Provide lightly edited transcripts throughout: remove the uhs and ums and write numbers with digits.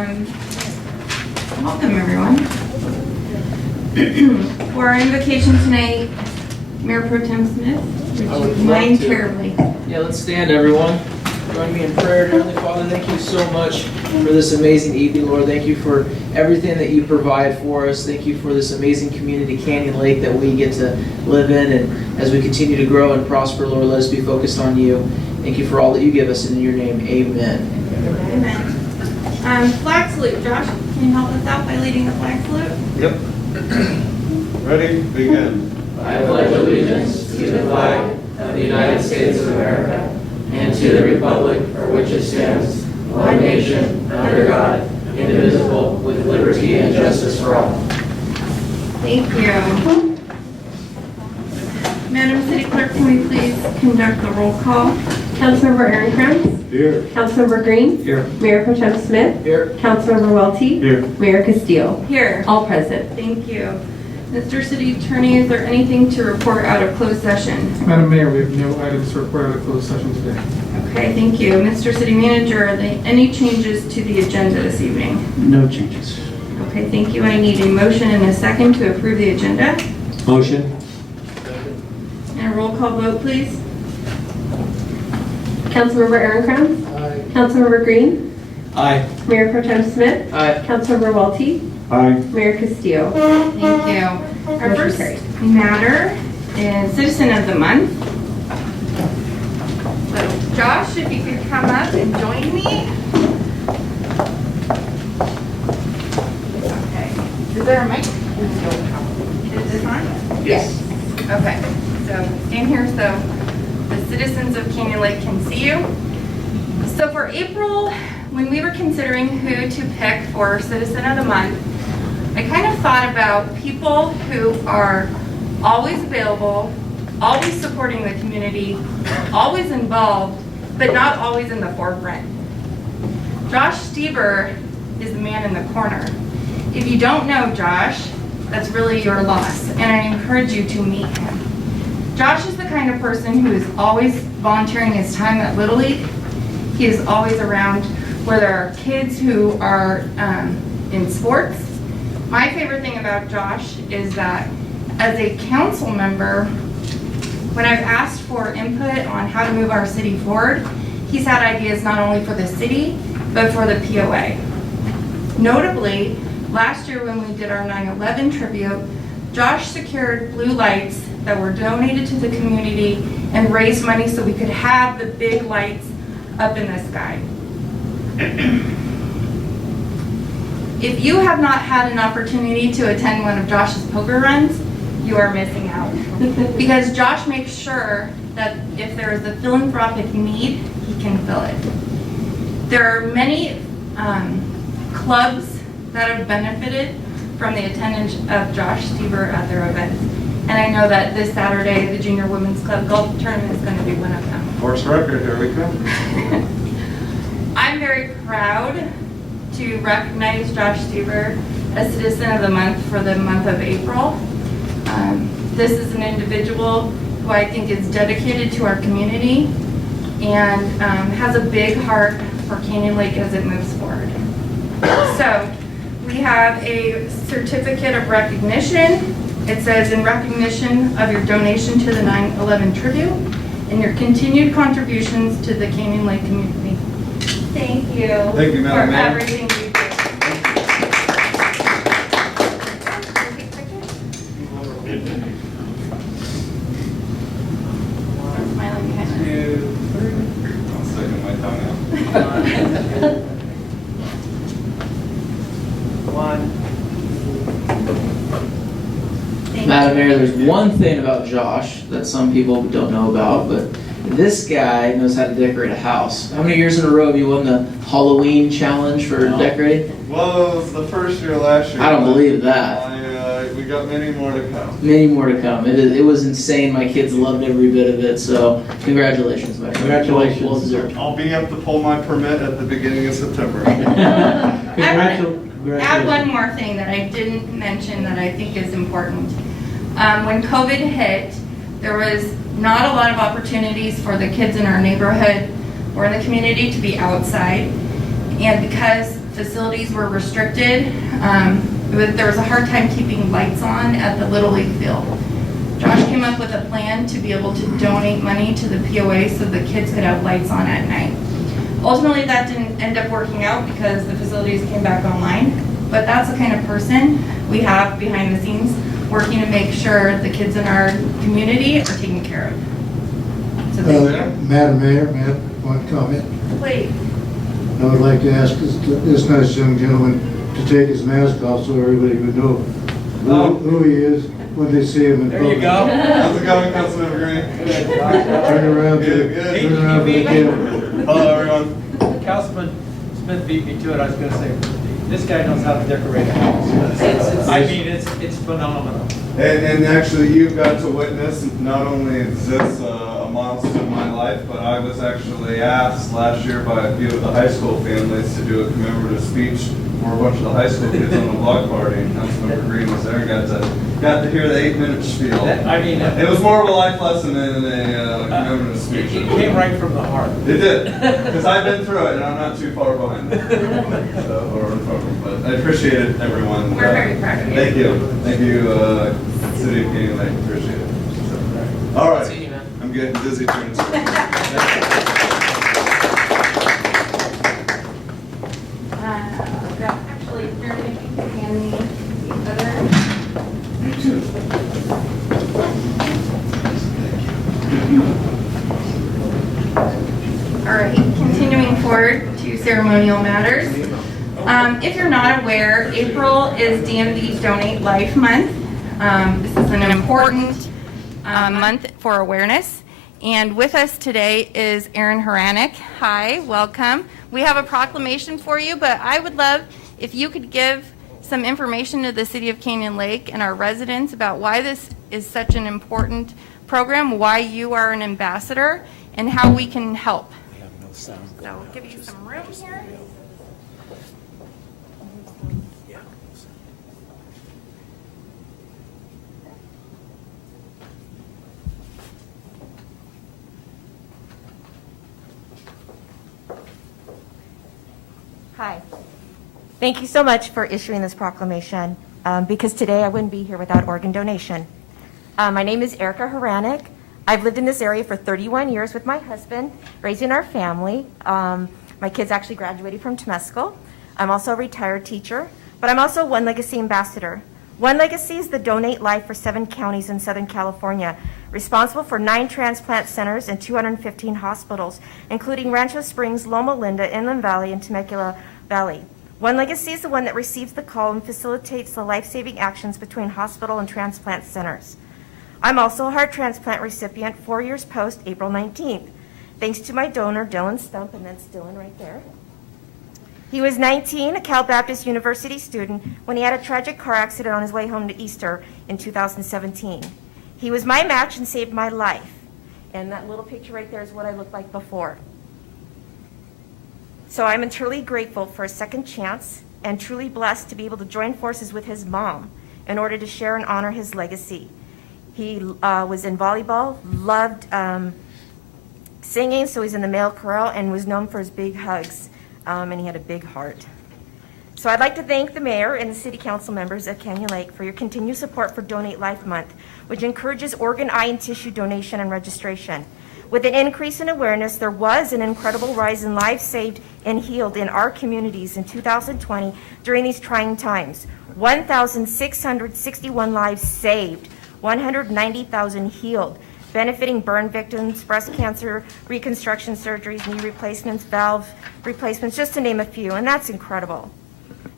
Welcome, everyone. For our invocation tonight, Mayor Pro Tem Smith, would you mind terribly? Yeah, let's stand, everyone. Join me in prayer. Heavenly Father, thank you so much for this amazing evening, Lord. Thank you for everything that you provide for us. Thank you for this amazing community, Canyon Lake, that we get to live in. And as we continue to grow and prosper, Lord, let us be focused on you. Thank you for all that you give us. In your name, amen. Amen. Flag salute. Josh, can you help us out by leading the flag salute? Yep. Ready? Begin. I pledge allegiance to the flag of the United States of America and to the republic for which it stands, one nation, under God, indivisible, with liberty and justice for all. Thank you. Madam City Clerk, can we please conduct the roll call? Councilmember Aaron Kranz. Here. Councilmember Green. Here. Mayor Pro Tem Smith. Here. Councilmember Welty. Here. Mayor Castillo. Here. All present. Thank you. Mr. City Attorney, is there anything to report out of closed session? Madam Mayor, we have no items to report out of closed session today. Okay, thank you. Mr. City Manager, are there any changes to the agenda this evening? No changes. Okay, thank you. I need a motion and a second to approve the agenda. Motion? And a roll call vote, please. Councilmember Aaron Kranz. Aye. Councilmember Green. Aye. Mayor Pro Tem Smith. Aye. Councilmember Welty. Aye. Mayor Castillo. Thank you. Our Motion first carried. matter is Citizen of the Month. So Josh, if you could come up and join me. Okay. Is there a mic? Is this on? Yes. Okay. So stand here so the citizens of Canyon Lake can see you. So for April, when we were considering who to pick for Citizen of the Month, I kind of thought about people who are always available, always supporting the community, always involved, but not always in the forefront. Josh Stieber is the man in the corner. If you don't know Josh, that's really your loss, and I encourage you to meet him. Josh is the kind of person who is always volunteering his time at Little League. He is always around where there are kids who are in sports. My favorite thing about Josh is that as a council member, when I've asked for input on how to move our city forward, he's had ideas not only for the city, but for the POA. Notably, last year when we did our 9/11 tribute, Josh secured blue lights that were donated to the community and raised money so we could have the big lights up in the sky. If you have not had an opportunity to attend one of Josh's poker runs, you are missing out. Because Josh makes sure that if there is a philanthropic need, he can fill it. There are many clubs that have benefited from the attendance of Josh Stieber at their events. And I know that this Saturday, the Junior Women's Club Golf Tournament is going to be one of them. Horse record, here we come. I'm very proud to recognize Josh Stieber as Citizen of the Month for the month of April. This is an individual who I think is dedicated to our community and has a big heart for Canyon Lake as it moves forward. So we have a certificate of recognition. It says, in recognition of your donation to the 9/11 tribute and your continued contributions to the Canyon Lake community. Thank you. Thank you, Madam for Mayor. everything you do. I'm smiling behind us. I'm sticking my tongue out. Thank Madam you. Mayor, there's one thing about Josh that some people don't know about, but this guy knows how to decorate a house. How many years in a row have you won the Halloween challenge for decorating? Well, it was the first year last year. I don't believe that. We got many more to come. Many more to come. It was insane. My kids loved every bit of it, so congratulations, my friend. Congratulations. Well deserved. I'll be up to pull my permit at the beginning of September. Add one more thing that I didn't mention that I think is important. When COVID hit, there was not a lot of opportunities for the kids in our neighborhood or in the community to be outside. And because facilities were restricted. There was a hard time keeping lights on at the Little League field. Josh came up with a plan to be able to donate money to the POA so the kids could have lights on at night. Ultimately, that didn't end up working out because the facilities came back online, but that's the kind of person we have behind the scenes working to make sure the kids in our community are taken care of. So thank you. Madam Mayor, may I have one comment? Please. I would like to ask this nice young gentleman to take his mask off so everybody would know who he is when they see him in public. There you go. How's it going, Councilmember Green? Turn around to Good, good. turn around to the camera. Hello, everyone. Councilman Smith beat me to it. I was going to say, this guy knows how to decorate a house. I mean, it's phenomenal. And actually, you've got to witness, not only is this a milestone in my life, but I was actually asked last year by a few of the high school families to do a commemorative speech for a bunch of the high school kids on the block party, and Councilmember Green was there and got to hear the 8-minute spiel. I mean, It was more of a life lesson than a commemorative speech. it came right from the heart. It did, because I've been through it and I'm not too far behind. So, or in front of them, but I appreciate it, everyone. We're very proud of you. Thank you, City of Canyon Lake, appreciate it. So, all right, I'm getting dizzy turning. Actually, you're going to hand me the other. All right, continuing forward to ceremonial matters. If you're not aware, April is DMV Donate Life Month. This is an important month for awareness. And with us today is Erin Horanek. Hi, welcome. We have a proclamation for you, but I would love if you could give some information to the City of Canyon Lake and our residents about why this is such an important program, why you are an ambassador, and how we can help. So we'll give you some room here. Hi. Thank you so much for issuing this proclamation, because today I wouldn't be here without organ donation. My name is Erica Horanek. I've lived in this area for 31 years with my husband, raising our family. My kids actually graduated from Temescal. I'm also a retired teacher, but I'm also One Legacy ambassador. One Legacy is the Donate Life for 7 counties in Southern California, responsible for 9 transplant centers and 215 hospitals, including Rancho Springs, Loma Linda, Inland Valley, and Temecula Valley. One Legacy is the one that receives the call and facilitates the life-saving actions between hospital and transplant centers. I'm also a heart transplant recipient 4 years post April 19th, thanks to my donor, Dylan Stump, and that's Dylan right there. He was 19, a Cal Baptist University student, when he had a tragic car accident on his way home to Easter in 2017. He was my match and saved my life. And that little picture right there is what I looked like before. So I'm truly grateful for a second chance and truly blessed to be able to join forces with his mom in order to share and honor his legacy. He was in volleyball, loved singing, so he's in the male chorale, and was known for his big hugs, and he had a big heart. So I'd like to thank the mayor and the city council members of Canyon Lake for your continued support for Donate Life Month, which encourages organ, eye, and tissue donation and registration. With an increase in awareness, there was an incredible rise in lives saved and healed in our communities in 2020 during these trying times. 1,661 lives saved, 190,000 healed, benefiting burn victims, breast cancer, reconstruction surgeries, knee replacements, valve replacements, just to name a few, and that's incredible.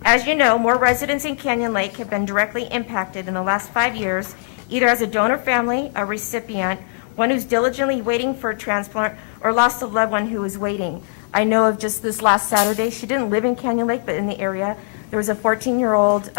As you know, more residents in Canyon Lake have been directly impacted in the last 5 years, either as a donor family, a recipient, one who's diligently waiting for a transplant, or lost a loved one who was waiting. I know of just this last Saturday, she didn't live in Canyon Lake, but in the area, there was a 14-year-old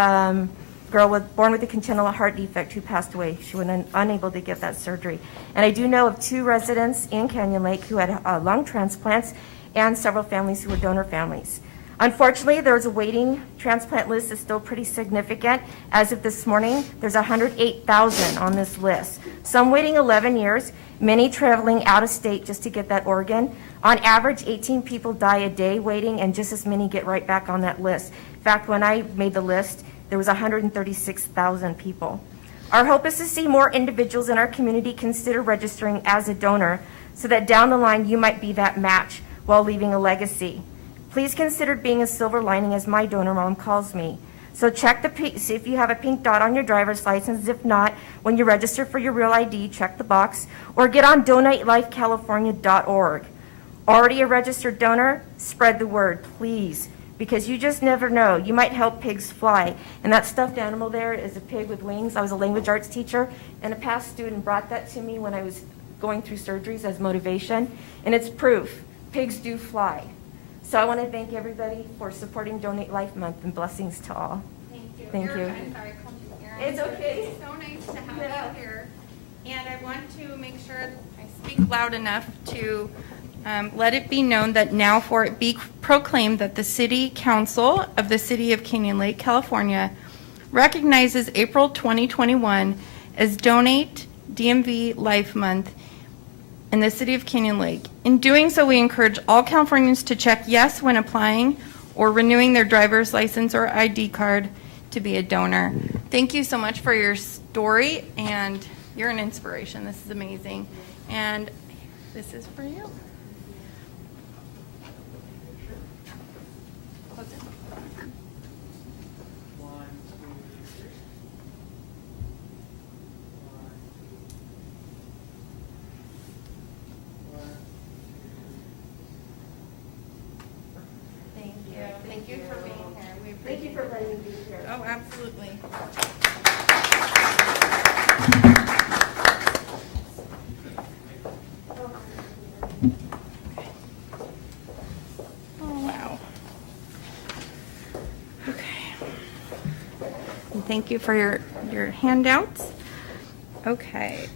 girl born with a congenital heart defect who passed away. She was unable to get that surgery. And I do know of 2 residents in Canyon Lake who had lung transplants and several families who were donor families. Unfortunately, there's a waiting transplant list that's still pretty significant. As of this morning, there's 108,000 on this list. Some waiting 11 years, many traveling out of state just to get that organ. On average, 18 people die a day waiting, and just as many get right back on that list. In fact, when I made the list, there was 136,000 people. Our hope is to see more individuals in our community consider registering as a donor so that down the line you might be that match while leaving a legacy. Please consider being a silver lining, as my donor mom calls me. So check see if you have a pink dot on your driver's license. If not, when you register for your real ID, check the box, or get on DonateLifeCalifornia.org. Already a registered donor? Spread the word, please, because you just never know. You might help pigs fly. And that stuffed animal there is a pig with wings. I was a language arts teacher, and a past student brought that to me when I was going through surgeries as motivation, and it's proof. Pigs do fly. So I want to thank everybody for supporting Donate Life Month, and blessings to all. Thank you. Thank Erica, you. I'm sorry, I called you Erin. It's okay. It's so nice to have Yeah. you here. And I want to make sure I speak loud enough to let it be known that now for it be proclaimed that the City Council of the City of Canyon Lake, California recognizes April 2021 as Donate DMV Life Month in the City of Canyon Lake. In doing so, we encourage all Californians to check yes when applying or renewing their driver's license or ID card to be a donor. Thank you so much for your story, and you're an inspiration. This is amazing. And this is for you. Thank you. Thank you for being here. We appreciate Thank you for letting me be here. Oh, absolutely. Oh, wow. Okay. And thank you for your handouts. Okay.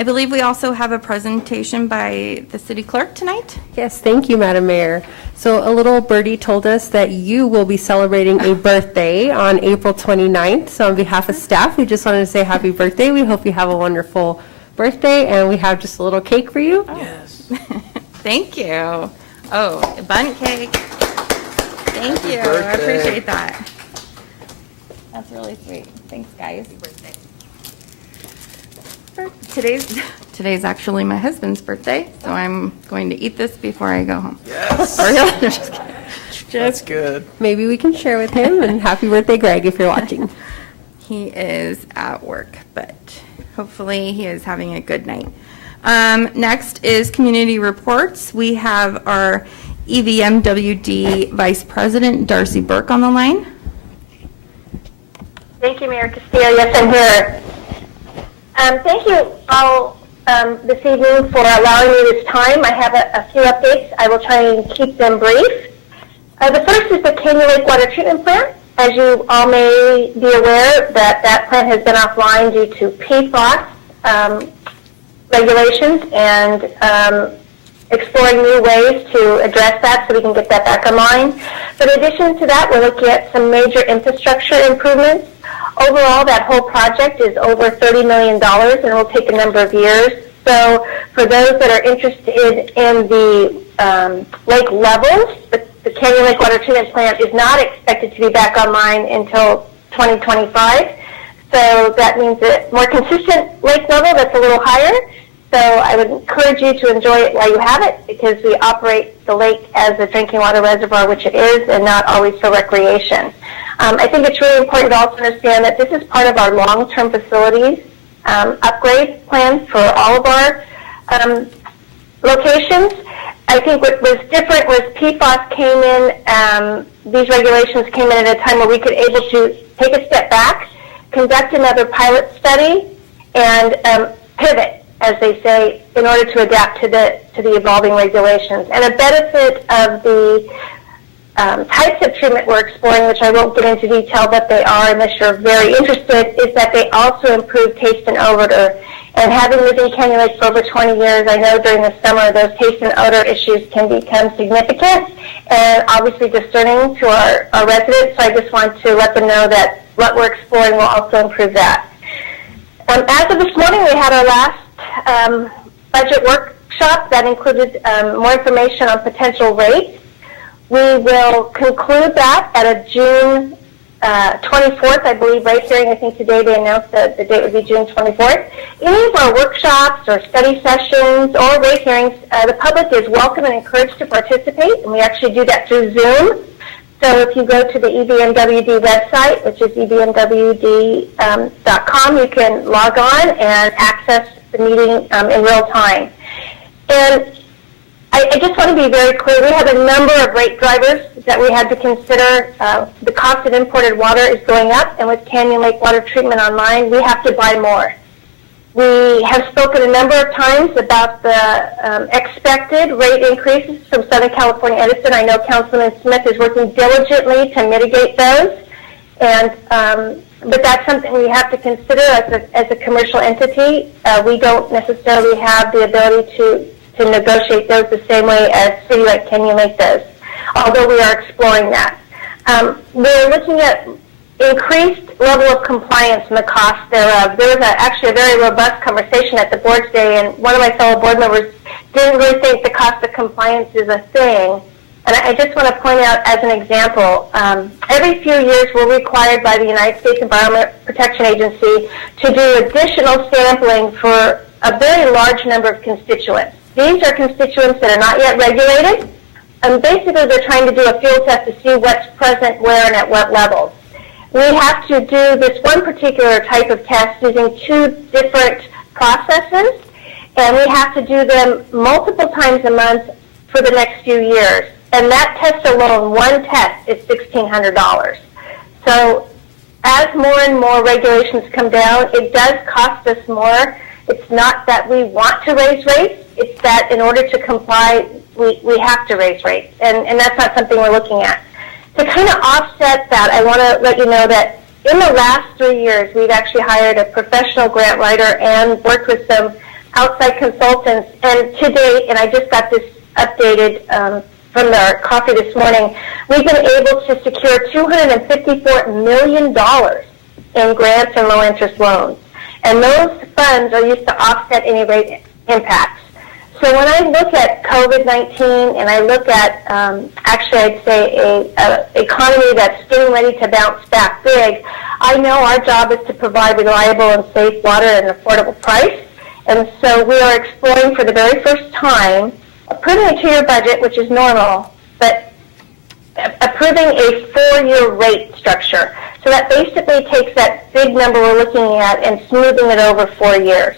I believe we also have a presentation by the city clerk tonight. Yes, thank you, Madam Mayor. So a little birdie told us that you will be celebrating a birthday on April 29th. So on behalf of staff, we just wanted to say happy birthday. We hope you have a wonderful birthday, and we have just a little cake for you. Yes. Thank you. Oh, a bundt cake. Thank Happy you. I birthday. appreciate that. That's really sweet. Thanks, guys. Happy birthday. Today's actually my husband's birthday, so I'm going to eat this before I go home. Yes. For real? I'm just kidding. That's good. Maybe we can share with him, and happy birthday, Greg, if you're watching. He is at work, but hopefully he is having a good night. Next is community reports. We have our EVMWD Vice President, Darcy Burke, on the line. Thank you, Mayor Castillo. Yes, I'm here. Thank you all this evening for allowing me this time. I have a few updates. I will try and keep them brief. The first is the Canyon Lake Water Treatment Plant. As you all may be aware, that plant has been offline due to PFAS regulations, and exploring new ways to address that so we can get that back online. But in addition to that, we're looking at some major infrastructure improvements. Overall, that whole project is over $30 million and will take a number of years. So for those that are interested in the lake levels, the Canyon Lake Water Treatment Plant is not expected to be back online until 2025. So that means a more consistent lake level that's a little higher. So I would encourage you to enjoy it while you have it, because we operate the lake as a drinking water reservoir, which it is, and not always for recreation. I think it's really important to also understand that this is part of our long-term facilities upgrade plan for all of our locations. I think what was different was PFAS came in, these regulations came in at a time where we could able to take a step back, conduct another pilot study, and pivot, as they say, in order to adapt to the evolving regulations. And a benefit of the types of treatment we're exploring, which I won't get into detail, but they are, unless you're very interested, is that they also improve taste and odor. And having lived in Canyon Lake for over 20 years, I know during the summer those taste and odor issues can become significant and obviously discerning to our residents. So I just want to let them know that what we're exploring will also improve that. As of this morning, we had our last budget work workshop that included more information on potential rates. We will conclude that at a June 24th, I believe, rate hearing. I think today they announced that the date would be June 24th. Any of our workshops or study sessions or rate hearings, the public is welcome and encouraged to participate, and we actually do that through Zoom. So if you go to the EBMWD website, which is ebmwd.com, you can log on and access the meeting in real time. And I just want to be very clear. We have a number of rate drivers that we had to consider. The cost of imported water is going up, and with Canyon Lake Water Treatment Online, we have to buy more. We have spoken a number of times about the expected rate increases from Southern California Edison. I know Councilman Smith is working diligently to mitigate those, and but that's something we have to consider as a commercial entity. We don't necessarily have the ability to negotiate those the same way as City like Canyon Lake does, although we are exploring that. We're looking at increased level of compliance and the cost thereof. There was actually a very robust conversation at the board's day, and one of my fellow board members didn't really think the cost of compliance is a thing. And I just want to point out as an example, every few years we're required by the United States Environmental Protection Agency to do additional sampling for a very large number of constituents. These are constituents that are not yet regulated, and basically they're trying to do a field test to see what's present where and at what levels. We have to do this one particular type of test using 2 different processes, and we have to do them multiple times a month for the next few years. And that test alone, one test, is $1,600. So as more and more regulations come down, it does cost us more. It's not that we want to raise rates, it's that in order to comply, we have to raise rates, and that's not something we're looking at. To kind of offset that, I want to let you know that in the last 3 years, we've actually hired a professional grant writer and worked with some outside consultants, and to date, and I just got this updated from our coffee this morning, we've been able to secure $254 million in grants and low-interest loans. And those funds are used to offset any rate impacts. So when I look at COVID-19 and I look at, actually I'd say a economy that's getting ready to bounce back big, I know our job is to provide reliable and safe water at an affordable price. And so we are exploring for the very first time approving a 2-year budget, which is normal, but approving a 4-year rate structure. So that basically takes that big number we're looking at and smoothing it over 4 years.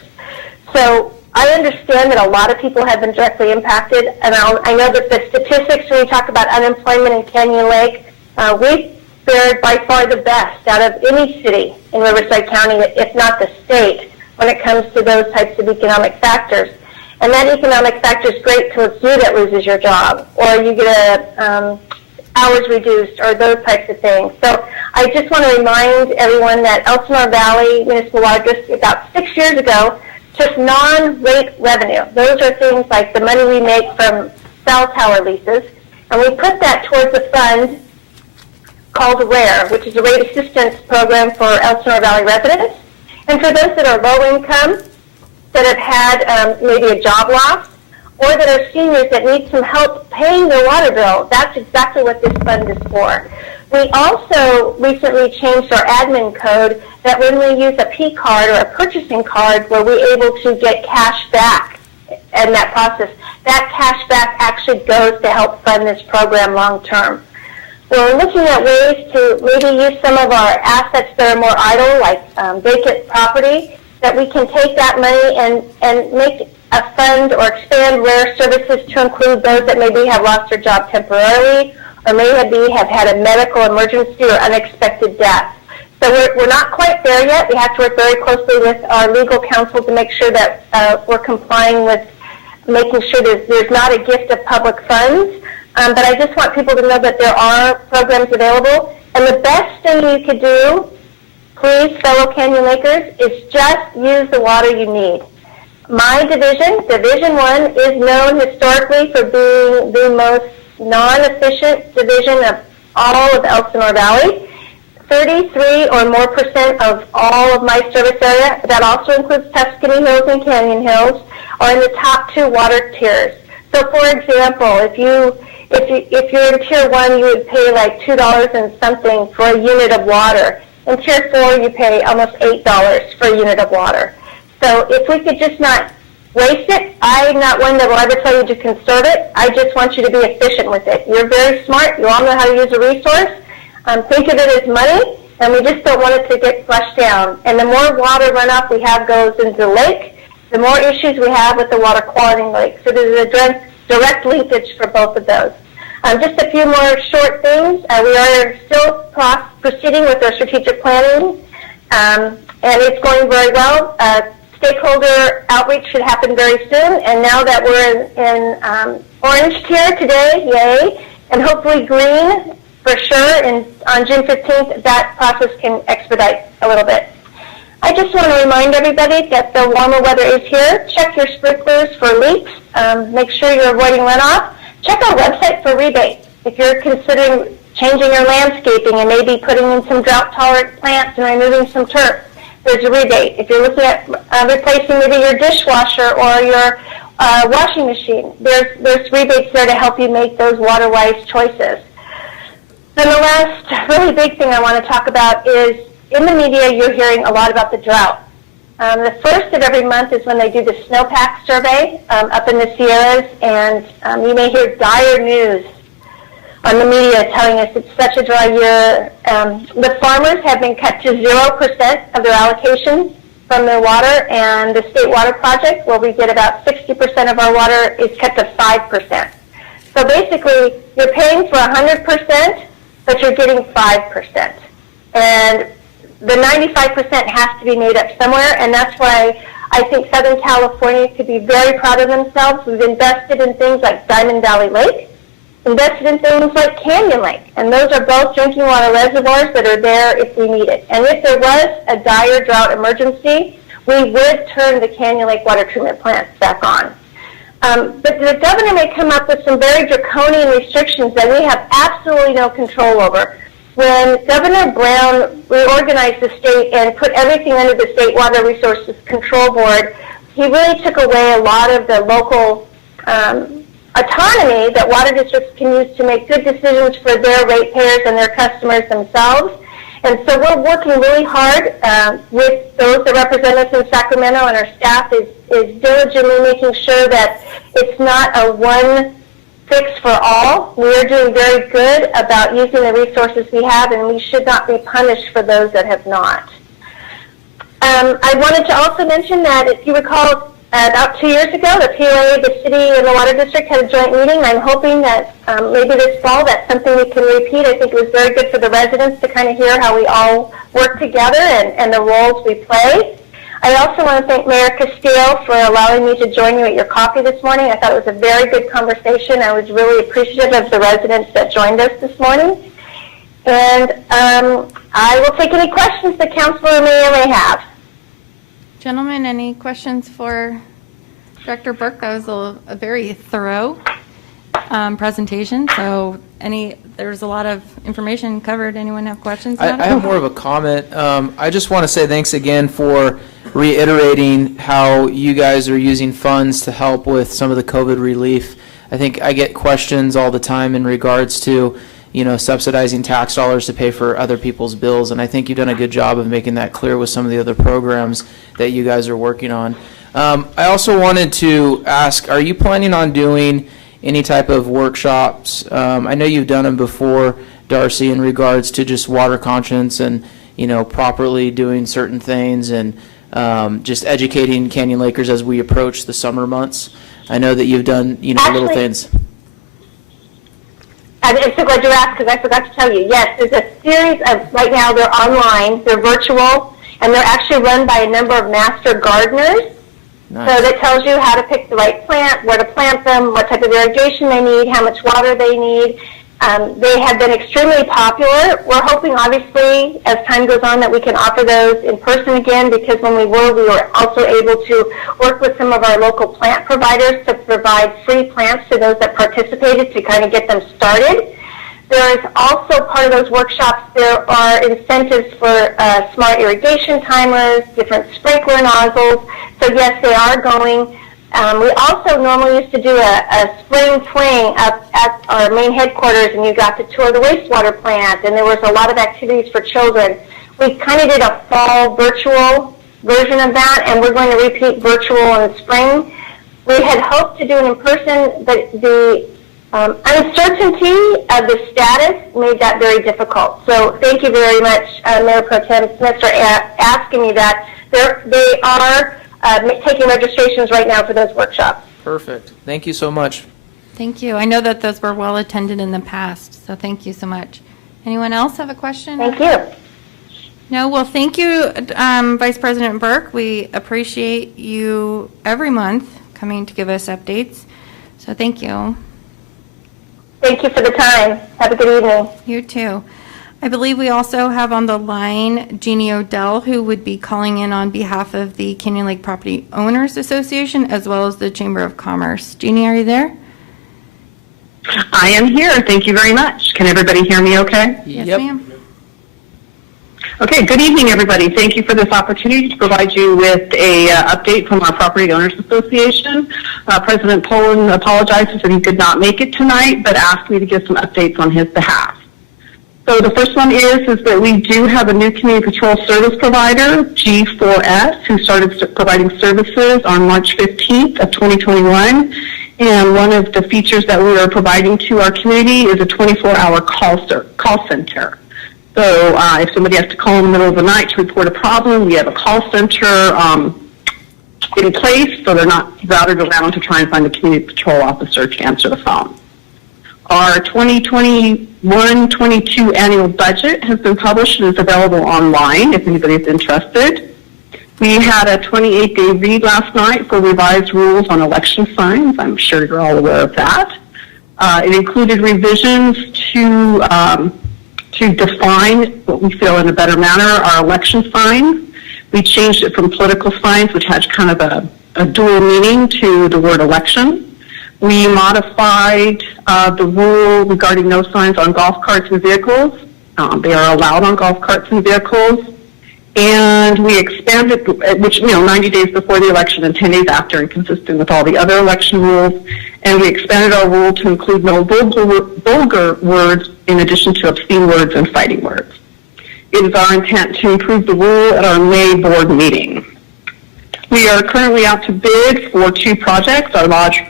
So I understand that a lot of people have been directly impacted, and I know that the statistics when you talk about unemployment in Canyon Lake, we've fared by far the best out of any city in Riverside County, if not the state, when it comes to those types of economic factors. And that economic factor is great till it's you that loses your job, or you get hours reduced, or those types of things. So I just want to remind everyone that Elsinore Valley Municipal Water District about 6 years ago took non-rate revenue. Those are things like the money we make from cell tower leases, and we put that towards a fund called RARE, which is a rate assistance program for Elsinore Valley residents. And for those that are low income, that have had maybe a job loss, or that are seniors that need some help paying their water bill, that's exactly what this fund is for. We also recently changed our admin code that when we use a P card or a purchasing card where we're able to get cash back in that process, that cash back actually goes to help fund this program long term. We're looking at ways to maybe use some of our assets that are more idle, like vacant property, that we can take that money and make a fund or expand RARE services to include those that maybe have lost their job temporarily or maybe have had a medical emergency or unexpected death. So we're not quite there yet. We have to work very closely with our legal counsel to make sure that we're complying with making sure that there's not a gift of public funds. But I just want people to know that there are programs available. And the best thing you could do, please, fellow Canyon Lakers, is just use the water you need. My division, Division 1, is known historically for being the most non-efficient division of all of Elsinore Valley. 33 or more % of all of my service area, that also includes Tuscany Hills and Canyon Hills, are in the top 2 water tiers. So, for example, if you're in Tier 1, you would pay like $2 and something for a unit of water. In Tier 4, you pay almost $8 for a unit of water. So if we could just not waste it, I'm not one that will ever tell you to conserve it. I just want you to be efficient with it. You're very smart. You all know how to use a resource. Think of it as money, and we just don't want it to get flushed down. And the more water runoff we have goes into the lake, the more issues we have with the water quality in the lake. So there's a direct linkage for both of those. Just a few more short things. We are still proceeding with our strategic planning, and it's going very well. Stakeholder outreach should happen very soon, and now that we're in orange tier today, yay, and hopefully green for sure, and on June 15th, that process can expedite a little bit. I just want to remind everybody that the warmer weather is here. Check your sprinklers for leaks. Make sure you're avoiding runoff. Check our website for rebates. If you're considering changing your landscaping and maybe putting in some drought-tolerant plants and removing some turf, there's a rebate. If you're looking at replacing maybe your dishwasher or your washing machine, there's rebates there to help you make those water-wise choices. And the last really big thing I want to talk about is, in the media, you're hearing a lot about the drought. The first of every month is when they do the snowpack survey up in the Sierras, and you may hear dire news on the media telling us it's such a dry year. The farmers have been cut to 0% of their allocation from their water, and the State Water Project, where we get about 60% of our water, is cut to 5%. So basically, you're paying for 100%, but you're getting 5%. And the 95% has to be made up somewhere, and that's why I think Southern California could be very proud of themselves. We've invested in things like Diamond Valley Lake, invested in things like Canyon Lake, and those are both drinking water reservoirs that are there if we need it. And if there was a dire drought emergency, we would turn the Canyon Lake water treatment plants back on. But the governor may come up with some very draconian restrictions that we have absolutely no control over. When Governor Brown reorganized the state and put everything under the State Water Resources Control Board, he really took away a lot of the local autonomy that water districts can use to make good decisions for their ratepayers and their customers themselves. And so we're working really hard with those that represent us in Sacramento, and our staff is diligently making sure that it's not a one fix for all. We are doing very good about using the resources we have, and we should not be punished for those that have not. I wanted to also mention that, if you recall, about 2 years ago, the POA, the city, and the water district had a joint meeting. I'm hoping that maybe this fall that's something we can repeat. I think it was very good for the residents to kind of hear how we all work together and the roles we play. I also want to thank Mayor Castillo for allowing me to join you at your coffee this morning. I thought it was a very good conversation. I was really appreciative of the residents that joined us this morning. And I will take any questions the councilor may or may have. Gentlemen, any questions for Director Burke? That was a very thorough presentation. So there's a lot of information covered. Anyone have questions about I have more of a comment. I just want to say thanks again for reiterating how you guys are using funds to help with some of the COVID relief. I think I get questions all the time in regards to, subsidizing tax dollars to pay for other people's bills, and I think you've done a good job of making that clear with some of the other programs that you guys are working on. I also wanted to ask, are you planning on doing any type of workshops? I know you've done them before, Darcy, in regards to just water conscience and, properly doing certain things and just educating Canyon Lakers as we approach the summer months. I know that you've done, little things. I'm so glad you asked, because I forgot to tell you. Yes, there's a series of, right now they're online, they're virtual, and they're actually run by a number of master gardeners. Nice. So that tells you how to pick the right plant, where to plant them, what type of irrigation they need, how much water they need. They have been extremely popular. We're hoping, obviously, as time goes on, that we can offer those in person again, because when we were also able to work with some of our local plant providers to provide free plants to those that participated to kind of get them started. There is also, part of those workshops, there are incentives for smart irrigation timers, different sprinkler nozzles. So yes, they are going. We also normally used to do a spring fling up at our main headquarters, and you got to tour the wastewater plant, and there was a lot of activities for children. We kind of did a fall virtual version of that, and we're going to repeat virtual in the spring. We had hoped to do it in person, but the uncertainty of the status made that very difficult. So thank you very much, Mayor Pro Tem Smith, for asking me that. They are taking registrations right now for those workshops. Perfect. Thank you so much. Thank you. I know that those were well attended in the past, so thank you so much. Anyone else have a question? Thank you. No, well, thank you, Vice President Burke. We appreciate you every month coming to give us updates. So thank you. Thank you for the time. Have a good evening. You too. I believe we also have on the line Jeannie Odell, who would be calling in on behalf of the Canyon Lake Property Owners Association, as well as the Chamber of Commerce. Jeannie, are you there? I am here. Thank you very much. Can everybody hear me okay? Yes, Yep. ma'am. Okay, good evening, everybody. Thank you for this opportunity to provide you with a update from our Property Owners Association. President Poland apologizes that he could not make it tonight, but asked me to give some updates on his behalf. So the first one is that we do have a new community patrol service provider, G4S, who started providing services on March 15th of 2021. And one of the features that we are providing to our community is a 24-hour call center. So if somebody has to call in the middle of the night to report a problem, we have a call center in place, so they're not routed around to try and find the community patrol officer to answer the phone. Our 2021-22 annual budget has been published and is available online if anybody is interested. We had a 28-day read last night for revised rules on election signs. I'm sure you're all aware of that. It included revisions to define what we feel in a better manner our election signs. We changed it from political signs, which has kind of a dual meaning, to the word election. We modified the rule regarding no signs on golf carts and vehicles. They are allowed on golf carts and vehicles. And we expanded, which, 90 days before the election and 10 days after, and consistent with all the other election rules. And we expanded our rule to include no vulgar words in addition to obscene words and fighting words. It is our intent to improve the rule at our May board meeting. We are currently out to bid for 2 projects, our large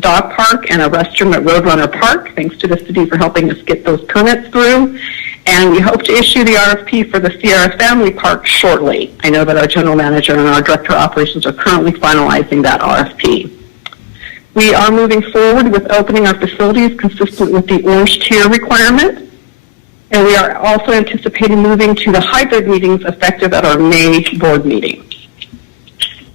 dog park and a restroom at Roadrunner Park. Thanks to the city for helping us get those permits through. And we hope to issue the RFP for the Sierra Family Park shortly. I know that our general manager and our director of operations are currently finalizing that RFP. We are moving forward with opening our facilities consistent with the orange tier requirement. And we are also anticipating moving to the hybrid meetings effective at our May board meeting.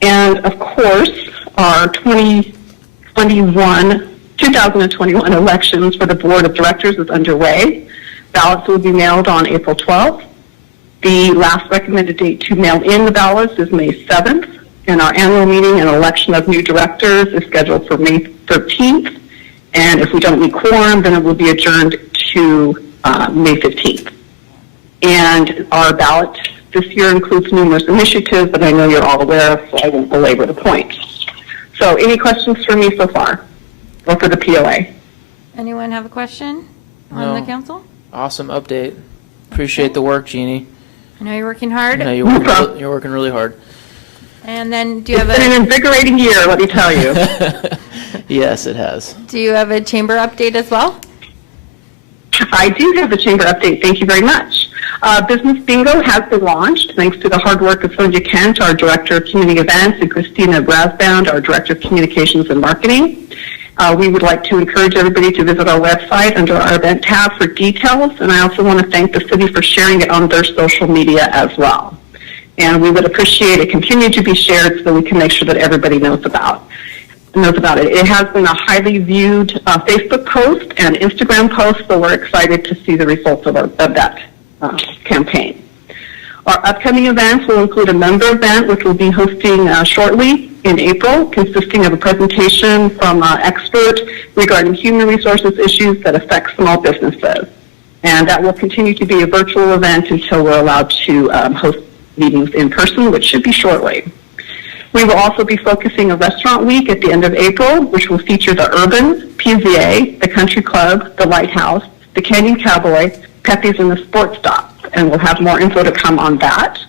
And of course, our 2021 elections for the board of directors is underway. Ballots will be mailed on April 12th. The last recommended date to mail in the ballots is May 7th. And our annual meeting and election of new directors is scheduled for May 13th. And if we don't meet quorum, then it will be adjourned to May 15th. And our ballot this year includes numerous initiatives that I know you're all aware of, so I won't belabor the point. So any questions for me so far, or for the POA? Anyone have a question on the council? Awesome update. Appreciate the work, Jeannie. I know you're working hard. No, you're working really hard. And then do you have It's been an invigorating year, let me tell you. Yes, it has. Do you have a chamber update as well? I do have the chamber update. Thank you very much. Business Bingo has been launched thanks to the hard work of Sonia Kent, our Director of Community Events, and Christina Brasbound, our Director of Communications and Marketing. We would like to encourage everybody to visit our website under our event tab for details, and I also want to thank the city for sharing it on their social media as well. And we would appreciate it continue to be shared so we can make sure that everybody knows about it. It has been a highly viewed Facebook post and Instagram post, so we're excited to see the results of that campaign. Our upcoming events will include a member event, which we'll be hosting shortly in April, consisting of a presentation from an expert regarding human resources issues that affect small businesses. And that will continue to be a virtual event until we're allowed to host meetings in person, which should be shortly. We will also be focusing a restaurant week at the end of April, which will feature the Urban, PZA, the Country Club, the Lighthouse, the Canyon Cowboy, Pepe's, and the Sports Stop. And we'll have more info to come on that.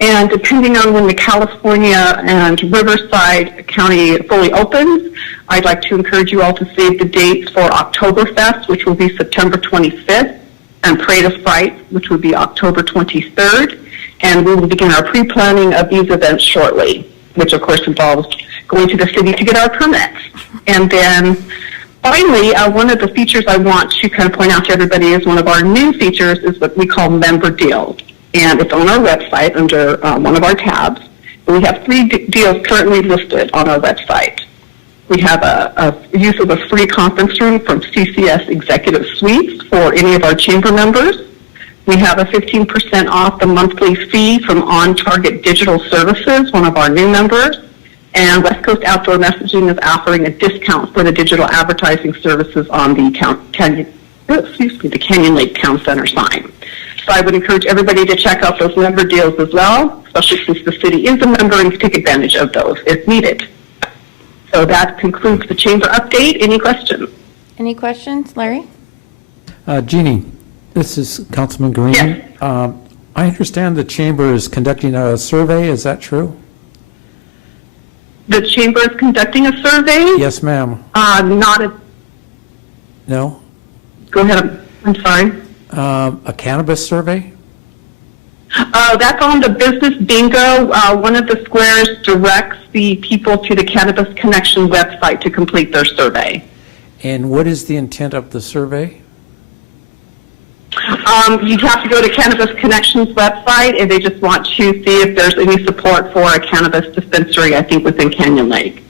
And depending on when the California and Riverside County fully opens, I'd like to encourage you all to save the dates for Oktoberfest, which will be September 25th, and Parade of Fright, which will be October 23rd. And we will begin our pre-planning of these events shortly, which of course involves going to the city to get our permits. And then finally, one of the features I want to kind of point out to everybody is one of our new features is what we call Member Deals. And it's on our website under one of our tabs. We have 3 deals currently listed on our website. We have a use of a free conference room from CCS Executive Suites for any of our chamber members. We have a 15% off the monthly fee from On Target Digital Services, one of our new members. And West Coast Outdoor Messaging is offering a discount for the digital advertising services on the Canyon Lake Town Center sign. So I would encourage everybody to check out those member deals as well, especially since the city is a member and take advantage of those if needed. So that concludes the chamber update. Any questions? Any questions, Larry? Jeannie, this is Councilman Green. Yes. I understand the chamber is conducting a survey. Is that true? The chamber is conducting a survey? Yes, ma'am. Not a... No? Go ahead. I'm sorry. A cannabis survey? That's on the Business Bingo. One of the squares directs the people to the Cannabis Connection website to complete their survey. And what is the intent of the survey? You have to go to Cannabis Connection's website, and they just want to see if there's any support for a cannabis dispensary, I think, within Canyon Lake.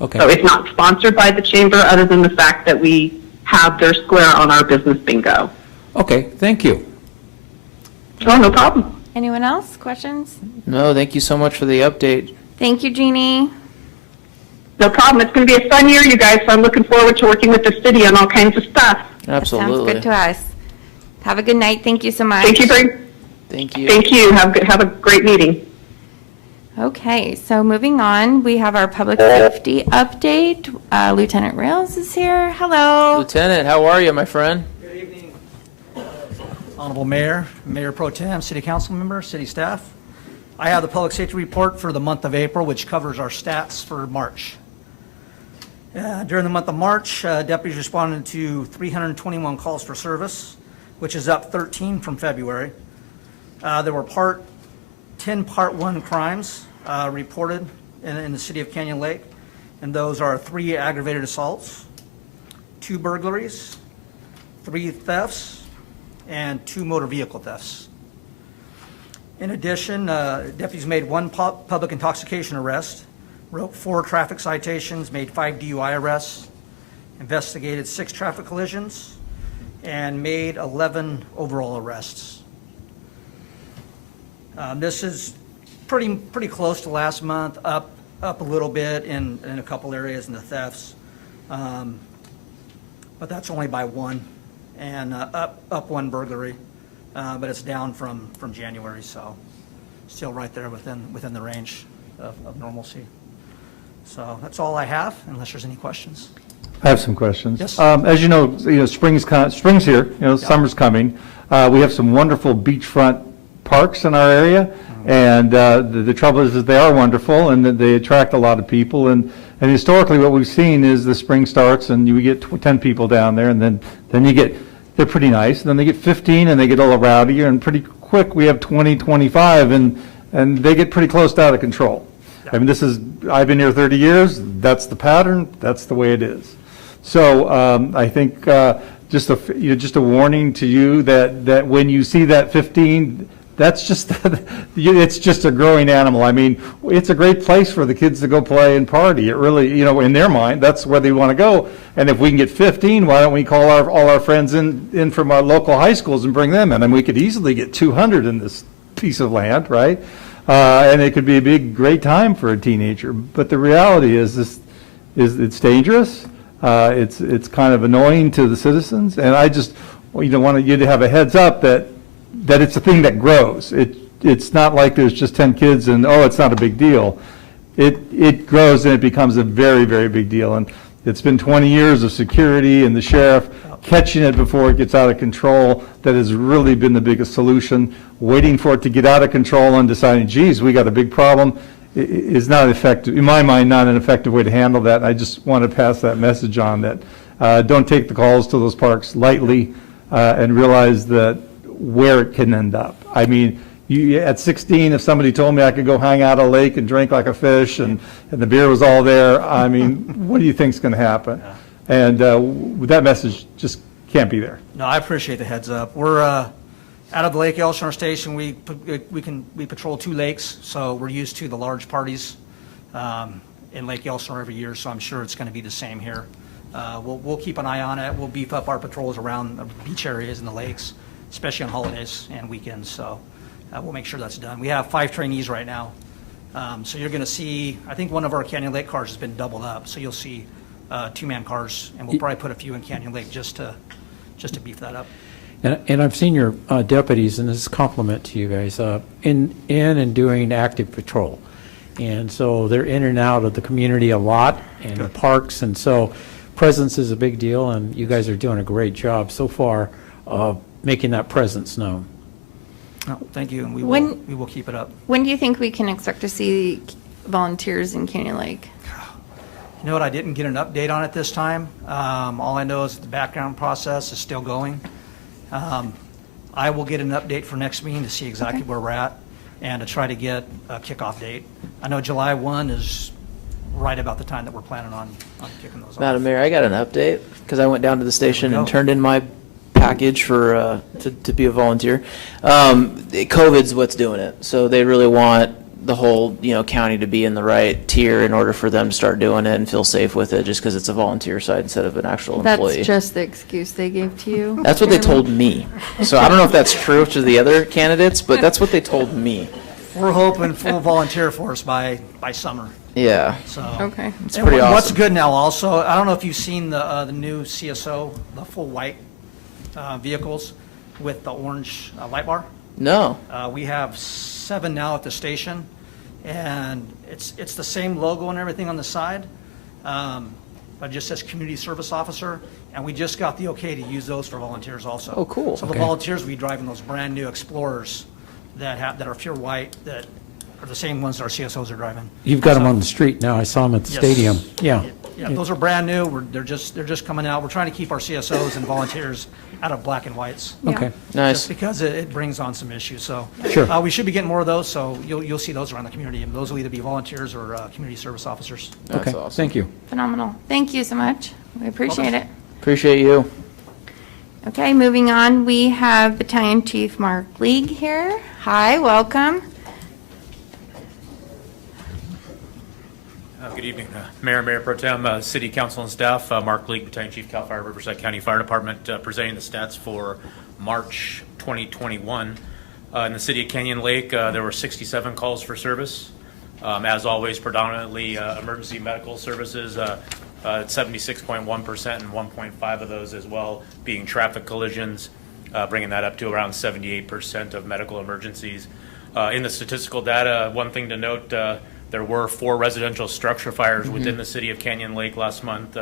Okay. So it's not sponsored by the chamber other than the fact that we have their square on our Business Bingo. Okay, thank you. Oh, no problem. Anyone else? Questions? No, thank you so much for the update. Thank you, Jeannie. No problem. It's going to be a fun year, you guys, so I'm looking forward to working with the city on all kinds of stuff. Absolutely. Sounds good to us. Have a good night. Thank you so much. Thank you Thank you. Thank you. Have a great meeting. Okay, so moving on, we have our public safety update. Lieutenant Rails is here. Hello. Lieutenant, how are you, my friend? Good evening, Honorable Mayor, Mayor Pro Tem, City Council members, city staff. I have the public safety report for the month of April, which covers our stats for March. During the month of March, deputies responded to 321 calls for service, which is up 13 from February. There were 10 Part 1 crimes reported in the city of Canyon Lake, and those are 3 aggravated assaults, 2 burglaries, 3 thefts, and 2 motor vehicle thefts. In addition, deputies made 1 public intoxication arrest, wrote 4 traffic citations, made 5 DUI arrests, investigated 6 traffic collisions, and made 11 overall arrests. This is pretty close to last month, up a little bit in a couple areas in the thefts, but that's only by 1, and up 1 burglary, but it's down from January, so still right there within the range of normalcy. So that's all I have, unless there's any questions. I have some questions. Yes. As you know, spring's here. Summer's coming. We have some wonderful beachfront parks in our area, and the trouble is that they are wonderful and that they attract a lot of people. And historically, what we've seen is the spring starts and you get 10 people down there, and then you get, they're pretty nice. And then they get 15, and they get a little rowdier, and pretty quick we have 20, 25, and they get pretty close to out of control. I mean, I've been here 30 years. That's the pattern. That's the way it is. So I think just a warning to you that when you see that 15, that's just it's just a growing animal. I mean, it's a great place for the kids to go play and party. It really, in their mind, that's where they want to go. And if we can get 15, why don't we call all our friends in from our local high schools and bring them in? I mean, we could easily get 200 in this piece of land, right? And it could be a great time for a teenager. But the reality is it's dangerous. It's kind of annoying to the citizens, and I just wanted you to have a heads up that it's a thing that grows. it's not like there's just 10 kids and, oh, it's not a big deal. It grows and it becomes a very, very big deal. And it's been 20 years of security and the sheriff catching it before it gets out of control that has really been the biggest solution. Waiting for it to get out of control and deciding, geez, we got a big problem, is not effective, in my mind, not an effective way to handle that. I just want to pass that message on that don't take the calls to those parks lightly and realize that where it can end up. I mean, at 16, if somebody told me I could go hang out at a lake and drink like a fish and the beer was all there, I mean, what do you think's going to happen? And that message just can't be there. No, I appreciate the heads up. We're out of the Lake Elsinore Station. We patrol 2 lakes, so we're used to the large parties in Lake Elsinore every year. So I'm sure it's going to be the same here. We'll keep an eye on it. We'll beef up our patrols around the beach areas and the lakes, especially on holidays and weekends. So we'll make sure that's done. We have 5 trainees right now. So you're going to see, I think one of our Canyon Lake cars has been doubled up. So you'll see 2-man cars, and we'll probably put a few in Canyon Lake just to beef that up. And I've seen your deputies, and this is a compliment to you guys, in and doing active patrol. And so they're in and out of the community a lot, and the parks, and so presence is a big deal, and you guys are doing a great job so far of making that presence known. No, thank you, and we will keep it up. When do you think we can expect to see volunteers in Canyon Lake? You know what, I didn't get an update on it this time. All I know is the background process is still going. I will get an update for next meeting to see exactly where we're at and to try to get a kickoff date. I know July 1 is right about the time that we're planning on kicking those off. Madam Mayor, I got an update because I went down to the station and turned in my package for to be a volunteer. COVID's what's doing it, so they really want the whole county to be in the right tier in order for them to start doing it and feel safe with it, just because it's a volunteer side instead of an actual employee. That's just the excuse they gave to you? That's what they told me. So I don't know if that's true to the other candidates, but that's what they told me. We're hoping full volunteer force by summer. Yeah. So okay, it's pretty awesome. What's good now also, I don't know if you've seen the new CSO, the full white vehicles with the orange light bar. No. We have 7 now at the station, and it's the same logo and everything on the side, but it just says community service officer, and we just got the okay to use those for volunteers also. Oh, cool. So the volunteers will be driving those brand new Explorers that are pure white, that are the same ones that our CSOs are driving. You've got them on the street now. I saw them at the stadium. Yeah. Yeah, those are brand new. They're just coming out. We're trying to keep our CSOs and volunteers out of black and whites. Okay. Nice. Just because it brings on some issues. So Sure. we should be getting more of those. So you'll see those around the community, and those will either be volunteers or community service officers. Okay. awesome. Thank you. phenomenal. Thank you so much. We appreciate it. Appreciate you. Okay, moving on, we have Battalion Chief Mark League here. Hi, welcome. Good evening, Mayor Pro Tem, City Council and staff. Mark League, Battalion Chief, CAL FIRE Riverside County Fire Department, presenting the stats for March 2021. In the city of Canyon Lake, there were 67 calls for service. As always, predominantly emergency medical services, 76.1%, and 1.5 of those as well being traffic collisions, bringing that up to around 78% of medical emergencies. In the statistical data, one thing to note, there were 4 residential structure fires within the city of Canyon Lake last month,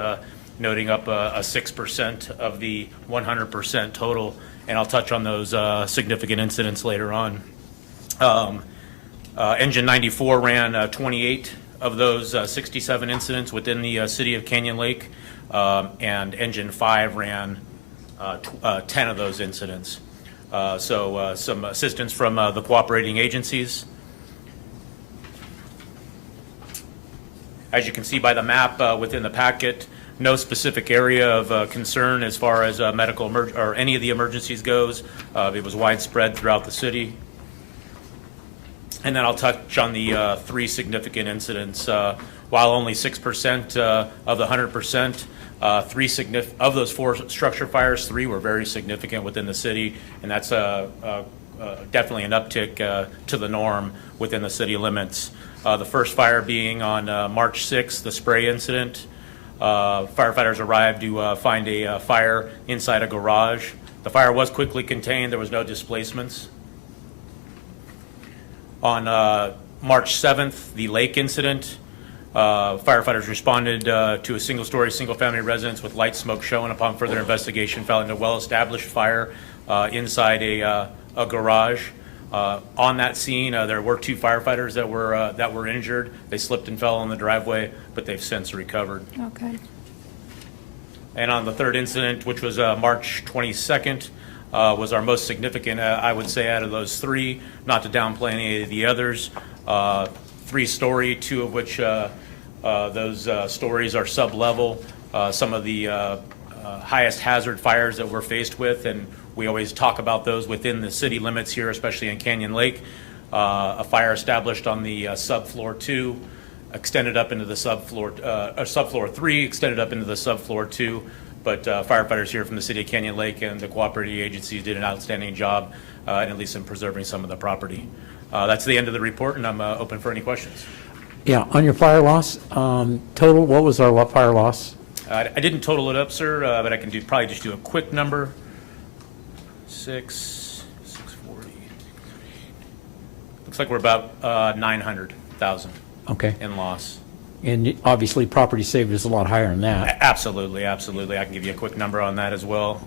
noting up a 6% of the 100% total, and I'll touch on those significant incidents later on. Engine 94 ran 28 of those 67 incidents within the city of Canyon Lake, and Engine 5 ran 10 of those incidents. So some assistance from the cooperating agencies. As you can see by the map within the packet, no specific area of concern as far as medical or any of the emergencies goes. It was widespread throughout the city. And then I'll touch on the 3 significant incidents. While only 6% of the 100%, of those 4 structure fires, 3 were very significant within the city, and that's definitely an uptick to the norm within the city limits. The first fire being on March 6th, the spray incident. Firefighters arrived to find a fire inside a garage. The fire was quickly contained. There was no displacements. On March 7th, the lake incident, firefighters responded to a single-story, single-family residence with light smoke showing. Upon further investigation, found a well-established fire inside a garage. On that scene, there were 2 firefighters that were injured. They slipped and fell on the driveway, but they've since recovered. Okay. And on the third incident, which was March 22nd, was our most significant, I would say, out of those 3, not to downplay any of the others. 3-story, 2 of which those stories are sub-level. Some of the highest hazard fires that we're faced with, and we always talk about those within the city limits here, especially in Canyon Lake. A fire established on the subfloor 2, extended up into the subfloor 3, extended up into the subfloor 2. But firefighters here from the city of Canyon Lake and the cooperating agencies did an outstanding job, at least in preserving some of the property. That's the end of the report, and I'm open for any questions. Yeah, on your fire loss, total, what was our fire loss? I didn't total it up, sir, but I can probably just do a quick number. 640. Looks like we're about 900,000 Okay. in loss. And obviously, property saved is a lot higher than that. Absolutely, absolutely. I can give you a quick number on that as well.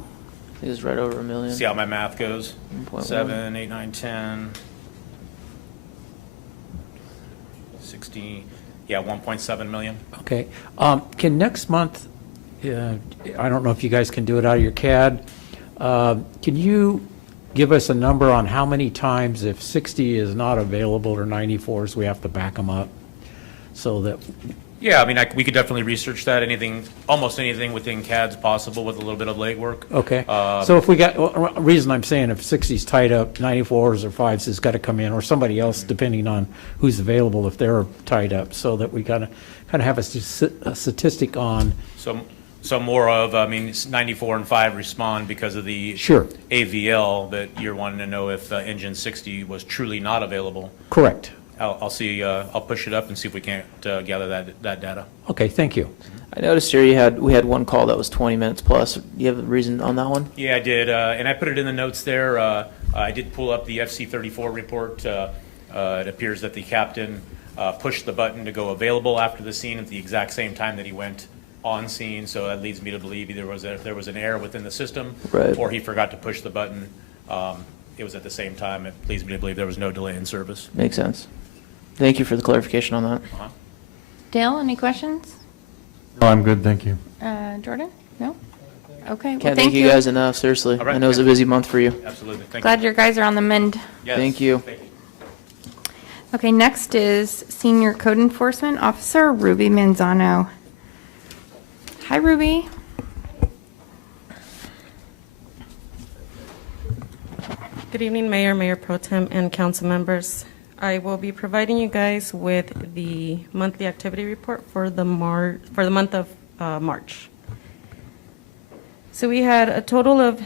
It was right over $1 million. See how my math goes? 1.1. 7, 8, 9, 10, 60, yeah, 1.7 million. Okay. Can next month, I don't know if you guys can do it out of your CAD, can you give us a number on how many times if 60 is not available or 94s, we have to back them up? So that, Yeah, I mean, we could definitely research that. Almost anything within CAD's possible with a little bit of legwork. okay. So if we got, reason I'm saying if 60's tied up, 94s or 5s has got to come in, or somebody else, depending on who's available, if they're tied up, so that we kind of have a statistic on. So more of, 94 and 5 respond because of the Sure. AVL, but you're wanting to know if engine 60 was truly not available. Correct. I'll see, I'll push it up and see if we can't gather that data. Okay, thank you. I noticed here we had one call that was 20 minutes plus. Do you have a reason on that one? Yeah, I did, and I put it in the notes there. I did pull up the FC-34 report. It appears that the captain pushed the button to go available after the scene at the exact same time that he went on scene, so that leads me to believe either there was an error within the system, Right. or he forgot to push the button. It was at the same time. It leads me to believe there was no delay in service. Makes sense. Thank you for the clarification on that. Dale, any questions? No, I'm good, thank you. Jordan? No? Okay, well, Can't thank you guys enough, seriously. All right. I know it was a busy month for you. Absolutely. Thank Glad you. your guys are on the mend. Yes. Thank you. Thank you. Okay, next is Senior Code Enforcement Officer Ruby Manzano. Hi, Ruby. Good evening, Mayor, Mayor Pro Tem, and council members. I will be providing you guys with the monthly activity report for the month of March. So we had a total of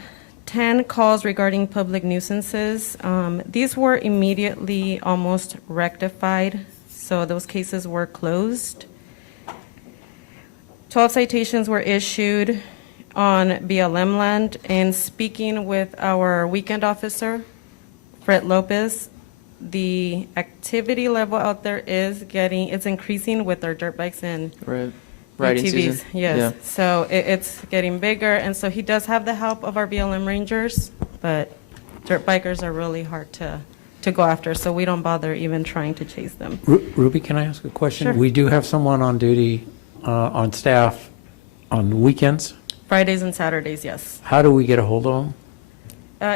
10 calls regarding public nuisances. These were immediately almost rectified, so those cases were closed. 12 citations were issued on BLM land, and speaking with our weekend officer, Fred Lopez, the activity level out there it's increasing with our dirt bikes and Right. Riding UTVs. season. Yes, Yeah. so it's getting bigger, and so he does have the help of our BLM rangers, but dirt bikers are really hard to go after, so we don't bother even trying to chase them. Ruby, can I ask a question? Sure. We do have someone on duty, on staff, on weekends. Fridays and Saturdays, yes. How do we get a hold of him?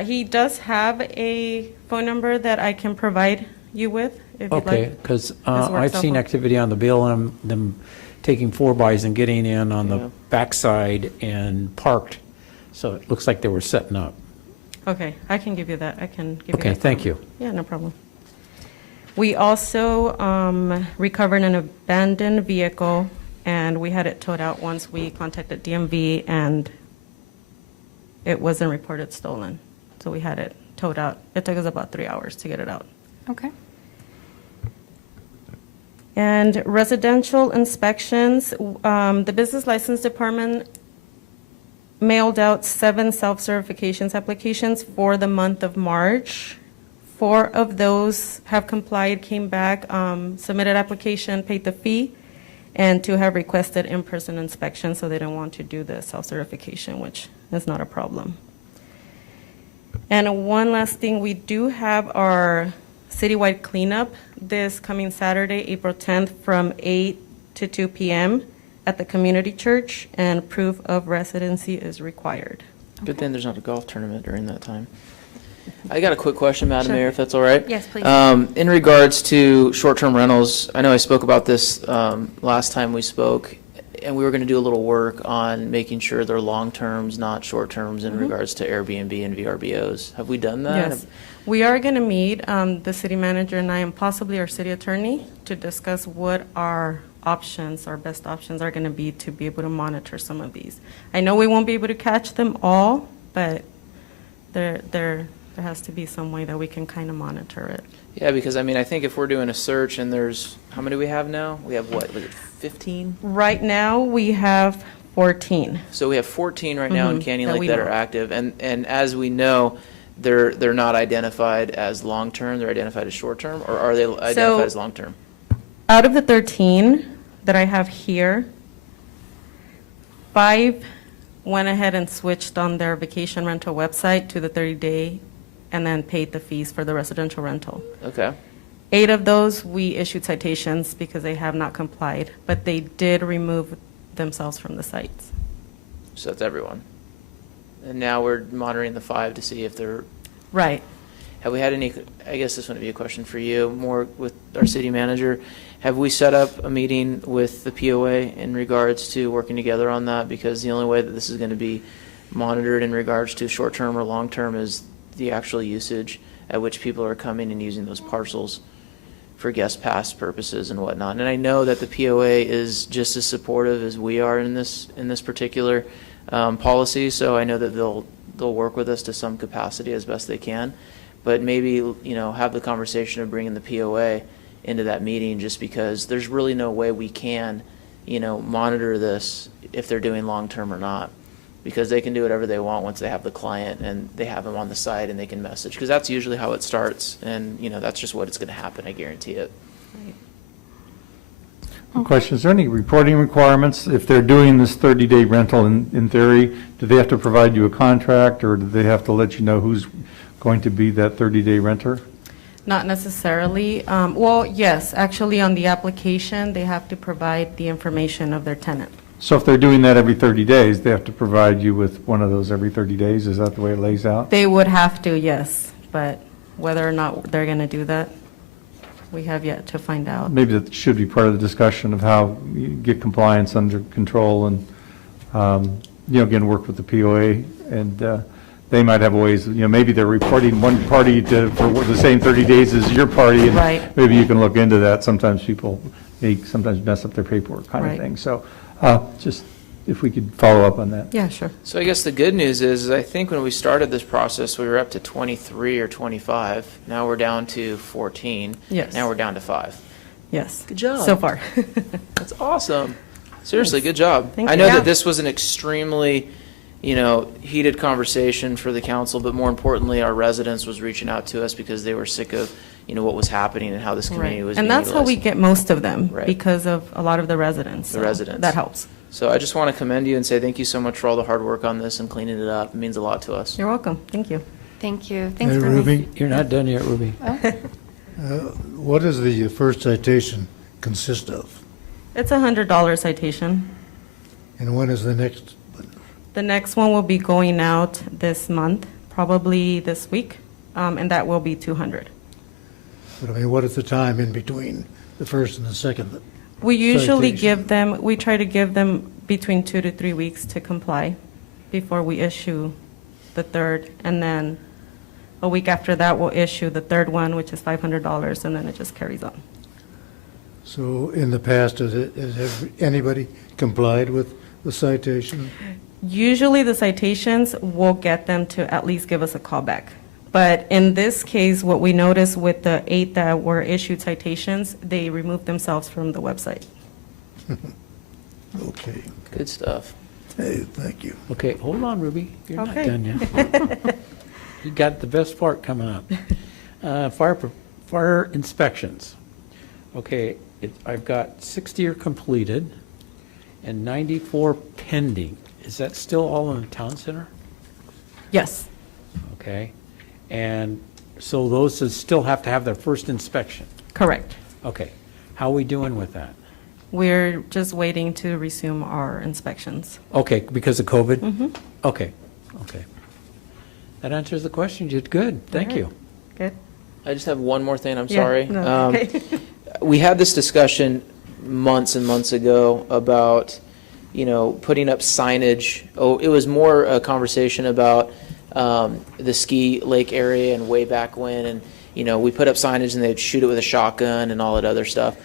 He does have a phone number that I can provide you with, if you'd like. Okay, because His work I've cell seen phone. activity on the BLM, them taking 4-bys and getting in on Yeah. the backside and parked, so it looks like they were setting up. Okay, I can give you that. I can give you that. Okay, thank phone. you. Yeah, no problem. We also recovered an abandoned vehicle, and we had it towed out once we contacted DMV, and it wasn't reported stolen. So we had it towed out. It took us about 3 hours to get it out. Okay. And residential inspections, the Business License Department mailed out 7 self-certifications applications for the month of March 4 of those have complied, came back, submitted application, paid the fee, and 2 have requested in-person inspection, so they don't want to do the self-certification, which is not a problem. And one last thing, we do have our citywide cleanup this coming Saturday, April 10th, from 8 to 2 p.m. at the community church, and proof of residency is required. Good thing there's not a golf tournament during that time. I got a quick question, Madam Sure. Mayor, if that's all right. Yes, please. In regards to short-term rentals, I know I spoke about this last time we spoke, and we were going to do a little work on making sure they're long-terms, not short-terms, in regards to Airbnb and VRBOs. Have we done that? Yes. We are going to meet, the city manager and I, and possibly our city attorney, to discuss what our options, our best options are going to be to be able to monitor some of these. I know we won't be able to catch them all, but there has to be some way that we can kind of monitor it. Yeah, because I mean, I think if we're doing a search and there's, how many do we have now? We have what, was it 15? Right now, we have 14. So we have 14 right now in Mhm, Canyon that Lake we that know are of. active, and as we know, they're not identified as long-term, they're identified as short-term, or are they identified as long-term? Out of the 13 that I have here, 5 went ahead and switched on their vacation rental website to the 30-day and then paid the fees for the residential rental. Okay. 8 of those, we issued citations because they have not complied, but they did remove themselves from the sites. So that's everyone. And now we're monitoring the 5 to see if they're. Right. Have we had any, I guess this would be a question for you, more with our city manager. Have we set up a meeting with the POA in regards to working together on that? Because the only way that this is going to be monitored in regards to short-term or long-term is the actual usage at which people are coming and using those parcels for guest pass purposes and whatnot. And I know that the POA is just as supportive as we are in this particular policy, so I know that they'll work with us to some capacity as best they can. But maybe, have the conversation of bringing the POA into that meeting, just because there's really no way we can, monitor this if they're doing long-term or not. Because they can do whatever they want once they have the client and they have them on the site and they can message. Because that's usually how it starts, and that's just what it's going to happen, I guarantee it. Question, is there any reporting requirements if they're doing this 30-day rental in theory? Do they have to provide you a contract, or do they have to let you know who's going to be that 30-day renter? Not necessarily. Well, yes, actually on the application, they have to provide the information of their tenant. So if they're doing that every 30 days, they have to provide you with one of those every 30 days? Is that the way it lays out? They would have to, yes, but whether or not they're going to do that, we have yet to find out. Maybe that should be part of the discussion of how you get compliance under control and, again, work with the POA, and they might have ways, maybe they're reporting one party for the same 30 days as your party, and Right. maybe you can look into that. Sometimes people, they sometimes mess up their paperwork kind of Right. thing. So just if we could follow up on that. Yeah, sure. So I guess the good news is I think when we started this process, we were up to 23 or 25. Now we're down to 14. Yes. Now we're down to 5. Yes. Good job. So far. That's awesome. Seriously, good job. Thank I you. know Yeah. that this was an extremely, heated conversation for the council, but more importantly, our residents was reaching out to us because they were sick of, what was happening and how this community was And being that's how we utilized. get most of them, Right. because of a lot of the residents. The so residents. That helps. So I just want to commend you and say thank you so much for all the hard work on this and cleaning it up. It means a lot to us. You're welcome. Thank you. Thank you. Thanks Hey, for Ruby, You're not done yet, Ruby. what does the first citation consist of? It's a $100 citation. And when is the next? The next one will be going out this month, probably this week, and that will be 200. But I mean, what is the time in between the first and the second? We usually citation? we try to give them between 2 to 3 weeks to comply before we issue the third, and then a week after that, we'll issue the third one, which is $500, and then it just carries on. So in the past, has anybody complied with the citation? Usually the citations will get them to at least give us a call back. But in this case, what we noticed with the 8 that were issued citations, they removed themselves from the website. Okay. Good stuff. Hey, thank you. Okay, hold on, Ruby. You're not Okay. done yet. You got the best part coming up. Fire inspections. Okay, I've got 60 are completed and 94 pending. Is that still all in the town center? Yes. Okay, and so those that still have to have their first inspection? Correct. Okay, how are we doing with that? We're just waiting to resume our inspections. Okay, because of COVID? Mhm. Okay, okay. That answers the question. You did good. Thank All right. you. Good. I just have one more thing, I'm Yeah, sorry. no, okay. We had this discussion months and months ago about, putting up signage. Oh, it was more a conversation about the ski lake area and way back when, and, we put up signage and they'd shoot it with a shotgun and all that other stuff.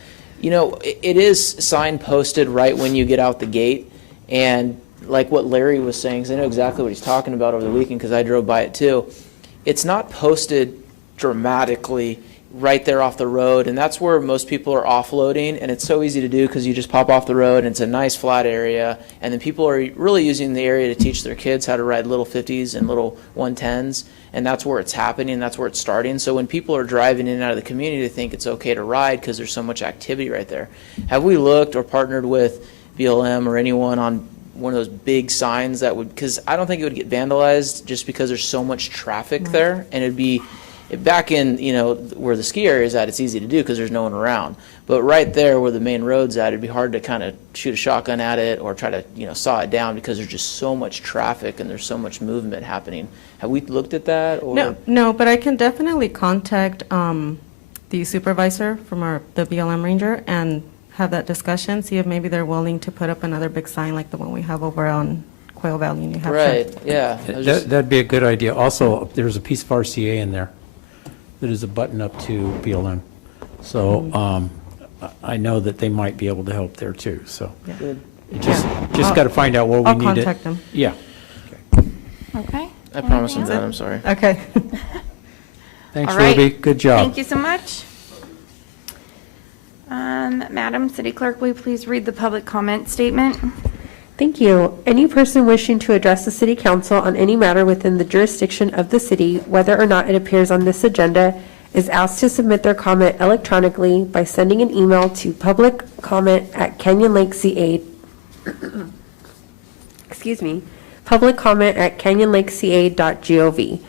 It is signposted right when you get out the gate, and like what Larry was saying, 'cause I know exactly what he's talking about over the weekend because I drove by it too. It's not posted dramatically right there off the road, and that's where most people are offloading, and it's so easy to do because you just pop off the road and it's a nice flat area, and then people are really using the area to teach their kids how to ride little 50s and little 110s, and that's where it's happening, that's where it's starting. So when people are driving in and out of the community, they think it's okay to ride because there's so much activity right there. Have we looked or partnered with BLM or anyone on one of those big signs that would, because I don't think it would get vandalized just because there's so much traffic there, and it'd be back in, where the ski area is at, it's easy to do because there's no one around. But right there where the main road's at, it'd be hard to kind of shoot a shotgun at it or try to, saw it down because there's just so much traffic and there's so much movement happening. Have we looked at that? Or? No, but I can definitely contact the supervisor from the BLM ranger and have that discussion, see if maybe they're willing to put up another big sign like the one we have over on Quail Valley and New Hampshire. Right, yeah. That'd be a good idea. Also, there's a piece of RCA in there that is a button up to BLM. So I know that they might be able to help there too, so. Yeah. Good. You just got to find out where we I'll need it. contact them. Yeah. Okay. I promise him Anything that, else? I'm sorry. Okay. Thanks, All right. Ruby. Good job. Thank you so much. Madam City Clerk, will you please read the public comment statement? Thank you. Any person wishing to address the City Council on any matter within the jurisdiction of the city, whether or not it appears on this agenda, is asked to submit their comment electronically by sending an email to publiccomment@canyonlakeca. Excuse me, publiccomment@canyonlakeca.gov.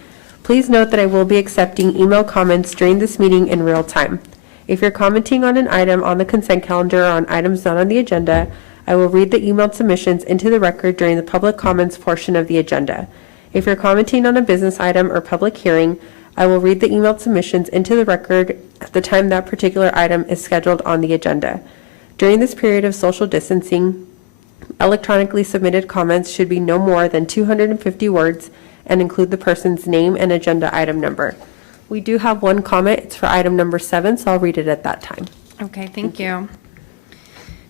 Please note that I will be accepting email comments during this meeting in real time. If you're commenting on an item on the consent calendar or on items not on the agenda, I will read the emailed submissions into the record during the public comments portion of the agenda. If you're commenting on a business item or public hearing, I will read the emailed submissions into the record at the time that particular item is scheduled on the agenda. During this period of social distancing, electronically submitted comments should be no more than 250 words and include the person's name and agenda item number. We do have one comment. It's for item number 7, so I'll read it at that time. Okay, thank you.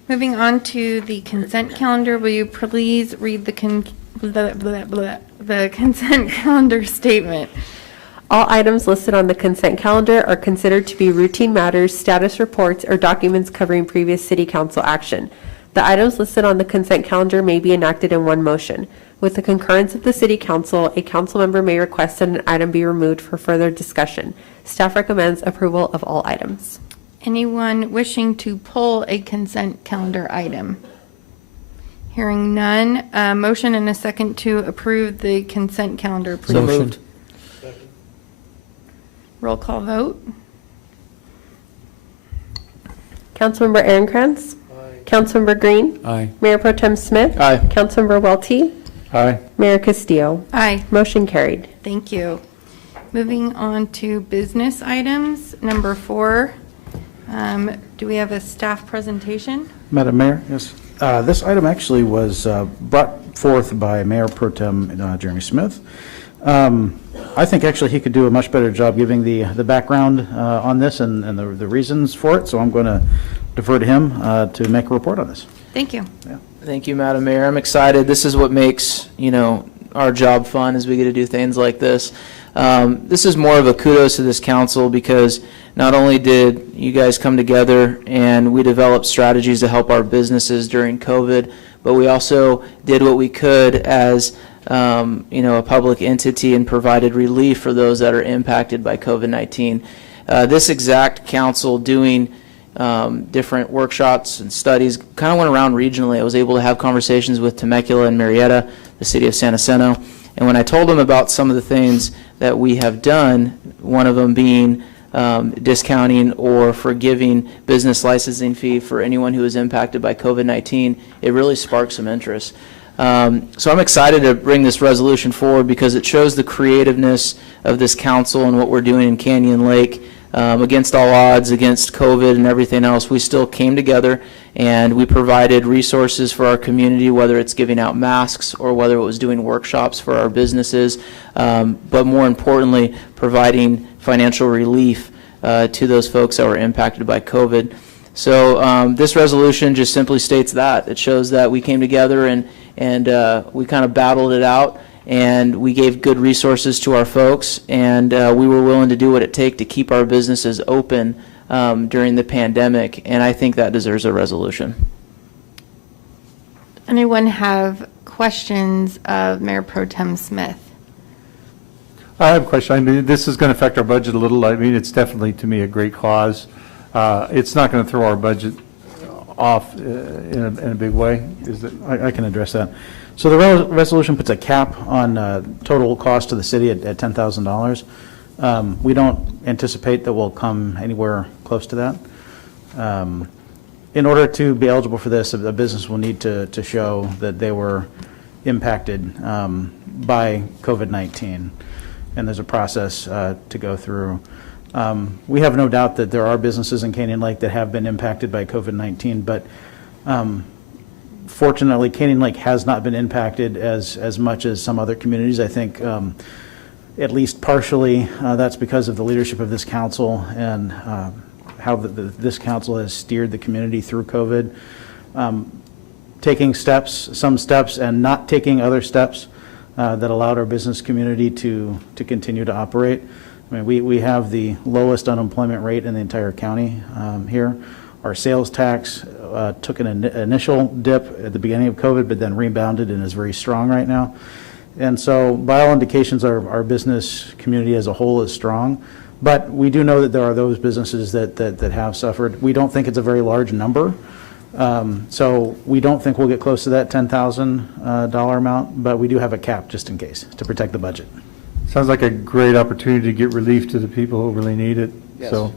Moving on to the consent calendar, will you please read the consent calendar statement? All items listed on the consent calendar are considered to be routine matters, status reports, or documents covering previous city council action. The items listed on the consent calendar may be enacted in one motion. With the concurrence of the city council, a council member may request that an item be removed for further discussion. Staff recommends approval of all items. Anyone wishing to pull a consent calendar item? Hearing none, a motion and a second to approve the consent calendar, please. So moved. Roll call vote. Councilmember Aaron-Krantz? Councilmember Green? Aye. Mayor Pro Tem Smith? Aye. Councilmember Welty? Aye. Mayor Castillo? Aye. Motion carried. Thank you. Moving on to business items. Number 4, do we have a staff presentation? Madam Mayor, yes. This item actually was brought forth by Mayor Pro Tem Jeremy Smith. I think actually he could do a much better job giving the background on this and the reasons for it, so I'm going to defer to him to make a report on this. Thank you. Yeah. Thank you, Madam Mayor. I'm excited. This is what makes, our job fun, is we get to do things like this. This is more of a kudos to this council because not only did you guys come together and we developed strategies to help our businesses during COVID, but we also did what we could as a public entity and provided relief for those that are impacted by COVID-19. This exact council doing different workshops and studies kind of went around regionally. I was able to have conversations with Temecula and Murrieta, the city of San Jacinto, and when I told them about some of the things that we have done, one of them being discounting or forgiving business licensing fee for anyone who is impacted by COVID-19, it really sparked some interest. So I'm excited to bring this resolution forward because it shows the creativeness of this council and what we're doing in Canyon Lake. Against all odds, against COVID and everything else, we still came together and we provided resources for our community, whether it's giving out masks or whether it was doing workshops for our businesses, but more importantly, providing financial relief to those folks that were impacted by COVID. So this resolution just simply states that. It shows that we came together and we kind of battled it out, and we gave good resources to our folks, and we were willing to do what it takes to keep our businesses open during the pandemic, and I think that deserves a resolution. Anyone have questions of Mayor Pro Tem Smith? I have a question. I mean, this is going to affect our budget a little. I mean, it's definitely, to me, a great cause. It's not going to throw our budget off in a big way, is it? I can address that. So the resolution puts a cap on total cost to the city at $10,000. We don't anticipate that we'll come anywhere close to that. In order to be eligible for this, a business will need to show that they were impacted by COVID-19, and there's a process to go through. We have no doubt that there are businesses in Canyon Lake that have been impacted by COVID-19, but fortunately, Canyon Lake has not been impacted as much as some other communities. I think at least partially that's because of the leadership of this council and how this council has steered the community through COVID. Taking some steps and not taking other steps that allowed our business community to continue to operate. I mean, we have the lowest unemployment rate in the entire county here. Our sales tax took an initial dip at the beginning of COVID, but then rebounded and is very strong right now. And so by all indications, our business community as a whole is strong. But we do know that there are those businesses that have suffered. We don't think it's a very large number. So we don't think we'll get close to that $10,000 amount, but we do have a cap just in case to protect the budget. Sounds like a great opportunity to get relief to the people who really need it. Yes. So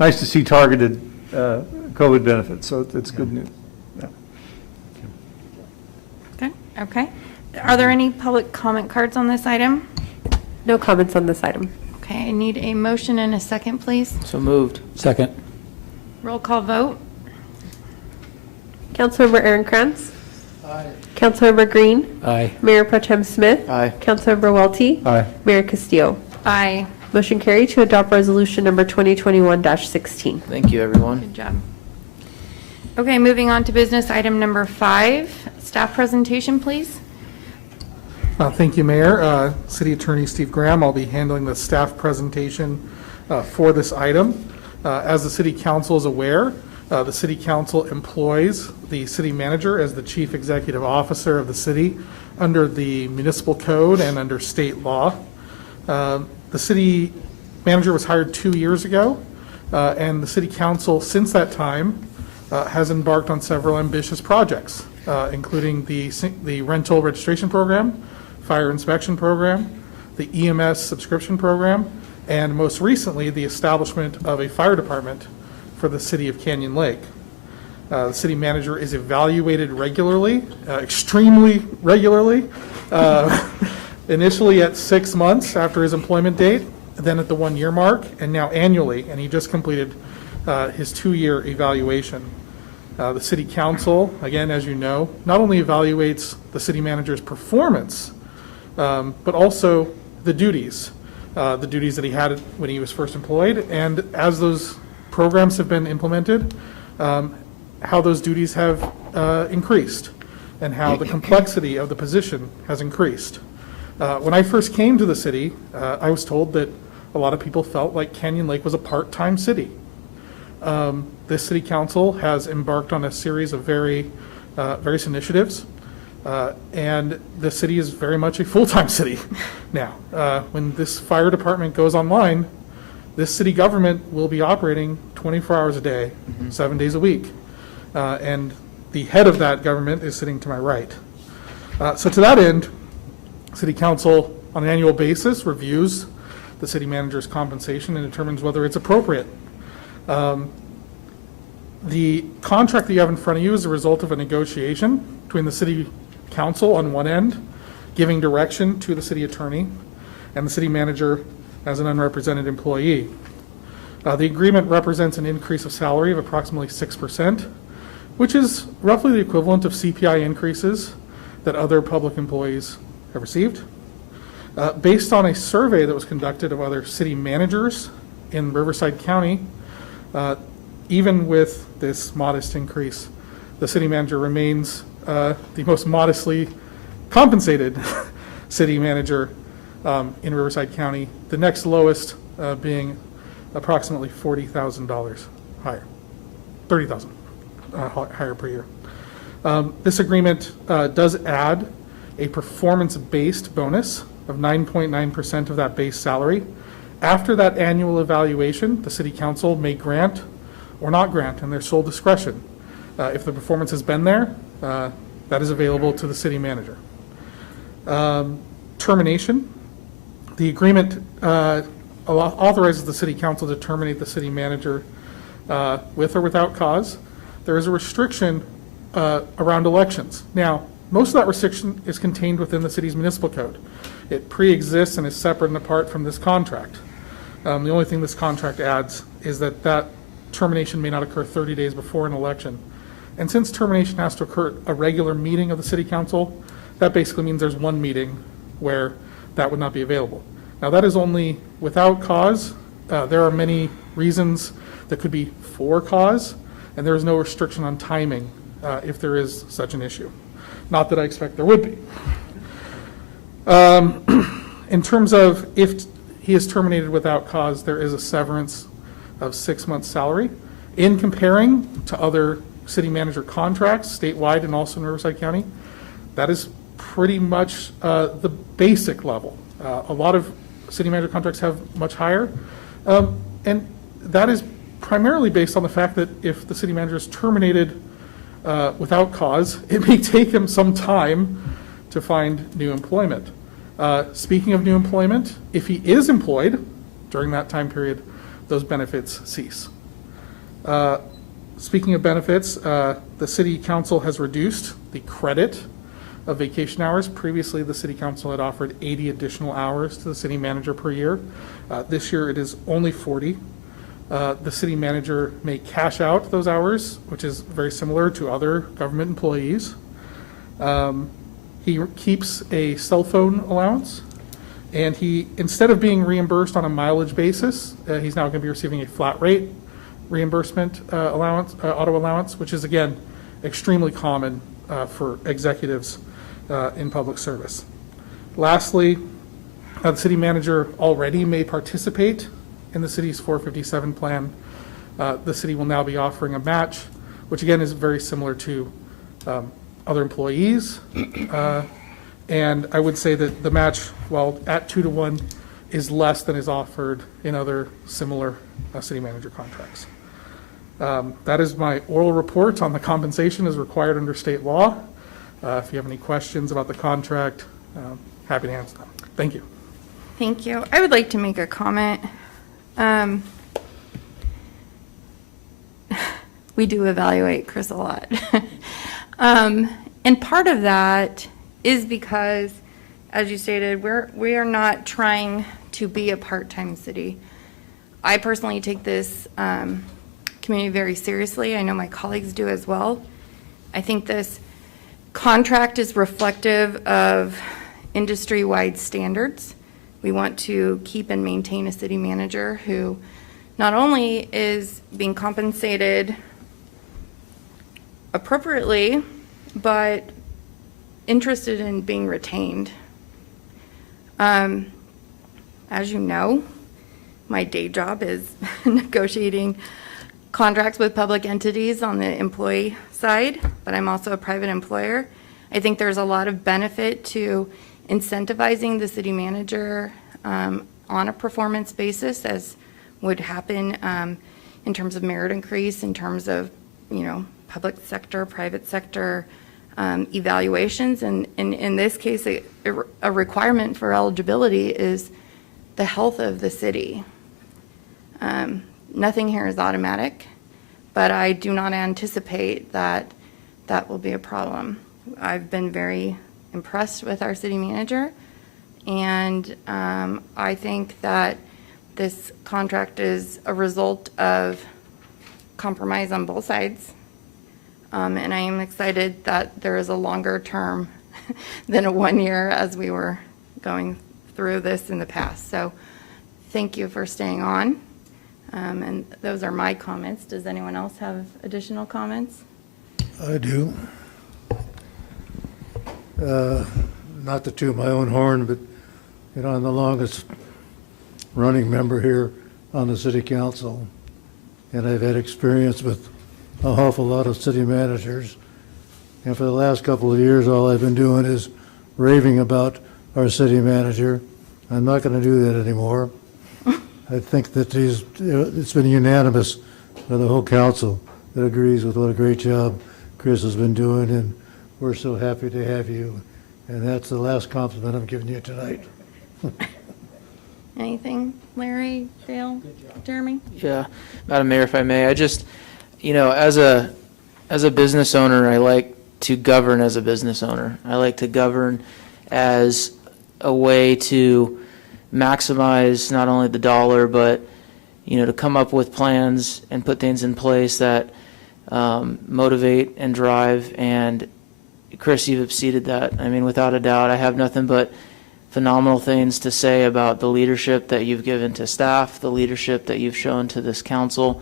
nice to see targeted COVID benefits, so it's good news. Yeah. Okay. Are there any public comment cards on this item? No comments on this item. Okay, I need a motion and a second, please. So moved. Second. Roll call vote. Councilmember Aaron Krantz. Aye. Councilmember Green. Aye. Mayor Pro Tem Smith. Aye. Councilmember Welty. Aye. Mayor Castillo. Aye. Motion carried to adopt resolution number 2021-16. Thank you, everyone. Good job. Okay, moving on to business item number 5. Staff presentation, please. Thank you, Mayor. City Attorney Steve Graham, I'll be handling the staff presentation for this item. As the City Council is aware, the City Council employs the City Manager as the Chief Executive Officer of the city under the Municipal Code and under state law. The City Manager was hired 2 years ago, and the City Council since that time has embarked on several ambitious projects, including the rental registration program, fire inspection program, the EMS subscription program, and most recently, the establishment of a fire department for the city of Canyon Lake. The city manager is evaluated regularly, extremely regularly, initially at 6 months after his employment date, then at the 1 year mark, and now annually, and he just completed his 2-year evaluation. The city council, again, as you know, not only evaluates the city manager's performance, but also the duties that he had when he was first employed, and as those programs have been implemented, how those duties have increased, and how the complexity of the position has increased. When I first came to the city, I was told that a lot of people felt like Canyon Lake was a part-time city. This city council has embarked on a series of various initiatives And the city is very much a full-time city now. When this fire department goes online, this city government will be operating 24 hours a day, 7 days a week. And the head of that government is sitting to my right. So to that end, City Council on an annual basis reviews the city manager's compensation and determines whether it's appropriate. The contract that you have in front of you is a result of a negotiation between the city council on one end, giving direction to the city attorney, and the city manager as an unrepresented employee. The agreement represents an increase of salary of approximately 6%, which is roughly the equivalent of CPI increases that other public employees have received. Based on a survey that was conducted of other city managers in Riverside County, even with this modest increase, the city manager remains the most modestly compensated city manager in Riverside County, the next lowest being approximately $40,000 higher, $30,000 higher per year. This agreement does add a performance-based bonus of 9.9% of that base salary. After that annual evaluation, the city council may grant or not grant in their sole discretion. If the performance has been there, that is available to the city manager. Termination. The agreement authorizes the city council to terminate the city manager with or without cause. There is a restriction around elections. Now, most of that restriction is contained within the city's municipal code. It pre-exists and is separate and apart from this contract. The only thing this contract adds is that that termination may not occur 30 days before an election. And since termination has to occur at a regular meeting of the city council, that basically means there's one meeting where that would not be available. Now, that is only without cause. There are many reasons that could be for cause, and there is no restriction on timing if there is such an issue. Not that I expect there would be. In terms of if he is terminated without cause, there is a severance of 6 months' salary. In comparing to other city manager contracts statewide and also in Riverside County, that is pretty much the basic level. A lot of city manager contracts have much higher, and that is primarily based on the fact that if the city manager is terminated without cause, it may take him some time to find new employment. Speaking of new employment, if he is employed during that time period, those benefits cease. Speaking of benefits, the city council has reduced the credit of vacation hours. Previously, the city council had offered 80 additional hours to the city manager per year. This year, it is only 40. The city manager may cash out those hours, which is very similar to other government employees. He keeps a cell phone allowance, and he, instead of being reimbursed on a mileage basis, he's now going to be receiving a flat rate reimbursement allowance, auto allowance, which is, again, extremely common for executives in public service. Lastly, the city manager already may participate in the city's 457 plan. The city will now be offering a match, which again is very similar to other employees. And I would say that the match, while at 2-to-1, is less than is offered in other similar city manager contracts. That is my oral report on the compensation as required under state law. If you have any questions about the contract, happy to answer them. Thank you. Thank you. I would like to make a comment. We do evaluate Chris a lot. And part of that is because, as you stated, we are not trying to be a part-time city. I personally take this community very seriously. I know my colleagues do as well. I think this contract is reflective of industry-wide standards. We want to keep and maintain a city manager who not only is being compensated appropriately, but interested in being retained. As you know, my day job is negotiating contracts with public entities on the employee side, but I'm also a private employer. I think there's a lot of benefit to incentivizing the city manager on a performance basis, as would happen in terms of merit increase, in terms of, public sector, private sector evaluations. And in this case, a requirement for eligibility is the health of the city. Nothing here is automatic, but I do not anticipate that that will be a problem. I've been very impressed with our city manager, and I think that this contract is a result of compromise on both sides. And I am excited that there is a longer term than a 1 year as we were going through this in the past. So thank you for staying on. And those are my comments. Does anyone else have additional comments? I do. Not to toot my own horn, but, I'm the longest running member here on the city council, and I've had experience with an awful lot of city managers. And for the last couple of years, all I've been doing is raving about our city manager. I'm not going to do that anymore. I think that it's been unanimous by the whole council that agrees with what a great job Chris has been doing, and we're so happy to have you. And that's the last compliment I'm giving you tonight. Anything, Larry, Dale, Jeremy? Yeah, Madam Mayor, if I may, I just, as a business owner, I like to govern as a business owner. I like to govern as a way to maximize not only the dollar, but, to come up with plans and put things in place that motivate and drive. And Chris, you've exceeded that. I mean, without a doubt, I have nothing but phenomenal things to say about the leadership that you've given to staff, the leadership that you've shown to this council.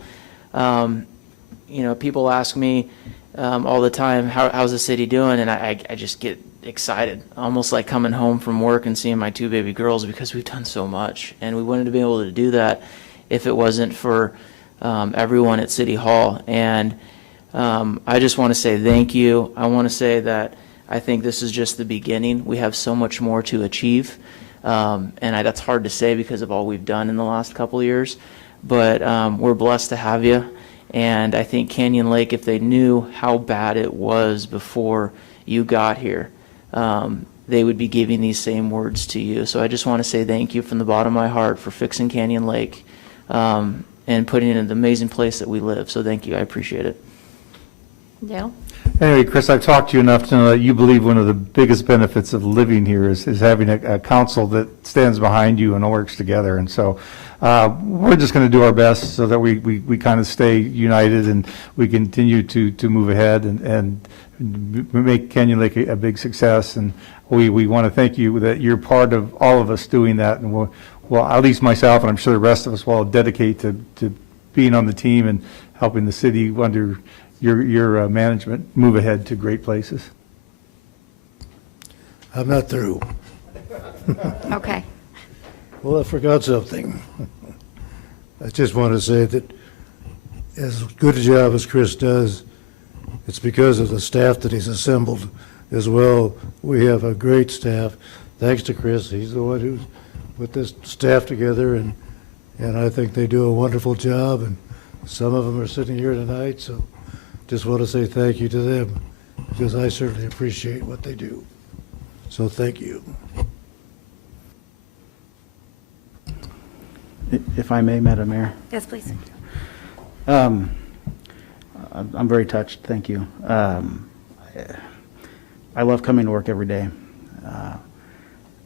People ask me all the time, how's the city doing? And I just get excited, almost like coming home from work and seeing my 2 baby girls, because we've done so much. And we wouldn't have been able to do that if it wasn't for everyone at City Hall. And I just want to say thank you. I want to say that I think this is just the beginning. We have so much more to achieve. That's hard to say because of all we've done in the last couple of years. But we're blessed to have you. And I think Canyon Lake, if they knew how bad it was before you got here, they would be giving these same words to you. So I just want to say thank you from the bottom of my heart for fixing Canyon Lake and putting it in the amazing place that we live. So thank you. I appreciate it. Dale? Anyway, Chris, I've talked to you enough to know that you believe one of the biggest benefits of living here is having a council that stands behind you and works together. And so we're just going to do our best so that we kind of stay united and we continue to move ahead and make Canyon Lake a big success. And we want to thank you that you're part of all of us doing that. And well, at least myself, and I'm sure the rest of us will dedicate to being on the team and helping the city under your management move ahead to great places. I'm not through. Okay. Well, I forgot something. I just want to say that as good a job as Chris does, it's because of the staff that he's assembled as well. We have a great staff. Thanks to Chris. He's the one who's put this staff together, and I think they do a wonderful job, and some of them are sitting here tonight, so just want to say thank you to them, because I certainly appreciate what they do. So thank you. If I may, Madam Mayor. Yes, please. I'm very touched, thank you. I love coming to work every day.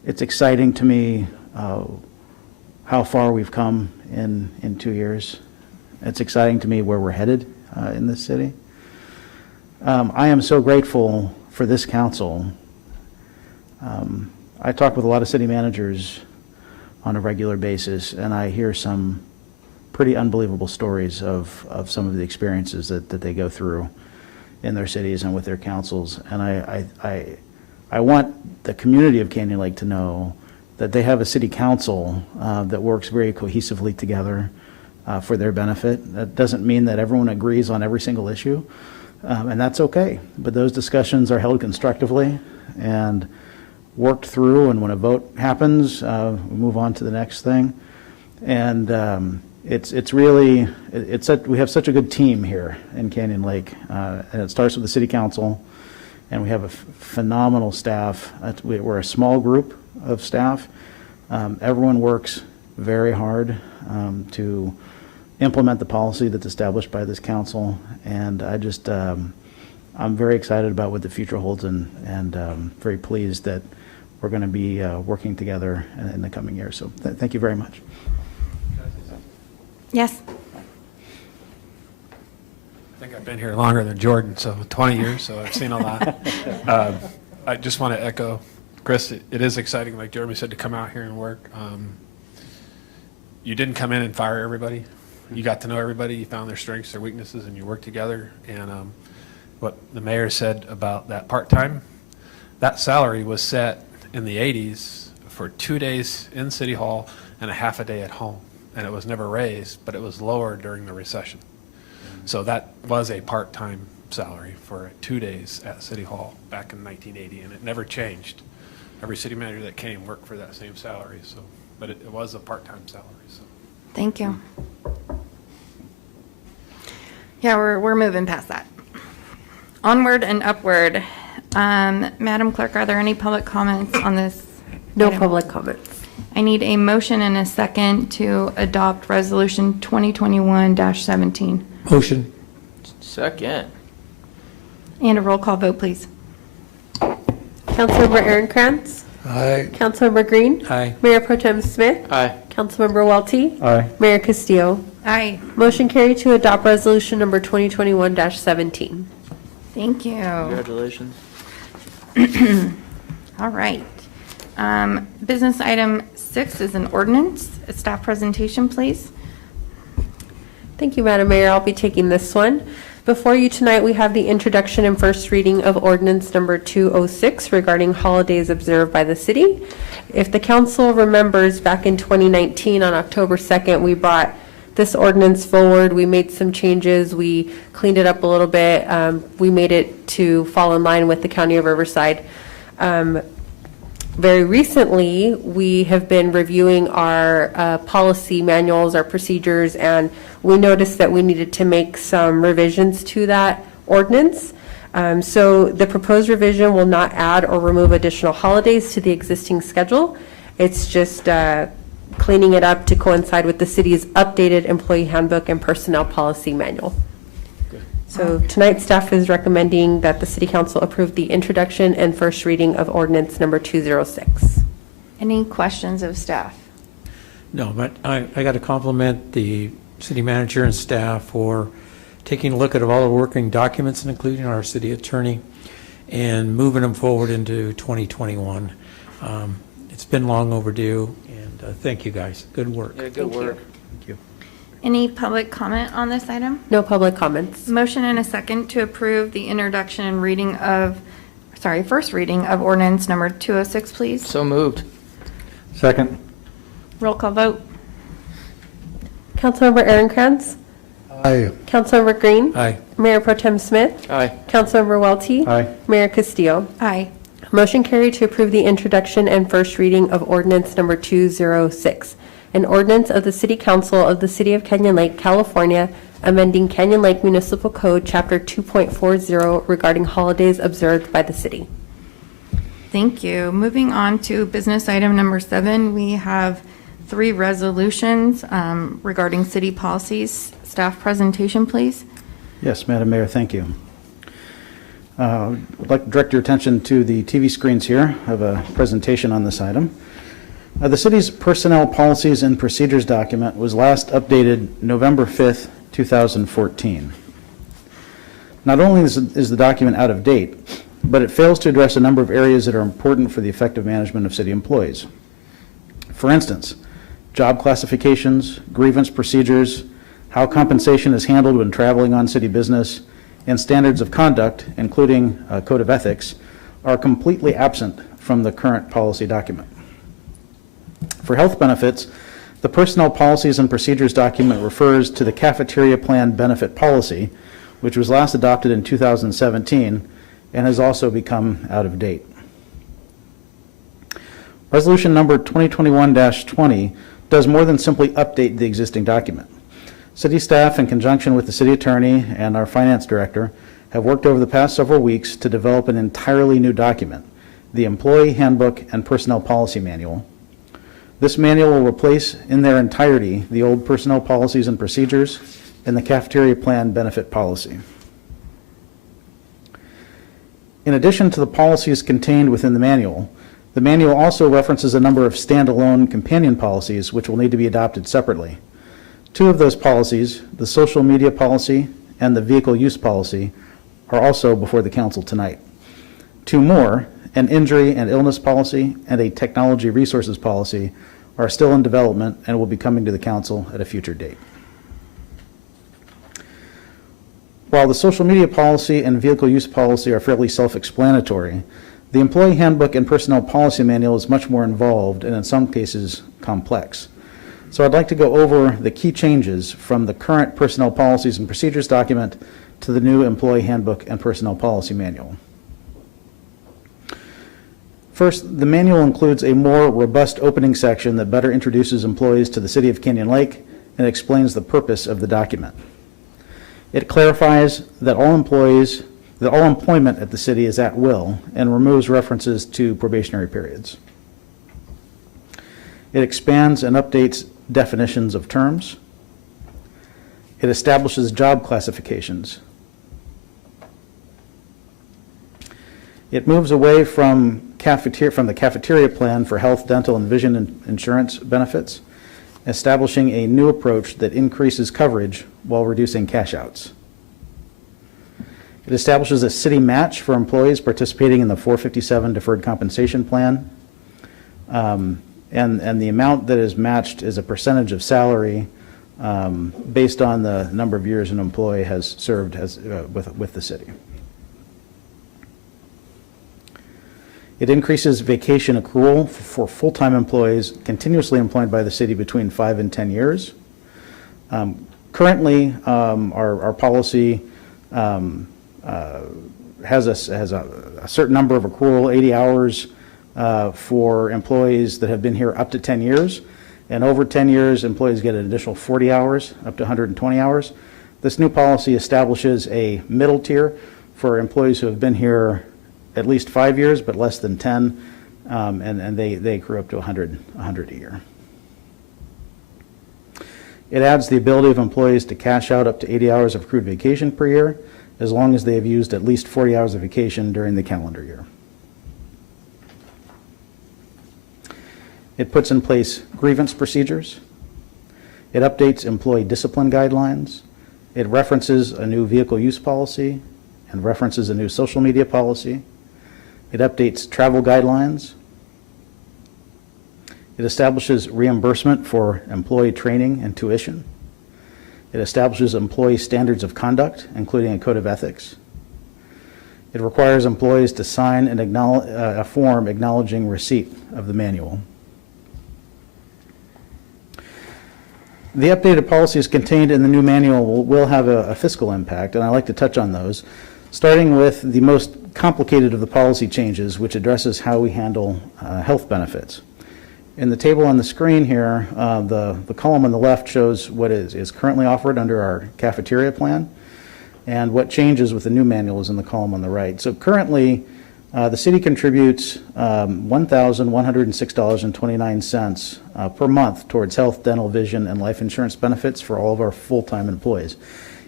It's exciting to me how far we've come in 2 years. It's exciting to me where we're headed in this city. I am so grateful for this council. I talk with a lot of city managers on a regular basis, and I hear some pretty unbelievable stories of some of the experiences that they go through in their cities and with their councils. And I want the community of Canyon Lake to know that they have a city council that works very cohesively together for their benefit. That doesn't mean that everyone agrees on every single issue, And that's okay. But those discussions are held constructively and worked through, and when a vote happens, we move on to the next thing. And it's really, we have such a good team here in Canyon Lake. And it starts with the city council, and we have a phenomenal staff. We're a small group of staff. Everyone works very hard to implement the policy that's established by this council, and I'm very excited about what the future holds, and very pleased that we're going to be working together in the coming years. So thank you very much. Yes. I think I've been here longer than Jordan, so 20 years, so I've seen a lot. I just want to echo, Chris, it is exciting, like Jeremy said, to come out here and work. You didn't come in and fire everybody. You got to know everybody, you found their strengths, their weaknesses, and you worked together. And what the mayor said about that part-time, that salary was set in the 80s for 2 days in City Hall and a half a day at home. And it was never raised, but it was lowered during the recession. So that was a part-time salary for 2 days at City Hall back in 1980, and it never changed. Every city manager that came worked for that same salary, so, but it was a part-time salary. So. Thank you. Yeah, we're moving past that. Onward and upward. Madam Clerk, are there any public comments on this? No item? public comments. I need a motion and a second to adopt Resolution 2021-17. Motion. Second. And a roll call vote, please. Councilmember Aaron Krantz. Aye. Councilmember Green. Aye. Mayor Pro Tem Smith. Aye. Councilmember Welty. Aye. Mayor Castillo. Aye. Motion carried to adopt resolution number 2021-17. Thank you. Congratulations. All right. Business item 6 is an ordinance. A staff presentation, please. Thank you, Madam Mayor. I'll be taking this one. Before you tonight, we have the introduction and first reading of ordinance number 206 regarding holidays observed by the city. If the council remembers, back in 2019 on October 2nd, we brought this ordinance forward. We made some changes. We cleaned it up a little bit. We made it to fall in line with the County of Riverside. Very recently, we have been reviewing our policy manuals, our procedures, and we noticed that we needed to make some revisions to that ordinance. So the proposed revision will not add or remove additional holidays to the existing schedule. It's just cleaning it up to coincide with the city's updated employee handbook and personnel policy manual. So tonight, staff is recommending that the City Council approve the introduction and first reading of ordinance number 206. Any questions of staff? No, but I got to compliment the city manager and staff for taking a look at all the working documents, and including our city attorney, and moving them forward into 2021. It's been long overdue, and thank you guys. Good work. Yeah, good work. Thank you. Any public comment on this item? No public comments. Motion and a second to approve the introduction and reading of, first reading of ordinance number 206, please. So moved. Second. Roll call vote. Councilmember Aaron Krantz. Aye. Councilmember Green. Aye. Mayor Pro Tem Smith. Aye. Councilmember Welty. Aye. Mayor Castillo. Aye. Motion carried to approve the introduction and first reading of ordinance number 206, an ordinance of the City Council of the City of Canyon Lake, California, amending Canyon Lake Municipal Code, Chapter 2.40, regarding holidays observed by the city. Thank you. Moving on to business item number 7, we have 3 resolutions regarding city policies. Staff presentation, please. Yes, Madam Mayor, thank you. I'd like to direct your attention to the TV screens here of a presentation on this item. The city's personnel policies and procedures document was last updated November 5th, 2014. Not only is the document out of date, but it fails to address a number of areas that are important for the effective management of city employees. For instance, job classifications, grievance procedures, how compensation is handled when traveling on city business, and standards of conduct, including a code of ethics, are completely absent from the current policy document. For health benefits, the personnel policies and procedures document refers to the cafeteria plan benefit policy, which was last adopted in 2017 and has also become out of date. Resolution number 2021-20 does more than simply update the existing document. City staff, in conjunction with the city attorney and our finance director, have worked over the past several weeks to develop an entirely new document, the Employee Handbook and Personnel Policy Manual. This manual will replace in their entirety the old personnel policies and procedures and the cafeteria plan benefit policy. In addition to the policies contained within the manual also references a number of standalone companion policies which will need to be adopted separately. Two of those policies, the social media policy and the vehicle use policy, are also before the council tonight. Two more, an injury and illness policy and a technology resources policy, are still in development and will be coming to the council at a future date. While the social media policy and vehicle use policy are fairly self-explanatory, the Employee Handbook and Personnel Policy Manual is much more involved and in some cases complex. So I'd like to go over the key changes from the current Personnel Policies and Procedures document to the new Employee Handbook and Personnel Policy Manual. First, the manual includes a more robust opening section that better introduces employees to the City of Canyon Lake and explains the purpose of the document. It clarifies that all employment at the city is at will and removes references to probationary periods. It expands and updates definitions of terms. It establishes job classifications. It moves away from the cafeteria plan for health, dental, and vision insurance benefits, establishing a new approach that increases coverage while reducing cash outs. It establishes a city match for employees participating in the 457 deferred compensation plan. And the amount that is matched is a percentage of salary based on the number of years an employee has served with the city. It increases vacation accrual for full-time employees continuously employed by the city between 5 and 10 years. Currently, our policy has a certain number of accrual, 80 hours for employees that have been here up to 10 years. And over 10 years, employees get an additional 40 hours, up to 120 hours. This new policy establishes a middle tier for employees who have been here at least 5 years, but less than 10, and they accrue up to 100 a year. It adds the ability of employees to cash out up to 80 hours of accrued vacation per year, as long as they have used at least 40 hours of vacation during the calendar year. It puts in place grievance procedures. It updates employee discipline guidelines. It references a new vehicle use policy and references a new social media policy. It updates travel guidelines. It establishes reimbursement for employee training and tuition. It establishes employee standards of conduct, including a code of ethics. It requires employees to sign a form acknowledging receipt of the manual. The updated policies contained in the new manual will have a fiscal impact, and I'd like to touch on those, starting with the most complicated of the policy changes, which addresses how we handle health benefits. In the table on the screen here, the column on the left shows what is currently offered under our cafeteria plan, and what changes with the new manual is in the column on the right. So currently, the city contributes $1,106.29 per month towards health, dental, vision, and life insurance benefits for all of our full-time employees.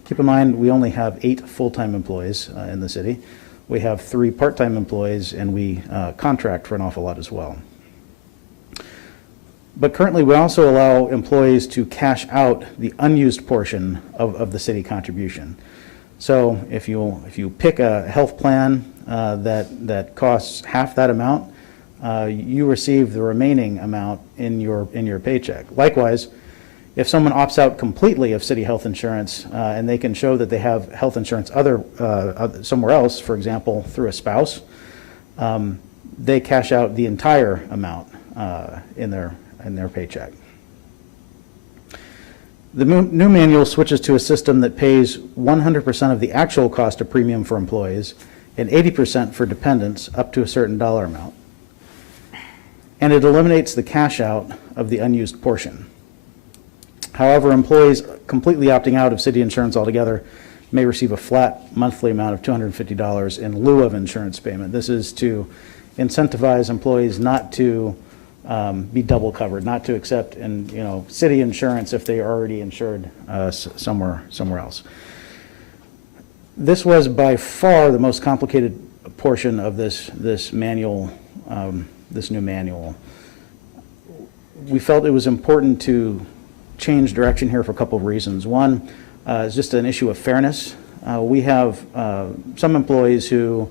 Keep in mind, we only have 8 full-time employees in the city. We have 3 part-time employees, and we contract for an awful lot as well. But currently, we also allow employees to cash out the unused portion of the city contribution. So if you pick a health plan that costs half that amount, you receive the remaining amount in your paycheck. Likewise, if someone opts out completely of city health insurance and they can show that they have health insurance somewhere else, for example, through a spouse, they cash out the entire amount in their paycheck. The new manual switches to a system that pays 100% of the actual cost of premium for employees and 80% for dependents up to a certain dollar amount. And it eliminates the cash out of the unused portion. However, employees completely opting out of city insurance altogether may receive a flat monthly amount of $250 in lieu of insurance payment. This is to incentivize employees not to be double covered, not to accept city insurance if they are already insured somewhere else. This was by far the most complicated portion of this manual, this new manual. We felt it was important to change direction here for a couple of reasons. One is just an issue of fairness. We have some employees who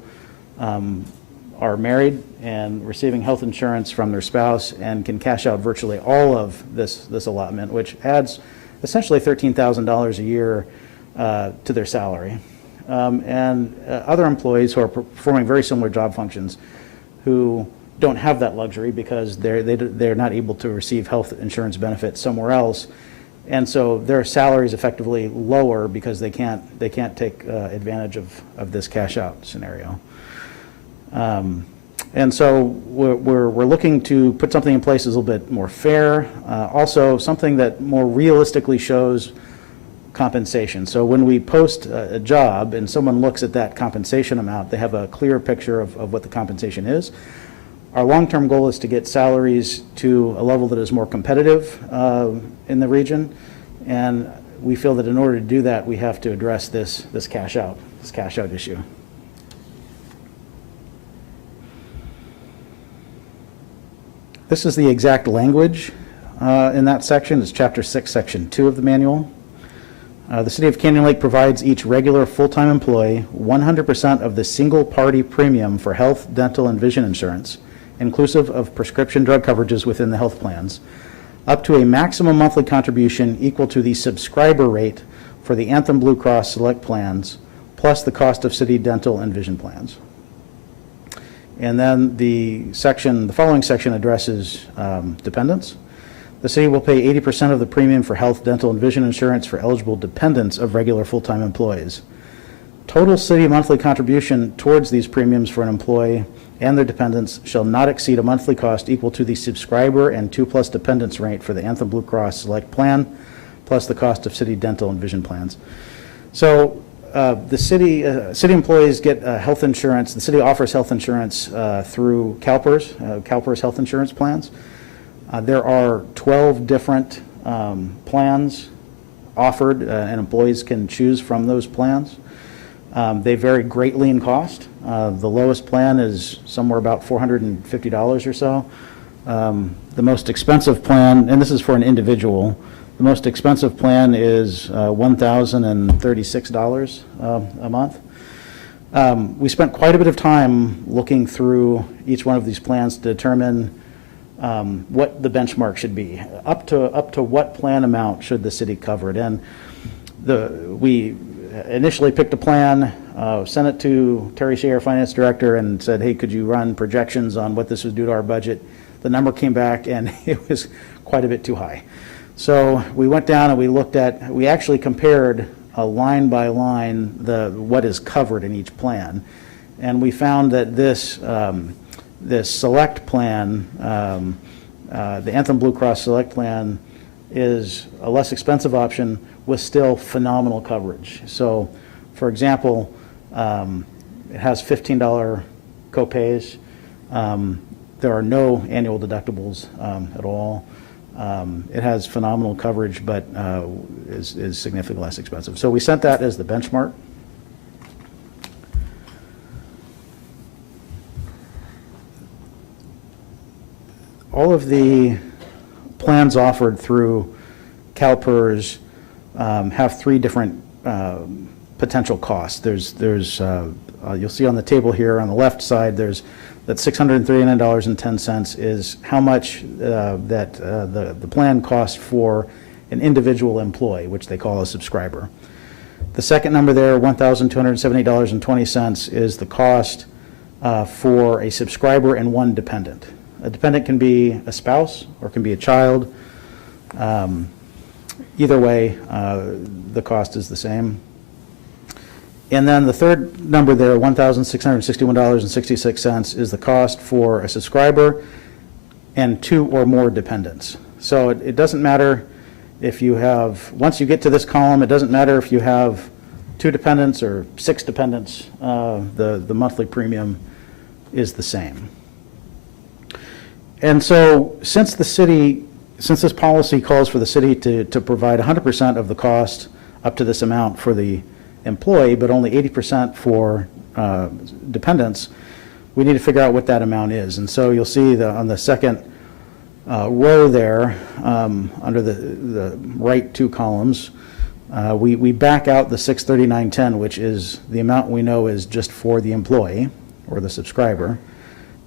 are married and receiving health insurance from their spouse and can cash out virtually all of this allotment, which adds essentially $13,000 a year to their salary. And other employees who are performing very similar job functions who don't have that luxury because they're not able to receive health insurance benefits somewhere else, and so their salary is effectively lower because they can't take advantage of this cash out scenario. And so we're looking to put something in place that's a little bit more fair, also something that more realistically shows compensation. So when we post a job and someone looks at that compensation amount, they have a clear picture of what the compensation is. Our long-term goal is to get salaries to a level that is more competitive in the region, and we feel that in order to do that, we have to address this cash out issue. This is the exact language in that section. It's Chapter 6, Section 2 of the manual. The City of Canyon Lake provides each regular full-time employee 100% of the single-party premium for health, dental, and vision insurance, inclusive of prescription drug coverages within the health plans, up to a maximum monthly contribution equal to the subscriber rate for the Anthem Blue Cross Select plans, plus the cost of city dental and vision plans. And then the following section addresses dependents. The city will pay 80% of the premium for health, dental, and vision insurance for eligible dependents of regular full-time employees. Total city monthly contribution towards these premiums for an employee and their dependents shall not exceed a monthly cost equal to the subscriber and 2+ dependents rate for the Anthem Blue Cross Select plan, plus the cost of city dental and vision plans. So the city employees get health insurance. The city offers health insurance through CalPERS health insurance plans. There are 12 different plans offered, and employees can choose from those plans. They vary greatly in cost. The lowest plan is somewhere about $450 or so. The most expensive plan, and this is for an individual, the most expensive plan is $1,036 a month. We spent quite a bit of time looking through each one of these plans to determine what the benchmark should be. Up to what plan amount should the city cover it? And we initially picked a plan, sent it to Terry Shea, our finance director, and said, hey, could you run projections on what this would do to our budget? The number came back and it was quite a bit too high. So we went down and we actually compared line by line what is covered in each plan. And we found that this select plan, the Anthem Blue Cross Select plan, is a less expensive option with still phenomenal coverage. So, for example, it has $15 copays. There are no annual deductibles at all. It has phenomenal coverage, but is significantly less expensive. So we sent that as the benchmark. All of the plans offered through CalPERS have three different potential costs. You'll see on the table here on the left side, there's that $639.10 is how much that the plan costs for an individual employee, which they call a subscriber. The second number there, $1,278.20, is the cost for a subscriber and one dependent. A dependent can be a spouse or can be a child. Either way, the cost is the same. And then the third number there, $1,661.66, is the cost for a subscriber and 2 or more dependents. So it doesn't matter if you have, once you get to this column, it doesn't matter if you have 2 dependents or 6 dependents, the monthly premium is the same. And so since this policy calls for the city to provide 100% of the cost up to this amount for the employee, but only 80% for dependents, we need to figure out what that amount is. And so you'll see on the second row there, under the right 2 columns, we back out the $639.10, which is the amount we know is just for the employee or the subscriber,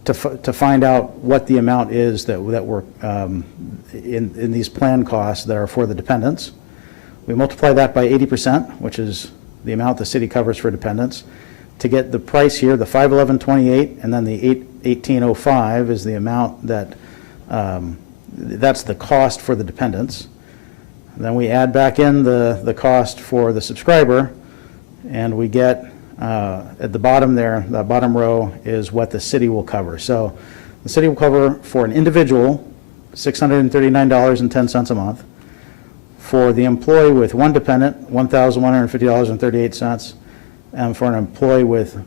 to find out what the amount is that we're in these plan costs that are for the dependents. We multiply that by 80%, which is the amount the city covers for dependents, to get the price here, the $511.28, and then the $1805 is the amount that that's the cost for the dependents. Then we add back in the cost for the subscriber, and we get at the bottom there, the bottom row is what the city will cover. So the city will cover for an individual $639.10 a month. For the employee with 1 dependent, $1,150.38, and for an employee with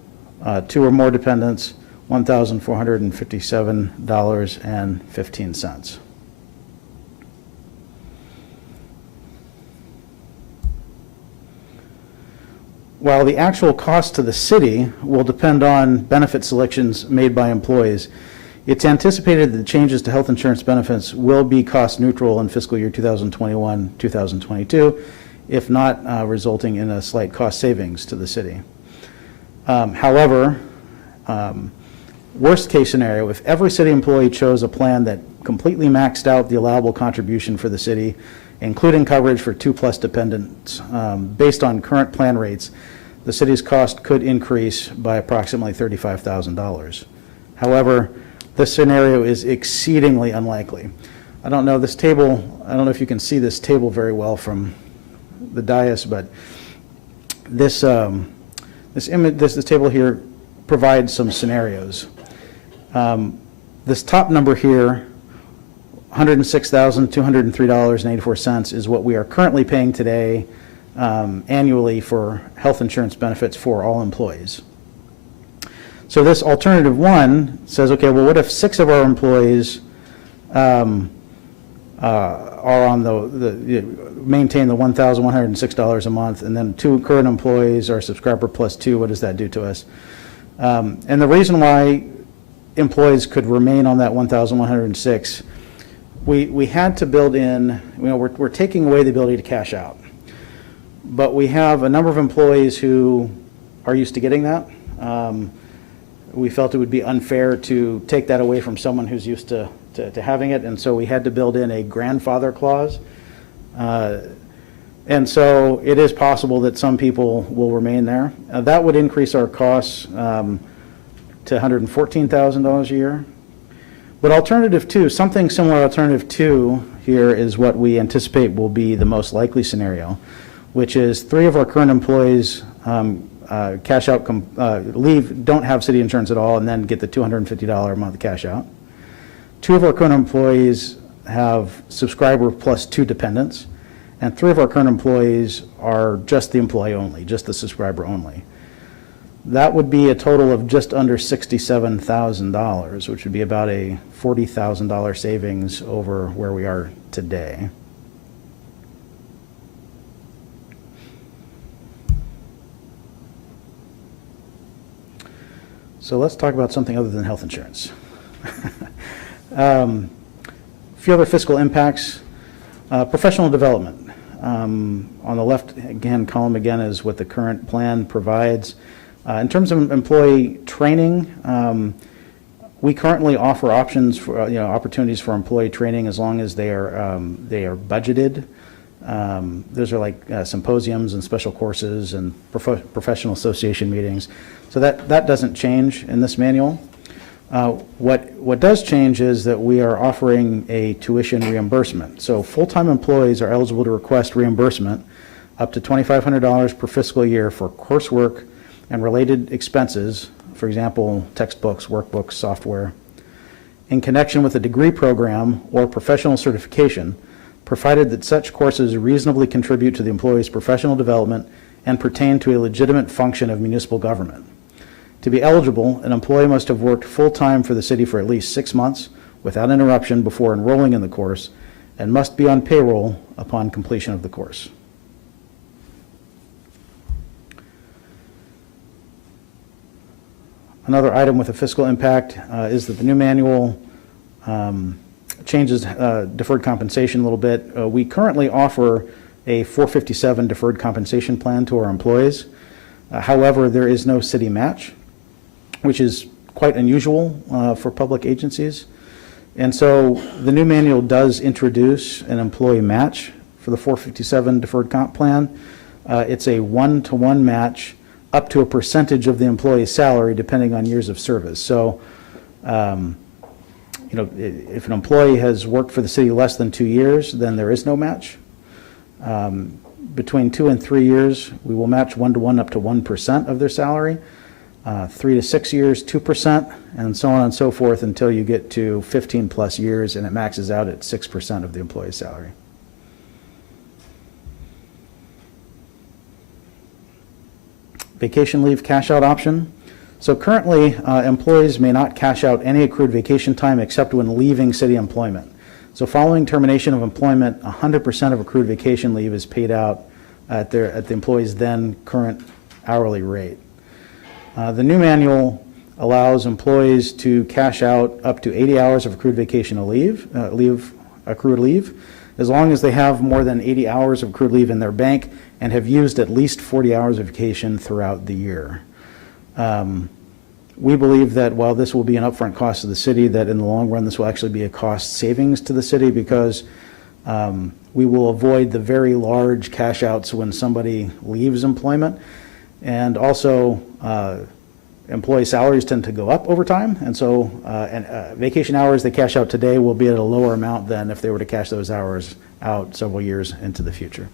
2 or more dependents, $1,457.15. While the actual cost to the city will depend on benefit selections made by employees, it's anticipated that the changes to health insurance benefits will be cost neutral in fiscal year 2021-2022, if not resulting in a slight cost savings to the city. However, worst case scenario, if every city employee chose a plan that completely maxed out the allowable contribution for the city, including coverage for 2+ dependents, based on current plan rates, the city's cost could increase by approximately $35,000. However, this scenario is exceedingly unlikely. I don't know if you can see this table very well from the dais, but this table here provides some scenarios. This top number here, $106,203.84, is what we are currently paying today annually for health insurance benefits for all employees. So this alternative 1 says, okay, well, what if 6 of our employees are on maintain the $1,106 a month, and then 2 current employees are subscriber plus 2, what does that do to us? And the reason why employees could remain on that $1,106, we had to build in, we're taking away the ability to cash out. But we have a number of employees who are used to getting that. We felt it would be unfair to take that away from someone who's used to having it, and so we had to build in a grandfather clause. And so it is possible that some people will remain there. That would increase our costs to $114,000 a year. But alternative 2, something similar, alternative 2 here is what we anticipate will be the most likely scenario, which is 3 of our current employees cash out, leave, don't have city insurance at all, and then get the $250 a month cash out. 2 of our current employees have subscriber plus 2 dependents, and 3 of our current employees are just the employee only, just the subscriber only. That would be a total of just under $67,000, which would be about a $40,000 savings over where we are today. So let's talk about something other than health insurance. A few other fiscal impacts. Professional development. On the left column again is what the current plan provides. In terms of employee training, we currently offer options for opportunities for employee training as long as they are budgeted. Those are like symposiums and special courses and professional association meetings. So that doesn't change in this manual. What does change is that we are offering a tuition reimbursement. So full-time employees are eligible to request reimbursement up to $2,500 per fiscal year for coursework and related expenses, for example, textbooks, workbooks, software, in connection with a degree program or professional certification, provided that such courses reasonably contribute to the employee's professional development and pertain to a legitimate function of municipal government. To be eligible, an employee must have worked full-time for the city for at least 6 months without interruption before enrolling in the course and must be on payroll upon completion of the course. Another item with a fiscal impact is that the new manual changes deferred compensation a little bit. We currently offer a 457 deferred compensation plan to our employees. However, there is no city match, which is quite unusual for public agencies. And so the new manual does introduce an employee match for the 457 deferred comp plan. It's a 1-to-1 match up to a percentage of the employee's salary depending on years of service. So, if an employee has worked for the city less than 2 years, then there is no match. Between 2 and 3 years, we will match 1-to-1 up to 1% of their salary. 3 to 6 years, 2%, and so on and so forth until you get to 15 plus years, and it maxes out at 6% of the employee's salary. Vacation leave cash out option. So currently, employees may not cash out any accrued vacation time except when leaving city employment. So following termination of employment, 100% of accrued vacation leave is paid out at the employee's then current hourly rate. The new manual allows employees to cash out up to 80 hours of accrued vacation accrued leave, as long as they have more than 80 hours of accrued leave in their bank and have used at least 40 hours of vacation throughout the year. We believe that while this will be an upfront cost to the city, that in the long run this will actually be a cost savings to the city because we will avoid the very large cash outs when somebody leaves employment. And also, employee salaries tend to go up over time, and so vacation hours they cash out today will be at a lower amount than if they were to cash those hours out several years into the future.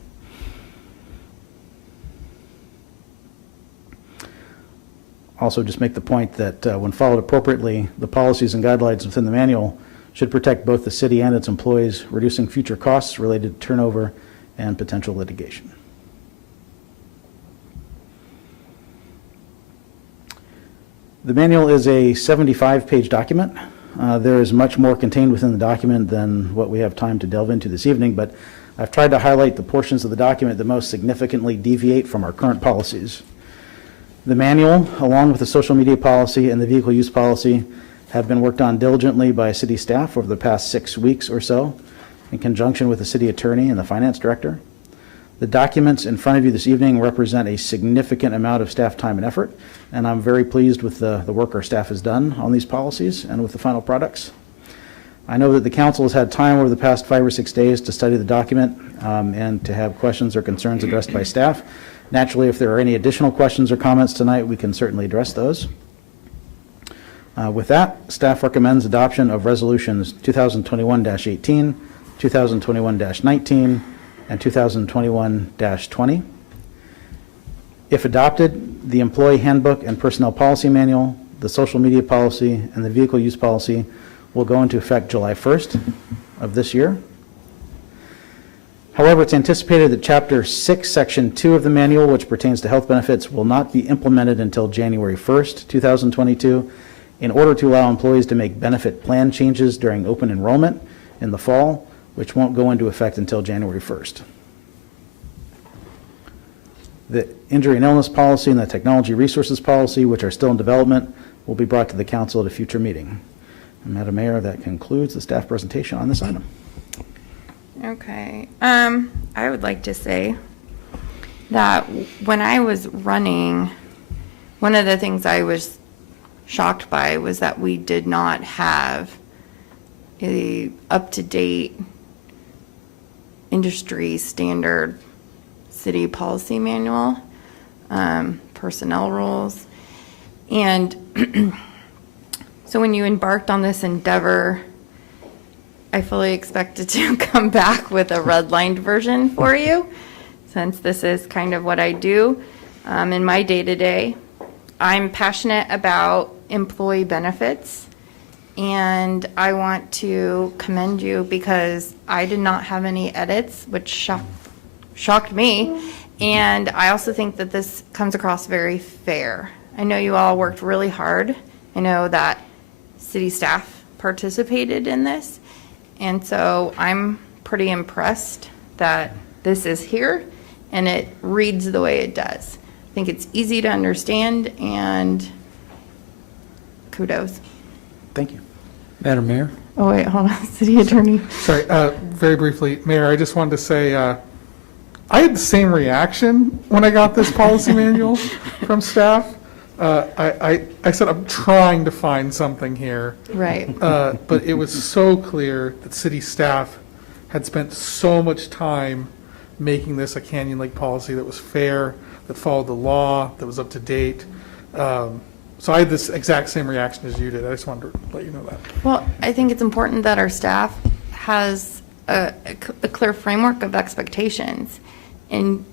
Also, just make the point that when followed appropriately, the policies and guidelines within the manual should protect both the city and its employees, reducing future costs related to turnover and potential litigation. The manual is a 75-page document. There is much more contained within the document than what we have time to delve into this evening, but I've tried to highlight the portions of the document that most significantly deviate from our current policies. The manual, along with the social media policy and the vehicle use policy, have been worked on diligently by city staff over the past 6 weeks or so, in conjunction with the city attorney and the finance director. The documents in front of you this evening represent a significant amount of staff time and effort, and I'm very pleased with the work our staff has done on these policies and with the final products. I know that the council has had time over the past 5 or 6 days to study the document and to have questions or concerns addressed by staff. Naturally, if there are any additional questions or comments tonight, we can certainly address those. With that, staff recommends adoption of resolutions 2021-18, 2021-19, and 2021-20. If adopted, the employee handbook and personnel policy manual, the social media policy, and the vehicle use policy will go into effect July 1st of this year. However, it's anticipated that Chapter 6, Section 2 of the manual, which pertains to health benefits, will not be implemented until January 1st, 2022, in order to allow employees to make benefit plan changes during open enrollment in the fall, which won't go into effect until January 1st. The injury and illness policy and the technology resources policy, which are still in development, will be brought to the council at a future meeting. And Madam Mayor, that concludes the staff presentation on this item. Okay. I would like to say that when I was running, one of the things I was shocked by was that we did not have a up-to-date industry standard city policy manual, personnel rules. And So when you embarked on this endeavor, I fully expected to come back with a redlined version for you, since this is kind of what I do in my day-to-day. I'm passionate about employee benefits, and I want to commend you because I did not have any edits, which shocked me. And I also think that this comes across very fair. I know you all worked really hard. I know that city staff participated in this. And so I'm pretty impressed that this is here and it reads the way it does. I think it's easy to understand, and kudos. Thank you. Madam Mayor? Oh, wait, hold on, city attorney. Sorry, very briefly, Mayor, I just wanted to say, I had the same reaction when I got this policy manual from staff. I said, I'm trying to find something here. Right. But it was so clear that city staff had spent so much time making this a Canyon Lake policy that was fair, that followed the law, that was up to date. So I had this exact same reaction as you did. I just wanted to let you know that. Well, I think it's important that our staff has a clear framework of expectations. And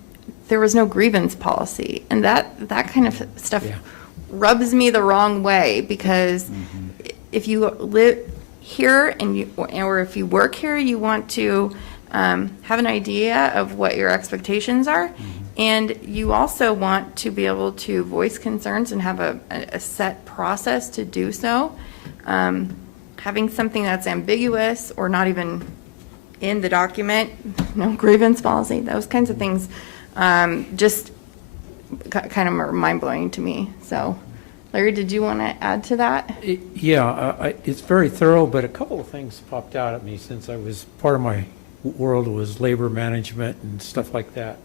there was no grievance policy. And that kind of stuff rubs me the wrong way, because if you live here or if you work here, you want to have an idea of what your expectations are. And you also want to be able to voice concerns and have a set process to do so. Having something that's ambiguous or not even in the document, no grievance policy, those kinds of things, just kind of are mind-blowing to me. So, Larry, did you want to add to that? Yeah, it's very thorough, but a couple of things popped out at me since I was, part of my world was labor management and stuff like that.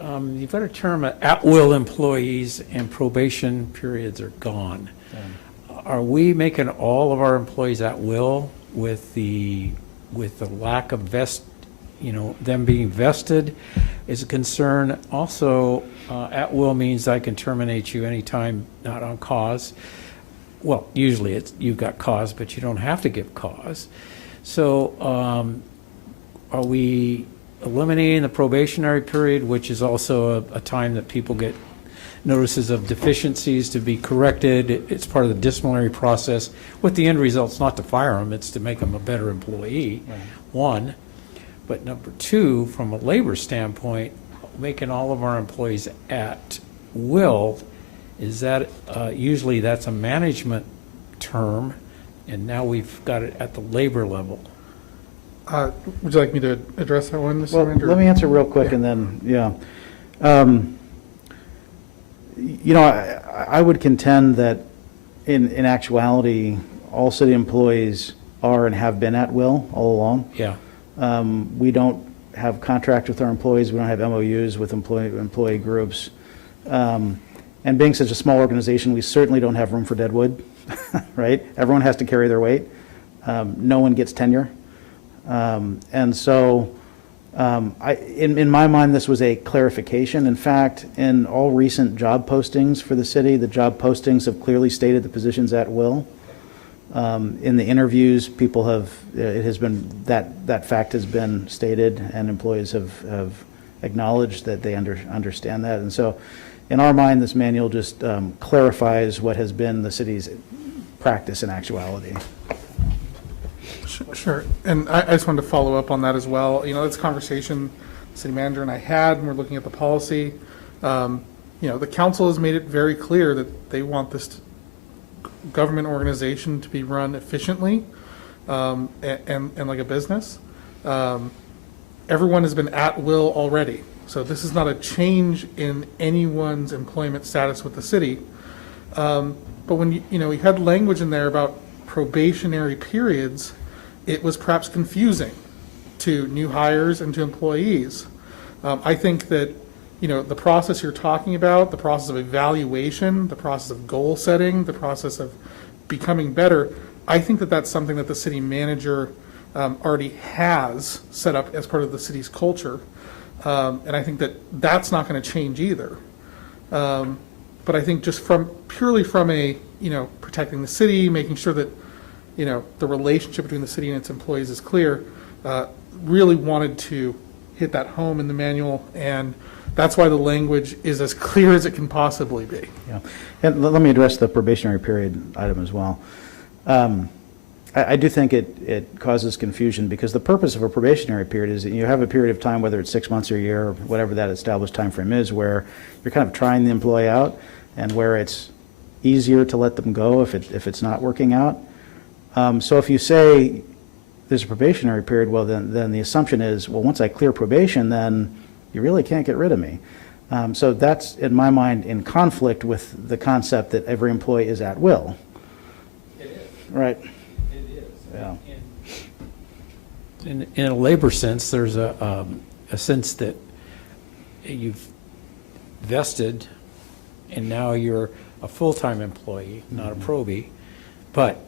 You've got a term, at-will employees and probation periods are gone. Are we making all of our employees at will with the lack of them being vested is a concern? Also, at will means I can terminate you anytime not on cause. Well, usually you've got cause, but you don't have to give cause. So are we eliminating the probationary period, which is also a time that people get notices of deficiencies to be corrected? It's part of the disciplinary process, with the end result's not to fire them, it's to make them a better employee, one. But number two, from a labor standpoint, making all of our employees at will, is that usually that's a management term, and now we've got it at the labor level. Would you like me to address that one, Mr. Well, Manager? let me answer real quick and then, I would contend that in actuality, all city employees are and have been at will all along. Yeah. We don't have contracts with our employees. We don't have MOUs with employee groups. And being such a small organization, we certainly don't have room for deadwood, right? Everyone has to carry their weight. No one gets tenure. And so in my mind, this was a clarification. In fact, in all recent job postings for the city, the job postings have clearly stated the position's at will. In the interviews, people have, it has been, that fact has been stated, and employees have acknowledged that they understand that. And so in our mind, this manual just clarifies what has been the city's practice in actuality. Sure, and I just wanted to follow up on that as well. This conversation the city manager and I had, and we're looking at the policy. The council has made it very clear that they want this government organization to be run efficiently and like a business. Everyone has been at will already, so this is not a change in anyone's employment status with the city. But when you had language in there about probationary periods, it was perhaps confusing to new hires and to employees. I think that the process you're talking about, the process of evaluation, the process of goal setting, the process of becoming better, I think that that's something that the city manager already has set up as part of the city's culture. And I think that that's not going to change either. But I think just purely from a, protecting the city, making sure that, the relationship between the city and its employees is clear, really wanted to hit that home in the manual, and that's why the language is as clear as it can possibly be. Yeah, and let me address the probationary period item as well. I do think it causes confusion because the purpose of a probationary period is that you have a period of time, whether it's 6 months or a year, or whatever that established time frame is, where you're kind of trying the employee out and where it's easier to let them go if it's not working out. So if you say there's a probationary period, well, then the assumption is, well, once I clear probation, then you really can't get rid of me. So that's, in my mind, in conflict with the concept that every employee is at will. It is. Right. It is. Yeah. In a labor sense, there's a sense that you've vested and now you're a full-time employee, not a probie, but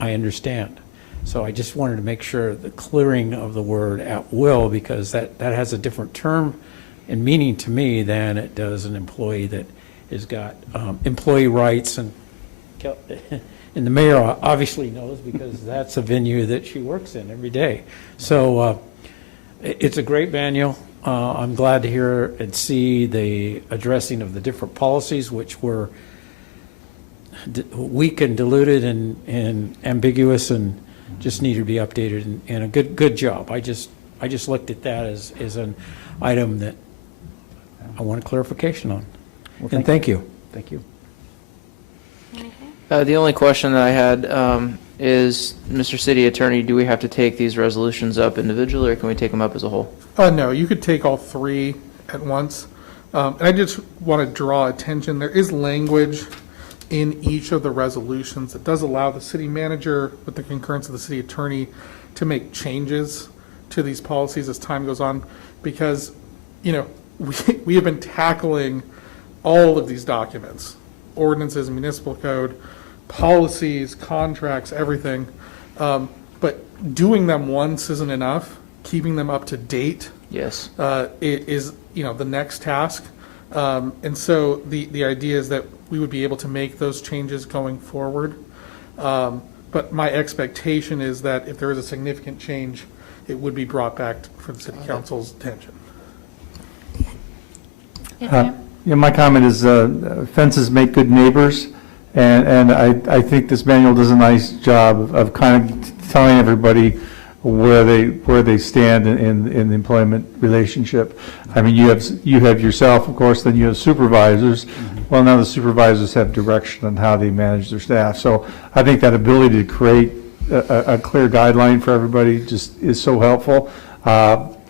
I understand. So I just wanted to make sure the clearing of the word at will, because that has a different term and meaning to me than it does an employee that has got employee rights, and the mayor obviously knows because that's a venue that she works in every day. So it's a great manual. I'm glad to hear and see the addressing of the different policies, which were weak and diluted and ambiguous and just need to be updated, and a good job. I just looked at that as an item that I want clarification on. Well, and thank you. Thank you. The only question that I had is, Mr. City Attorney, do we have to take these resolutions up individually, or can we take them up as a whole? No, you could take all three at once. And I just want to draw attention, there is language in each of the resolutions that does allow the city manager, with the concurrence of the city attorney, to make changes to these policies as time goes on, because, we have been tackling all of these documents, ordinances, municipal code, policies, contracts, everything. But doing them once isn't enough. Keeping them up to date, yes, is the next task. And so the idea is that we would be able to make those changes going forward. But my expectation is that if there is a significant change, it would be brought back for the city council's attention. Yeah, my comment is fences make good neighbors, and I think this manual does a nice job of kind of telling everybody where they stand in the employment relationship. I mean, you have yourself, of course, then you have supervisors. Well, now the supervisors have direction on how they manage their staff. So I think that ability to create a clear guideline for everybody just is so helpful.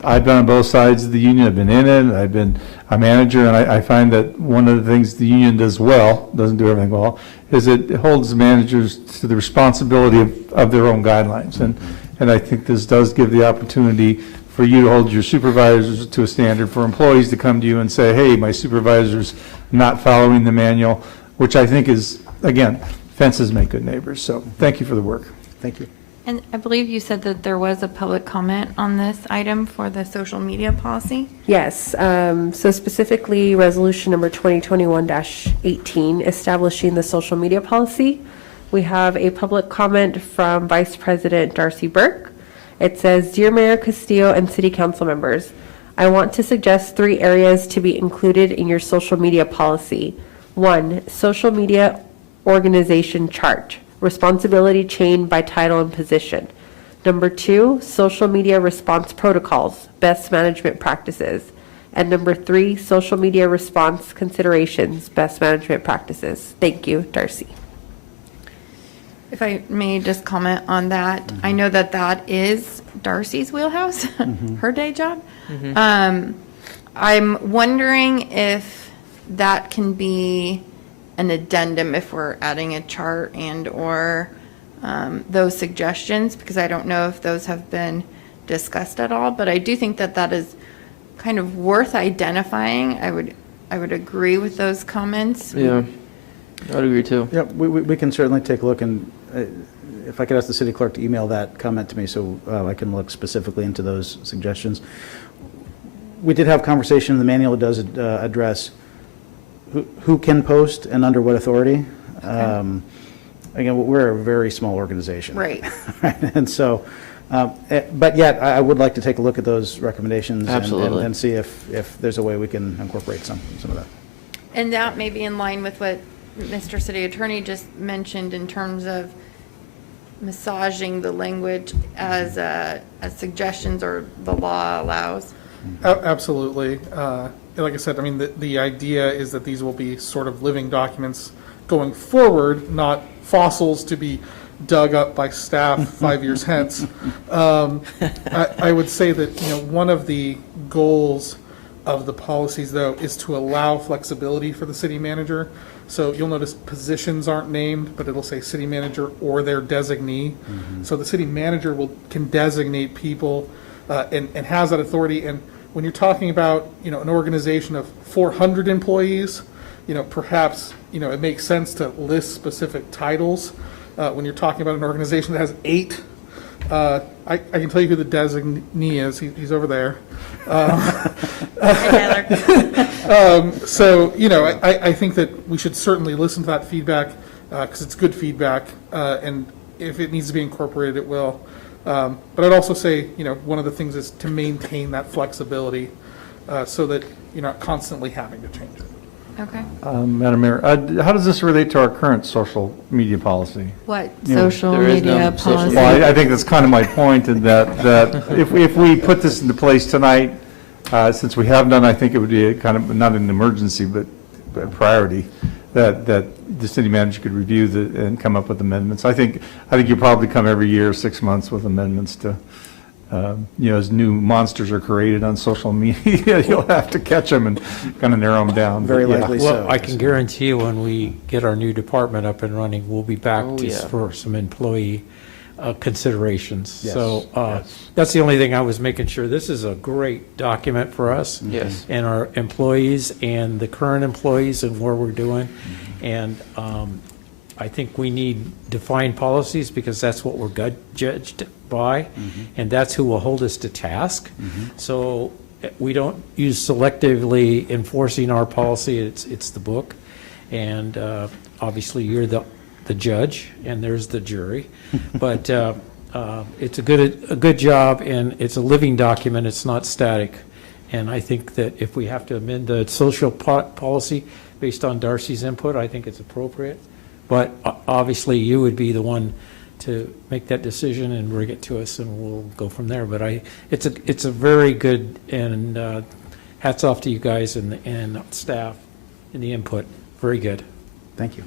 I've been on both sides of the union. I've been in it. I've been a manager, and I find that one of the things the union does well, doesn't do everything well, is it holds managers to the responsibility of their own guidelines. And I think this does give the opportunity for you to hold your supervisors to a standard, for employees to come to you and say, hey, my supervisor's not following the manual, which I think is, again, fences make good neighbors. So thank you for the work. Thank you. And I believe you said that there was a public comment on this item for the social media policy? Yes, so specifically, resolution number 2021-18, establishing the social media policy. We have a public comment from Vice President Darcy Burke. It says, Dear Mayor Castillo and City Council members, I want to suggest 3 areas to be included in your social media policy. 1, social media organization chart, responsibility chain by title and position. Number 2, social media response protocols, best management practices. And number 3, social media response considerations, best management practices. Thank you, Darcy. If I may just comment on that, I know that that is Darcy's wheelhouse, her day job. I'm wondering if that can be an addendum if we're adding a chart and or those suggestions, because I don't know if those have been discussed at all, but I do think that that is kind of worth identifying. I would agree with those comments. Yeah, I would agree too. Yeah, we can certainly take a look, and if I could ask the city clerk to email that comment to me so I can look specifically into those suggestions. We did have conversation, the manual does address who can post and under what authority. Again, we're a very small organization. Right. And so, but yet, I would like to take a look at those recommendations Absolutely. and see if there's a way we can incorporate some of that. And that may be in line with what Mr. City Attorney just mentioned in terms of massaging the language as suggestions or the law allows. Absolutely. Like I said, I mean, the idea is that these will be sort of living documents going forward, not fossils to be dug up by staff 5 years hence. I would say that, one of the goals of the policies, though, is to allow flexibility for the city manager. So you'll notice positions aren't named, but it'll say city manager or their designee. So the city manager can designate people and has that authority. And when you're talking about, an organization of 400 employees, perhaps, it makes sense to list specific titles. When you're talking about an organization that has 8, I can tell you who the designee is. He's over there. So, I think that we should certainly listen to that feedback because it's good feedback. And if it needs to be incorporated, it will. But I'd also say, one of the things is to maintain that flexibility so that you're not constantly having to change it. Okay. Madam Mayor, how does this relate to our current social media policy? What Social media policy? Well, I think that's kind of my point in that if we put this into place tonight, since we have done, I think it would be kind of not an emergency, but a priority, that the city manager could review and come up with amendments. I think you probably come every year, 6 months with amendments to, as new monsters are created on social media, you'll have to catch them and kind of narrow them down. Very But, yeah. likely so. Well, I can guarantee you when we get our new department up and running, we'll be back for some employee considerations. Yes. So that's the only thing I was making sure. This is a great document for us. Yes. And our employees and the current employees and where we're doing. And I think we need defined policies because that's what we're judged by, and that's who will hold us to task. So we don't use selectively enforcing our policy. It's the book, and obviously you're the judge, and there's the jury. But it's a good job, and it's a living document. It's not static. And I think that if we have to amend the social policy based on Darcy's input, I think it's appropriate. But obviously, you would be the one to make that decision and bring it to us, and we'll go from there. But it's a very good, and hats off to you guys and staff and the input. Very good. Thank you.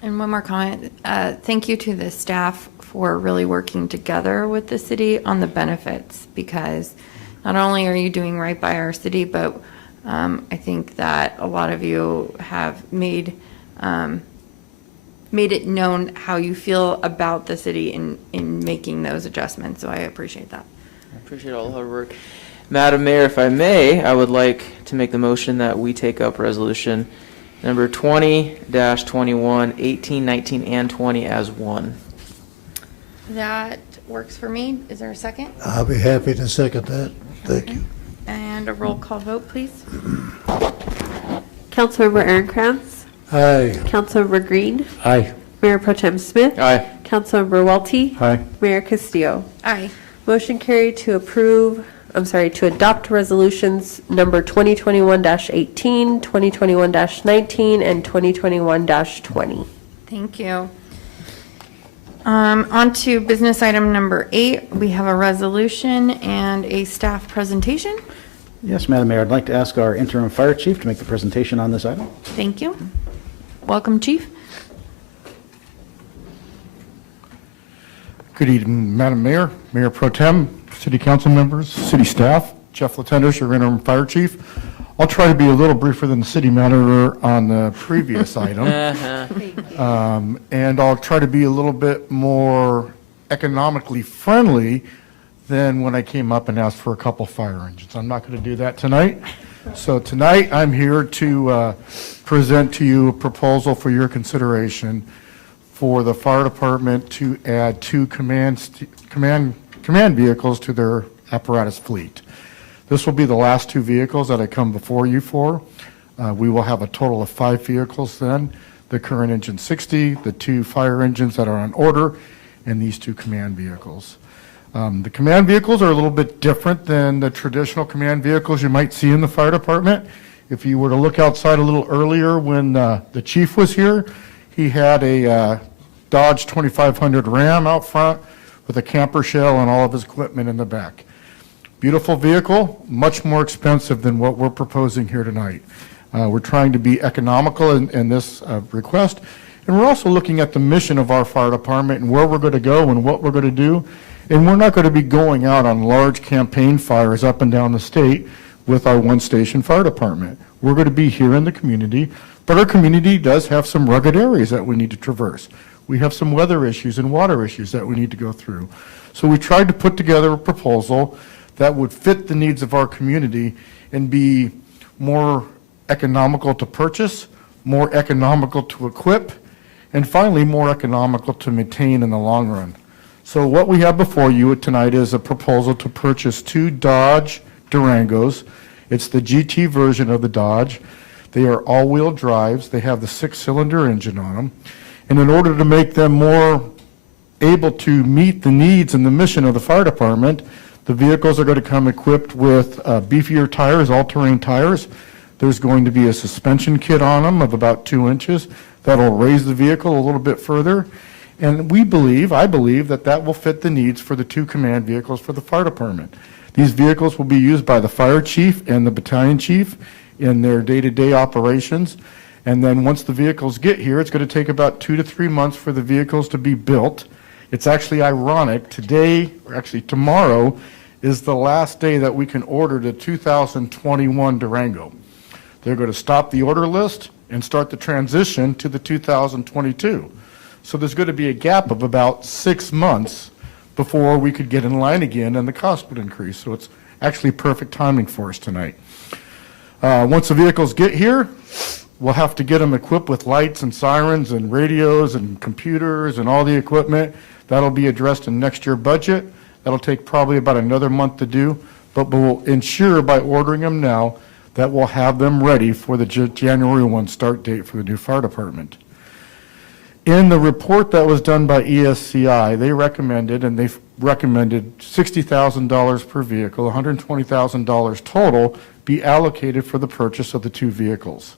And one more comment. Thank you to the staff for really working together with the city on the benefits, because not only are you doing right by our city, but I think that a lot of you have made it known how you feel about the city in making those adjustments. So I appreciate that. I appreciate all the hard work. Madam Mayor, if I may, I would like to make the motion that we take up resolution number 20-21, 18, 19, and 20 as one. That works for me. Is there a second? I'll be happy to second that. Thank you. And a roll call vote, please. Councilmember Aaron Krantz. Aye. Councilmember Green. Aye. Mayor Pro Tem Smith. Aye. Councilmember Welty. Aye. Mayor Castillo. Aye. Motion carried to adopt resolutions number 2021-18, 2021-19, and 2021-20. Thank you. On to business item number 8. We have a resolution and a staff presentation. Yes, Madam Mayor, I'd like to ask our interim fire chief to make the presentation on this item. Thank you. Welcome, Chief. Good evening, Madam Mayor, Mayor Pro Tem, City Council members, City staff. Jeff Latendis, your interim fire chief. I'll try to be a little briefer than the city manager on the previous item. And I'll try to be a little bit more economically friendly than when I came up and asked for a couple fire engines. I'm not going to do that tonight. So tonight, I'm here to present to you a proposal for your consideration for the fire department to add 2 command vehicles to their apparatus fleet. This will be the last 2 vehicles that I come before you for. We will have a total of 5 vehicles then, the current engine 60, the 2 fire engines that are on order, and these 2 command vehicles. The command vehicles are a little bit different than the traditional command vehicles you might see in the fire department. If you were to look outside a little earlier when the chief was here, he had a Dodge 2500 Ram out front with a camper shell and all of his equipment in the back. Beautiful vehicle, much more expensive than what we're proposing here tonight. We're trying to be economical in this request, and we're also looking at the mission of our fire department and where we're going to go and what we're going to do. And we're not going to be going out on large campaign fires up and down the state with our one-station fire department. We're going to be here in the community, but our community does have some rugged areas that we need to traverse. We have some weather issues and water issues that we need to go through. So we tried to put together a proposal that would fit the needs of our community and be more economical to purchase, more economical to equip, and finally more economical to maintain in the long run. So what we have before you tonight is a proposal to purchase 2 Dodge Durangos. It's the GT version of the Dodge. They are all-wheel drives. They have the 6-cylinder engine on them. And in order to make them more able to meet the needs and the mission of the fire department, the vehicles are going to come equipped with beefier tires, all-terrain tires. There's going to be a suspension kit on them of about 2 inches that'll raise the vehicle a little bit further. And I believe that will fit the needs for the 2 command vehicles for the fire department. These vehicles will be used by the fire chief and the battalion chief in their day-to-day operations. And then once the vehicles get here, it's going to take about 2 to 3 months for the vehicles to be built. It's actually ironic, tomorrow is the last day that we can order the 2021 Durango. They're going to stop the order list and start the transition to the 2022. So there's going to be a gap of about 6 months before we could get in line again and the cost would increase. So it's actually perfect timing for us tonight. Once the vehicles get here, we'll have to get them equipped with lights and sirens and radios and computers and all the equipment. That'll be addressed in next year's budget. That'll take probably about another month to do, but we'll ensure by ordering them now that we'll have them ready for the January 1 start date for the new fire department. In the report that was done by ESCI, they recommended $60,000 per vehicle, $120,000 total, be allocated for the purchase of the 2 vehicles.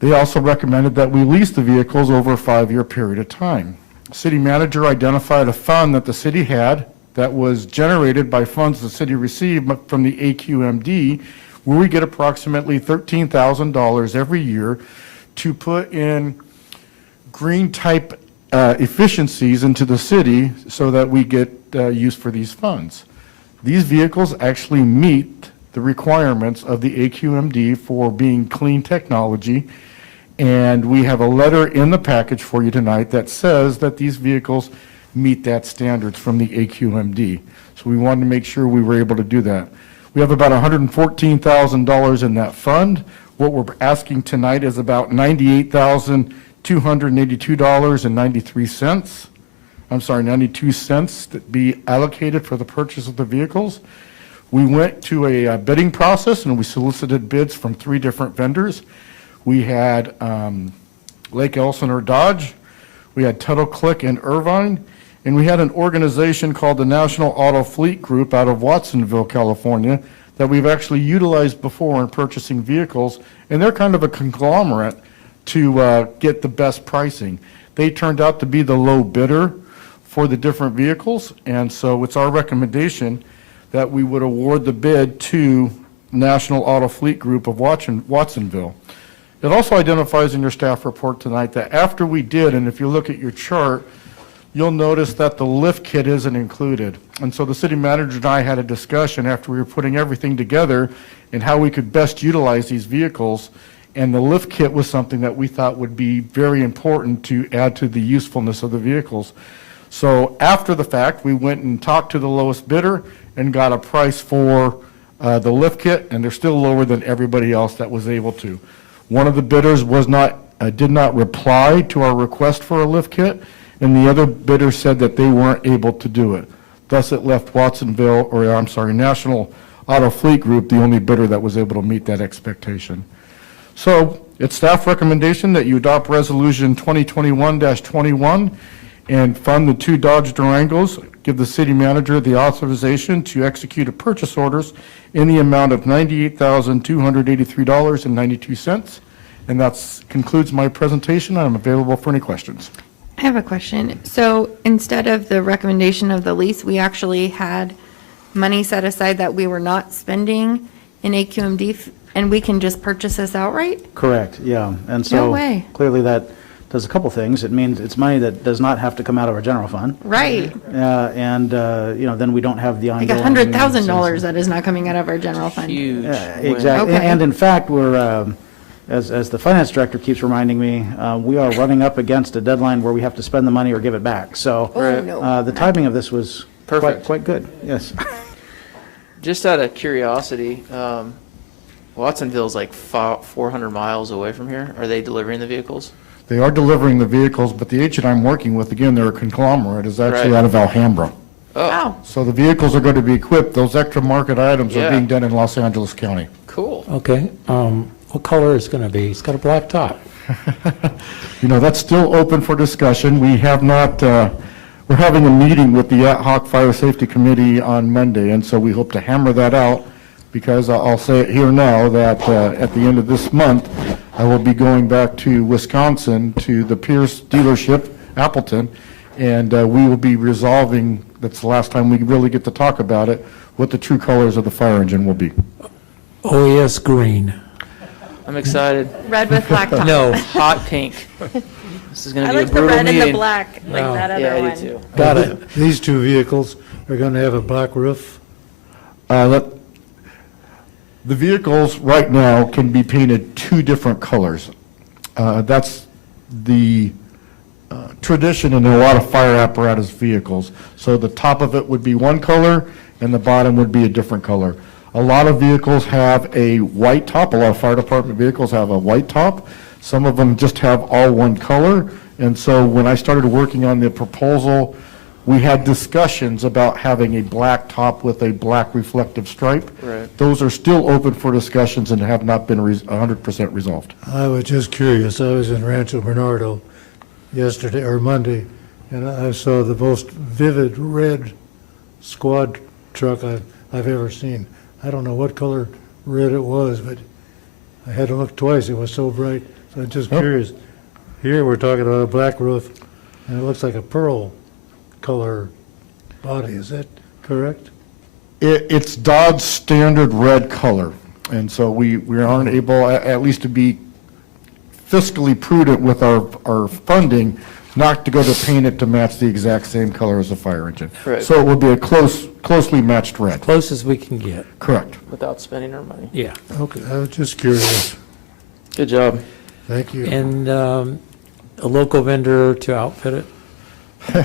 They also recommended that we lease the vehicles over a 5-year period of time. City manager identified a fund that the city had that was generated by funds the city received from the AQMD, where we get approximately $13,000 every year to put in green type efficiencies into the city so that we get use for these funds. These vehicles actually meet the requirements of the AQMD for being clean technology, and we have a letter in the package for you tonight that says that these vehicles meet that standards from the AQMD. So we wanted to make sure we were able to do that. We have about $114,000 in that fund. What we're asking tonight is about $98,282.93. I'm sorry, 92 cents to be allocated for the purchase of the vehicles. We went to a bidding process and we solicited bids from 3 different vendors. We had Lake Elsinore Dodge, we had Tuttle Click in Irvine, and we had an organization called the National Auto Fleet Group out of Watsonville, California, that we've actually utilized before in purchasing vehicles, and they're kind of a conglomerate to get the best pricing. They turned out to be the low bidder for the different vehicles, and so it's our recommendation that we would award the bid to National Auto Fleet Group of Watsonville. It also identifies in your staff report tonight that after we did, and if you look at your chart, you'll notice that the lift kit isn't included. And so the city manager and I had a discussion after we were putting everything together and how we could best utilize these vehicles. And the lift kit was something that we thought would be very important to add to the usefulness of the vehicles. So after the fact, we went and talked to the lowest bidder and got a price for the lift kit, and they're still lower than everybody else that was able to. One of the bidders did not reply to our request for a lift kit, and the other bidder said that they weren't able to do it. Thus, it left National Auto Fleet Group the only bidder that was able to meet that expectation. So it's staff recommendation that you adopt Resolution 2021-21 and fund the 2 Dodge Durangos, give the city manager the authorization to execute a purchase orders in the amount of $98,283.92. And that concludes my presentation. I'm available for any questions. I have a question. So instead of the recommendation of the lease, we actually had money set aside that we were not spending in AQMD, and we can just purchase this outright? Correct, yeah. And No so way. clearly that does a couple things. It means it's money that does not have to come out of our general fund. Right. And, then we don't have the Like ongoing. $100,000 that is not coming out of our general fund. Exactly. Okay. And in fact, we're, as the finance director keeps reminding me, we are running up against a deadline where we have to spend the money or give it back. So Oh, no. the timing of this was Perfect. quite good, yes. Just out of curiosity, Watsonville's like 400 miles away from here. Are they delivering the vehicles? They are delivering the vehicles, but the agent I'm working with, again, they're a conglomerate, is actually Right. out of Alhambra. Oh, So the vehicles are going to be equipped, those extra market items are Yeah. being done in Los Angeles County. cool. Okay, what color is going to be? It's got a black top. That's still open for discussion. We have not, we're having a meeting with the Ad hoc Fire Safety Committee on Monday, and so we hope to hammer that out, because I'll say it here now, that at the end of this month, I will be going back to Wisconsin to the Pierce dealership, Appleton, and we will be resolving, that's the last time we really get to talk about it, what the true colors of the fire engine will be. OES green. I'm excited. Red with black top. No. Hot pink. This is going I to be a like the brutal red and the meeting. black, like No. that Yeah, other I one. do too. Got it. These 2 vehicles are going to have a black roof. The vehicles right now can be painted 2 different colors. That's the tradition in a lot of fire apparatus vehicles. So the top of it would be one color and the bottom would be a different color. A lot of vehicles have a white top. A lot of fire department vehicles have a white top. Some of them just have all one color. And so when I started working on the proposal, we had discussions about having a black top with a black reflective stripe. Right. Those are still open for discussions and have not been 100% resolved. I was just curious. I was in Rancho Bernardo yesterday or Monday, and I saw the most vivid red squad truck I've ever seen. I don't know what color red it was, but I had to look twice. It was so bright. So I'm just curious. Here we're talking about a black roof, and it looks like a pearl color body. Is that correct? It's Dodge standard red color, and so we aren't able, at least to be fiscally prudent with our funding, not to go to paint it to match the exact same color as the fire engine. Right. So it will be a closely matched red. Close as we can get. Correct. Without spending our money. Yeah. Okay, I was just curious. Good job. Thank you. And a local vendor to outfit it?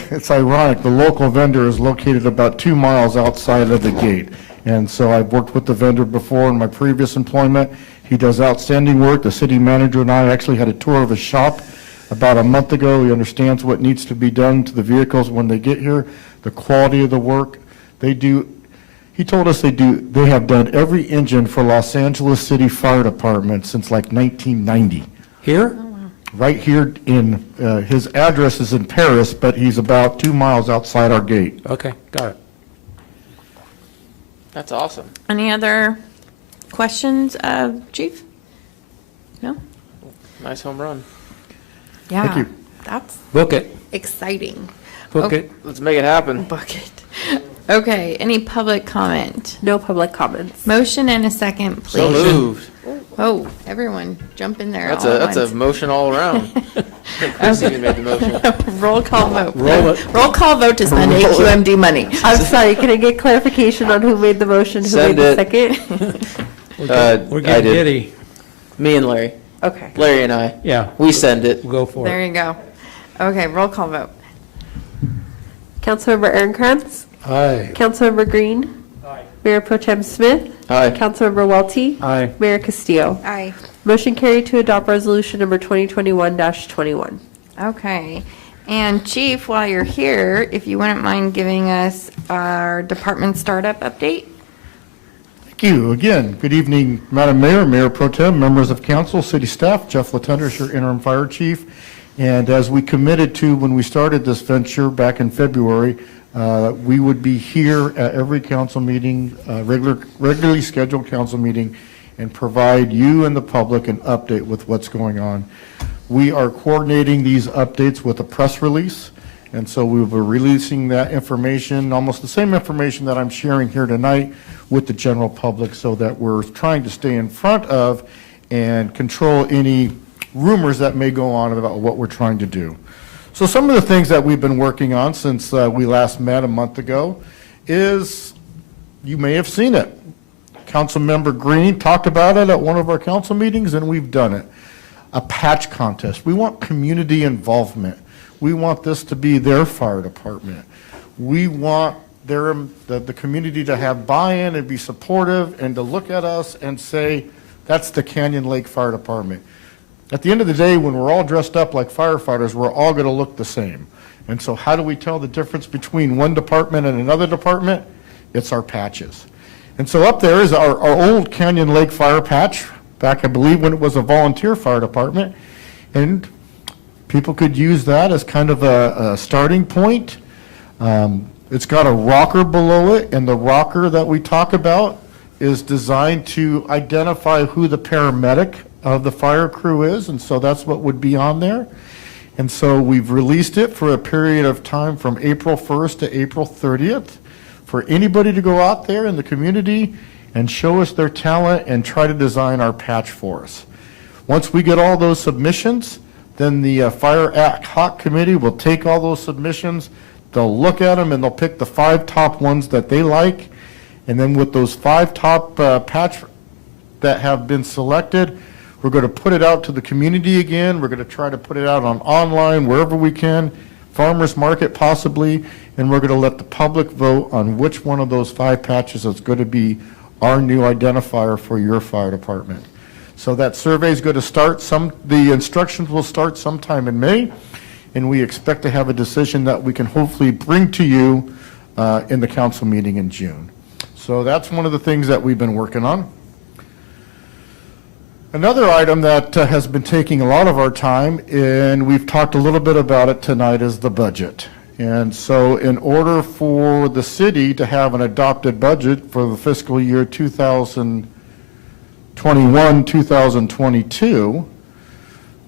It's ironic, the local vendor is located about 2 miles outside of the gate. And so I've worked with the vendor before in my previous employment. He does outstanding work. The city manager and I actually had a tour of his shop about a month ago. He understands what needs to be done to the vehicles when they get here, the quality of the work. He told us they have done every engine for Los Angeles City Fire Department since like 1990. Here? Right here his address is in Paris, but he's about 2 miles outside our gate. Okay, got it. That's awesome. Any other questions, Chief? No? Nice home run. Yeah. Thank you. That's Book it. exciting. Book Okay. it. Let's make it happen. Book it. Okay, any public comment? No public comments. Motion and a second, please. So moved. Oh, everyone, jump in there That's all at that's once. a motion all around. Chris even made the motion. Roll call vote. Roll it. Roll call vote to spend Roll it. AQMD money. I'm sorry, can I get clarification on who made the motion, who Send made the it. second? We're I getting did. giddy. Me and Larry. Okay. Larry and I. Yeah. We send it. We'll go for There it. you go. Okay, roll call vote. Councilmember Aaron Krantz? Aye. Councilmember Green? Aye. Mayor Pro Tem Smith? Aye. Councilmember Welty? Aye. Mayor Castillo? Aye. Motion carried to adopt resolution number 2021-21. Okay. And Chief, while you're here, if you wouldn't mind giving us our department startup update? Thank you. Again, good evening, Madam Mayor, Mayor Pro Tem, members of council, city staff. Jeff Latender is your interim fire chief. And as we committed to when we started this venture back in February, we would be here at every council meeting, regularly scheduled council meeting, and provide you and the public an update with what's going on. We are coordinating these updates with a press release, and so we will be releasing that information, almost the same information that I'm sharing here tonight with the general public, so that we're trying to stay in front of and control any rumors that may go on about what we're trying to do. So some of the things that we've been working on since we last met a month ago is, you may have seen it. Councilmember Green talked about it at one of our council meetings, and we've done it. A patch contest. We want community involvement. We want this to be their fire department. We want the community to have buy-in and be supportive and to look at us and say, that's the Canyon Lake Fire Department. At the end of the day, when we're all dressed up like firefighters, we're all going to look the same. And so how do we tell the difference between one department and another department? It's our patches. And so up there is our old Canyon Lake Fire Patch, back I believe when it was a volunteer fire department. And people could use that as kind of a starting point. It's got a rocker below it, and the rocker that we talk about is designed to identify who the paramedic of the fire crew is, and so that's what would be on there. And so we've released it for a period of time from April 1st to April 30th for anybody to go out there in the community and show us their talent and try to design our patch for us. Once we get all those submissions, then the Fire Ad Hoc Committee will take all those submissions, they'll look at them, and they'll pick the 5 top ones that they like. And then with those 5 top patch that have been selected, we're going to put it out to the community again. We're going to try to put it out on online, wherever we can, farmers market possibly, and we're going to let the public vote on which one of those 5 patches is going to be our new identifier for your fire department. So that survey is going to start, the instructions will start sometime in May, and we expect to have a decision that we can hopefully bring to you in the council meeting in June. So that's one of the things that we've been working on. Another item that has been taking a lot of our time, and we've talked a little bit about it tonight, is the budget. And so in order for the city to have an adopted budget for the fiscal year 2021-2022,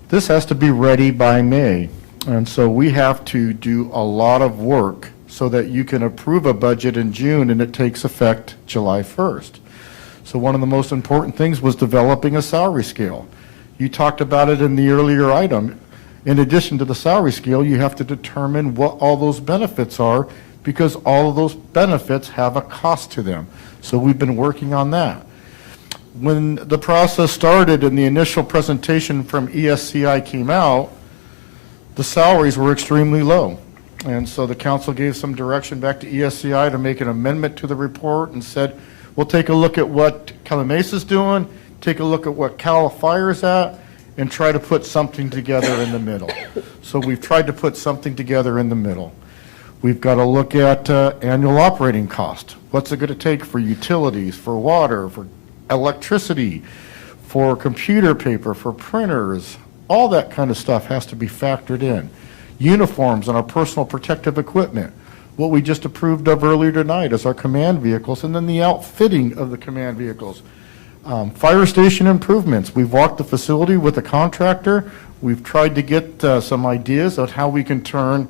this has to be ready by May. And so we have to do a lot of work so that you can approve a budget in June and it takes effect July 1st. So one of the most important things was developing a salary scale. You talked about it in the earlier item. In addition to the salary scale, you have to determine what all those benefits are, because all of those benefits have a cost to them. So we've been working on that. When the process started and the initial presentation from ESCI came out, the salaries were extremely low. And so the council gave some direction back to ESCI to make an amendment to the report and said, we'll take a look at what Calamesa's doing, take a look at what Cal Fire's at, and try to put something together in the middle. So we've tried to put something together in the middle. We've got to look at annual operating cost. What's it going to take for utilities, for water, for electricity, for computer paper, for printers? All that kind of stuff has to be factored in. Uniforms and our personal protective equipment. What we just approved of earlier tonight is our command vehicles, and then the outfitting of the command vehicles. Fire station improvements. We've walked the facility with a contractor. We've tried to get some ideas of how we can turn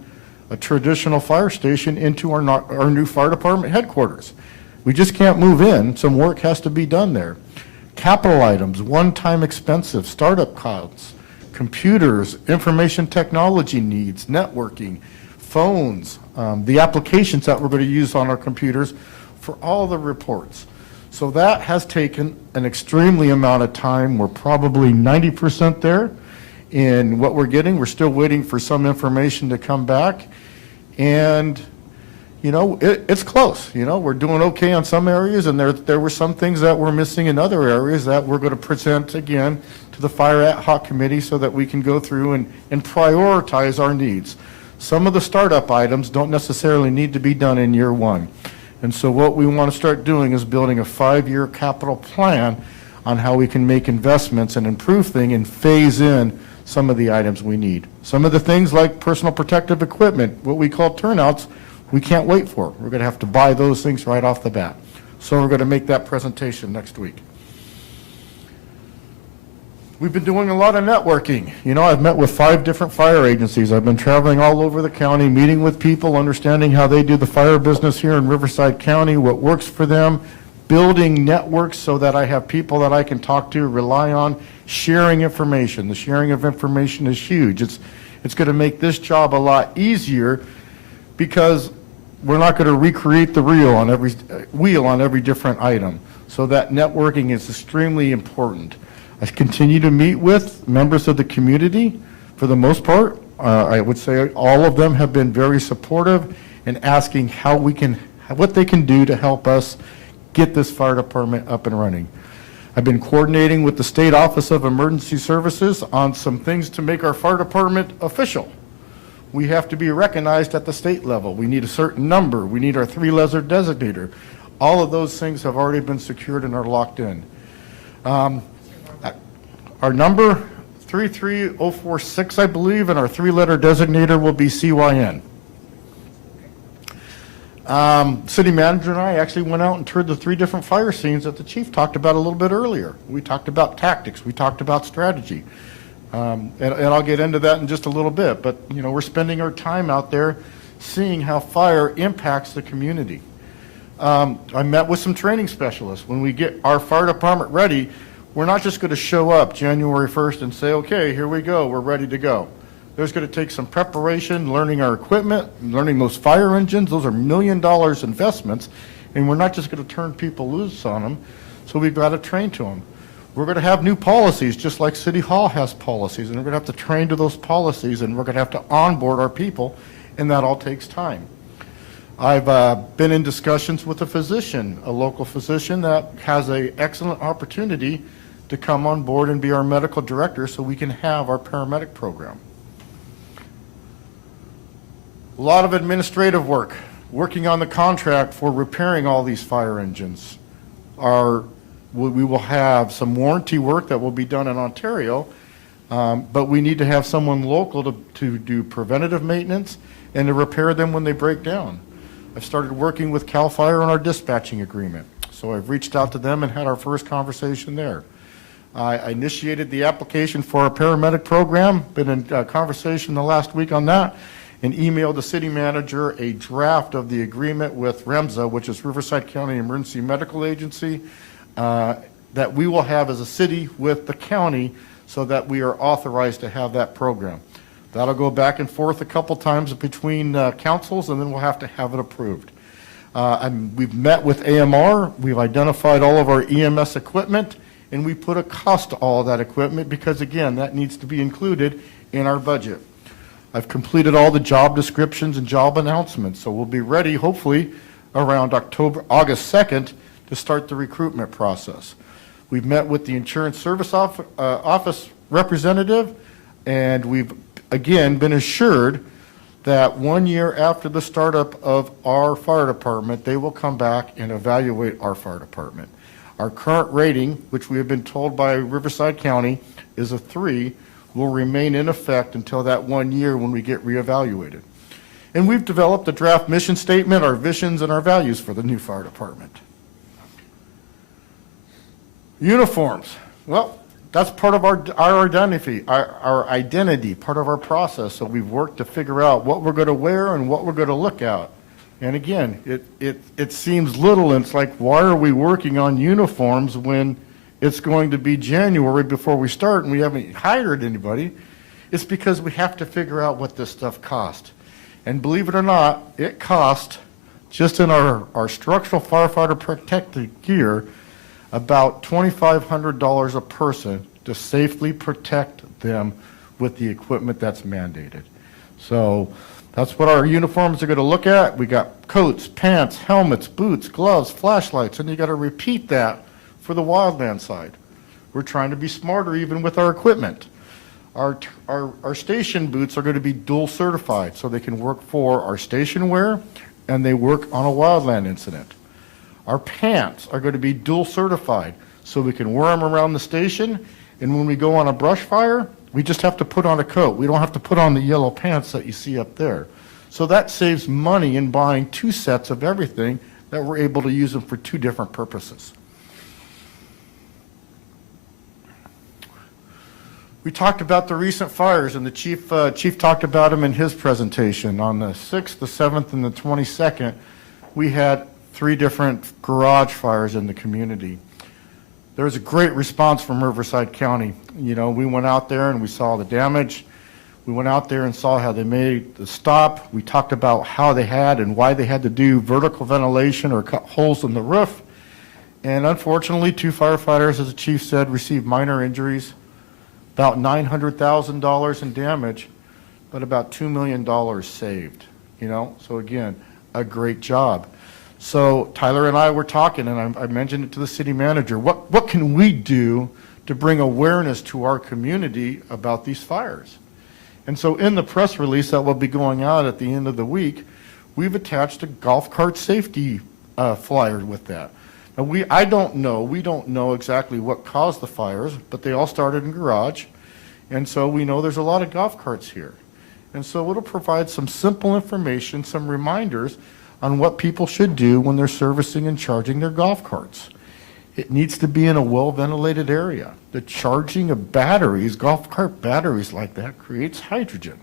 a traditional fire station into our new fire department headquarters. We just can't move in. Some work has to be done there. Capital items, one-time expensive, startup costs, computers, information technology needs, networking, phones, the applications that we're going to use on our computers for all the reports. So that has taken an extremely amount of time. We're probably 90% there in what we're getting. We're still waiting for some information to come back. And, you know, it's close. You know, we're doing okay on some areas, and there were some things that we're missing in other areas that we're going to present again to the Fire Ad Hoc Committee so that we can go through and prioritize our needs. Some of the startup items don't necessarily need to be done in year one. And so what we want to start doing is building a 5-year capital plan on how we can make investments and improve things and phase in some of the items we need. Some of the things like personal protective equipment, what we call turnouts, we can't wait for. We're going to have to buy those things right off the bat. So we're going to make that presentation next week. We've been doing a lot of networking. You know, I've met with 5 different fire agencies. I've been traveling all over the county, meeting with people, understanding how they do the fire business here in Riverside County, what works for them, building networks so that I have people that I can talk to, rely on, sharing information. The sharing of information is huge. It's going to make this job a lot easier because we're not going to recreate the wheel on every different item. So that networking is extremely important. I continue to meet with members of the community for the most part. I would say all of them have been very supportive in asking what they can do to help us get this fire department up and running. I've been coordinating with the State Office of Emergency Services on some things to make our fire department official. We have to be recognized at the state level. We need a certain number. We need our 3-letter designator. All of those things have already been secured and are locked in. Our number 33046, I believe, and our 3-letter designator will be CYN. City manager and I actually went out and toured the 3 different fire scenes that the chief talked about a little bit earlier. We talked about tactics. We talked about strategy. And I'll get into that in just a little bit. But, you know, we're spending our time out there seeing how fire impacts the community. I met with some training specialists. When we get our fire department ready, we're not just going to show up January 1st and say, okay, here we go, we're ready to go. There's going to take some preparation, learning our equipment, learning those fire engines. Those are $1 million investments, and we're not just going to turn people loose on them, so we've got to train to them. We're going to have new policies, just like City Hall has policies, and we're going to have to train to those policies, and we're going to have to onboard our people, and that all takes time. I've been in discussions with a physician, a local physician that has an excellent opportunity to come on board and be our medical director so we can have our paramedic program. A lot of administrative work, working on the contract for repairing all these fire engines. We will have some warranty work that will be done in Ontario, but we need to have someone local to do preventative maintenance and to repair them when they break down. I've started working with CAL FIRE on our dispatching agreement, so I've reached out to them and had our first conversation there. I initiated the application for our paramedic program, been in conversation the last week on that, and emailed the city manager a draft of the agreement with REMSA, which is Riverside County Emergency Medical Agency, that we will have as a city with the county so that we are authorized to have that program. That'll go back and forth a couple times between councils, and then we'll have to have it approved. We've met with AMR. We've identified all of our EMS equipment, and we put a cost to all of that equipment because, again, that needs to be included in our budget. I've completed all the job descriptions and job announcements, so we'll be ready, hopefully, around August 2nd to start the recruitment process. We've met with the insurance service office representative, and we've, again, been assured that 1 year after the startup of our fire department, they will come back and evaluate our fire department. Our current rating, which we have been told by Riverside County, is a 3, will remain in effect until that 1 year when we get reevaluated. And we've developed a draft mission statement, our visions and our values for the new fire department. Uniforms. Well, that's part of our identity, part of our process. So we've worked to figure out what we're going to wear and what we're going to look at. And again, it seems little, and it's like, why are we working on uniforms when it's going to be January before we start and we haven't hired anybody? It's because we have to figure out what this stuff costs. And believe it or not, it costs, just in our structural firefighter protective gear, about $2,500 a person to safely protect them with the equipment that's mandated. So that's what our uniforms are going to look at. We got coats, pants, helmets, boots, gloves, flashlights, and you got to repeat that for the wildland side. We're trying to be smarter even with our equipment. Our station boots are going to be dual certified, so they can work for our station wear and they work on a wildland incident. Our pants are going to be dual certified, so we can wear them around the station, and when we go on a brush fire, we just have to put on a coat. We don't have to put on the yellow pants that you see up there. So that saves money in buying 2 sets of everything, that we're able to use them for 2 different purposes. We talked about the recent fires, and the chief talked about them in his presentation. On the 6th, the 7th, and the 22nd, we had 3 different garage fires in the community. There was a great response from Riverside County. You know, we went out there and we saw the damage. We went out there and saw how they made the stop. We talked about how they had and why they had to do vertical ventilation or cut holes in the roof. And unfortunately, 2 firefighters, as the chief said, received minor injuries, about $900,000 in damage, but about $2 million saved, you know? So again, a great job. So Tyler and I were talking, and I mentioned it to the city manager. What can we do to bring awareness to our community about these fires? And so in the press release that will be going out at the end of the week, we've attached a golf cart safety flyer with that. Now we don't know exactly what caused the fires, but they all started in garage. And so we know there's a lot of golf carts here. And so it'll provide some simple information, some reminders on what people should do when they're servicing and charging their golf carts. It needs to be in a well-ventilated area. The charging of batteries, golf cart batteries like that, creates hydrogen.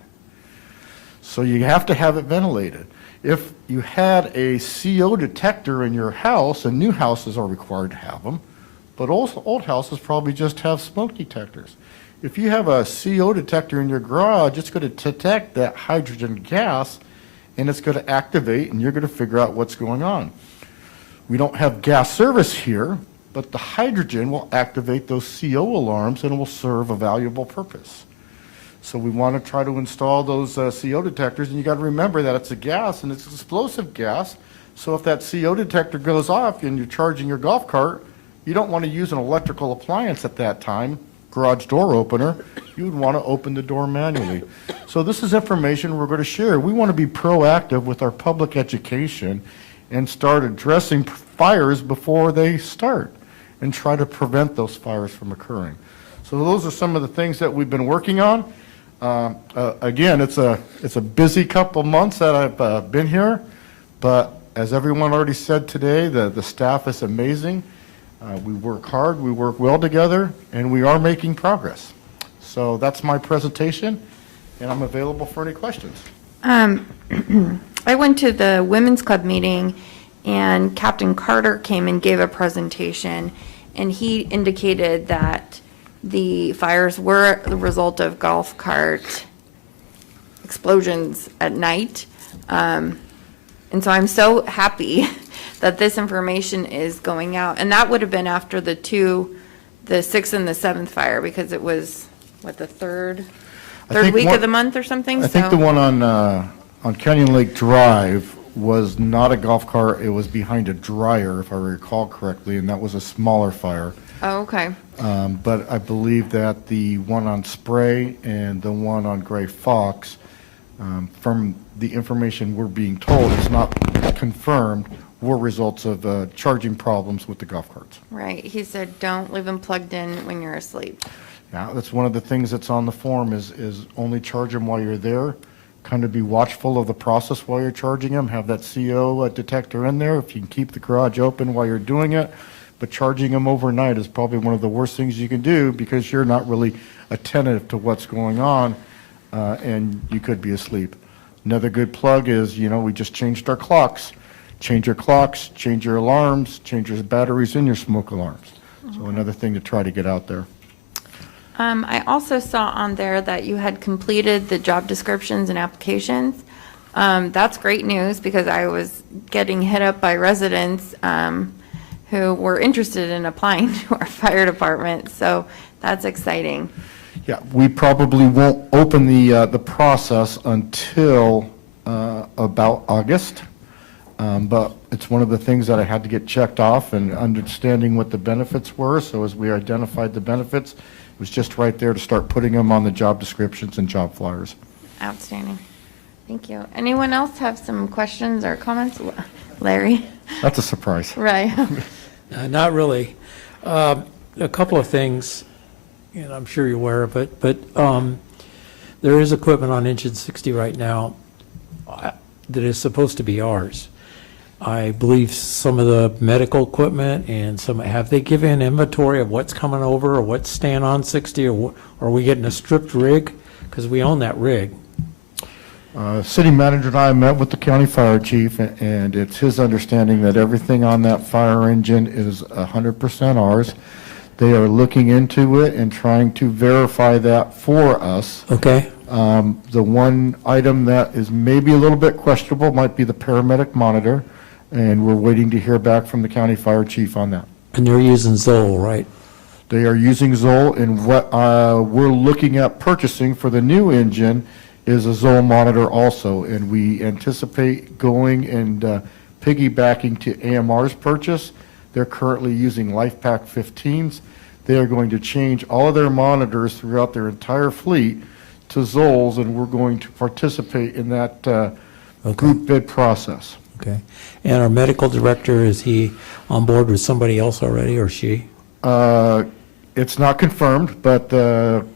So you have to have it ventilated. If you had a CO detector in your house, and new houses are required to have them, but also old houses probably just have smoke detectors. If you have a CO detector in your garage, it's going to detect that hydrogen gas, and it's going to activate, and you're going to figure out what's going on. We don't have gas service here, but the hydrogen will activate those CO alarms and will serve a valuable purpose. So we want to try to install those CO detectors, and you got to remember that it's a gas and it's explosive gas. So if that CO detector goes off and you're charging your golf cart, you don't want to use an electrical appliance at that time, garage door opener. You would want to open the door manually. So this is information we're going to share. We want to be proactive with our public education and start addressing fires before they start and try to prevent those fires from occurring. So those are some of the things that we've been working on. Again, it's a busy couple months that I've been here, but as everyone already said today, the staff is amazing. We work hard, we work well together, and we are making progress. So that's my presentation, and I'm available for any questions. I went to the Women's Club meeting, and Captain Carter came and gave a presentation, and he indicated that the fires were the result of golf cart explosions at night. And so I'm so happy that this information is going out. And that would have been after the 6th and the 7th fire, because it was, what, the third week of the month or something? I think the one on Canyon Lake Drive was not a golf cart. It was behind a dryer, if I recall correctly, and that was a smaller fire. Oh, okay. But I believe that the one on Spray and the one on Gray Fox, from the information we're being told, is not confirmed, were results of charging problems with the golf carts. Right. He said, don't leave them plugged in when you're asleep. Yeah, that's one of the things that's on the form is only charge them while you're there. Kind of be watchful of the process while you're charging them. Have that CO detector in there if you can keep the garage open while you're doing it. But charging them overnight is probably one of the worst things you can do, because you're not really attentive to what's going on, and you could be asleep. Another good plug is, we just changed our clocks. Change your clocks, change your alarms, change your batteries in your smoke alarms. So another thing to try to get out there. I also saw on there that you had completed the job descriptions and applications. That's great news, because I was getting hit up by residents who were interested in applying to our fire department. So that's exciting. Yeah, we probably won't open the process until about August. But it's one of the things that I had to get checked off, and understanding what the benefits were. So as we identified the benefits, it was just right there to start putting them on the job descriptions and job flyers. Outstanding. Thank you. Anyone else have some questions or comments? Larry? That's a surprise. Right. Not really. A couple of things, and I'm sure you're aware of it, but there is equipment on Engine 60 right now that is supposed to be ours. I believe some of the medical equipment and have they given an inventory of what's coming over or what's staying on 60, or are we getting a stripped rig? Because we own that rig. City manager and I met with the county fire chief, and it's his understanding that everything on that fire engine is 100% ours. They are looking into it and trying to verify that for us. Okay. The one item that is maybe a little bit questionable might be the paramedic monitor, and we're waiting to hear back from the county fire chief on that. And they're using Zoll, right? They are using Zoll, and what we're looking at purchasing for the new engine is a Zoll monitor also, and we anticipate going and piggybacking to AMR's purchase. They're currently using LifePak 15s. They are going to change all of their monitors throughout their entire fleet to Zolls, and we're going to participate in that group bid process. Okay. And our medical director, is he on board with somebody else already, or she? It's not confirmed, but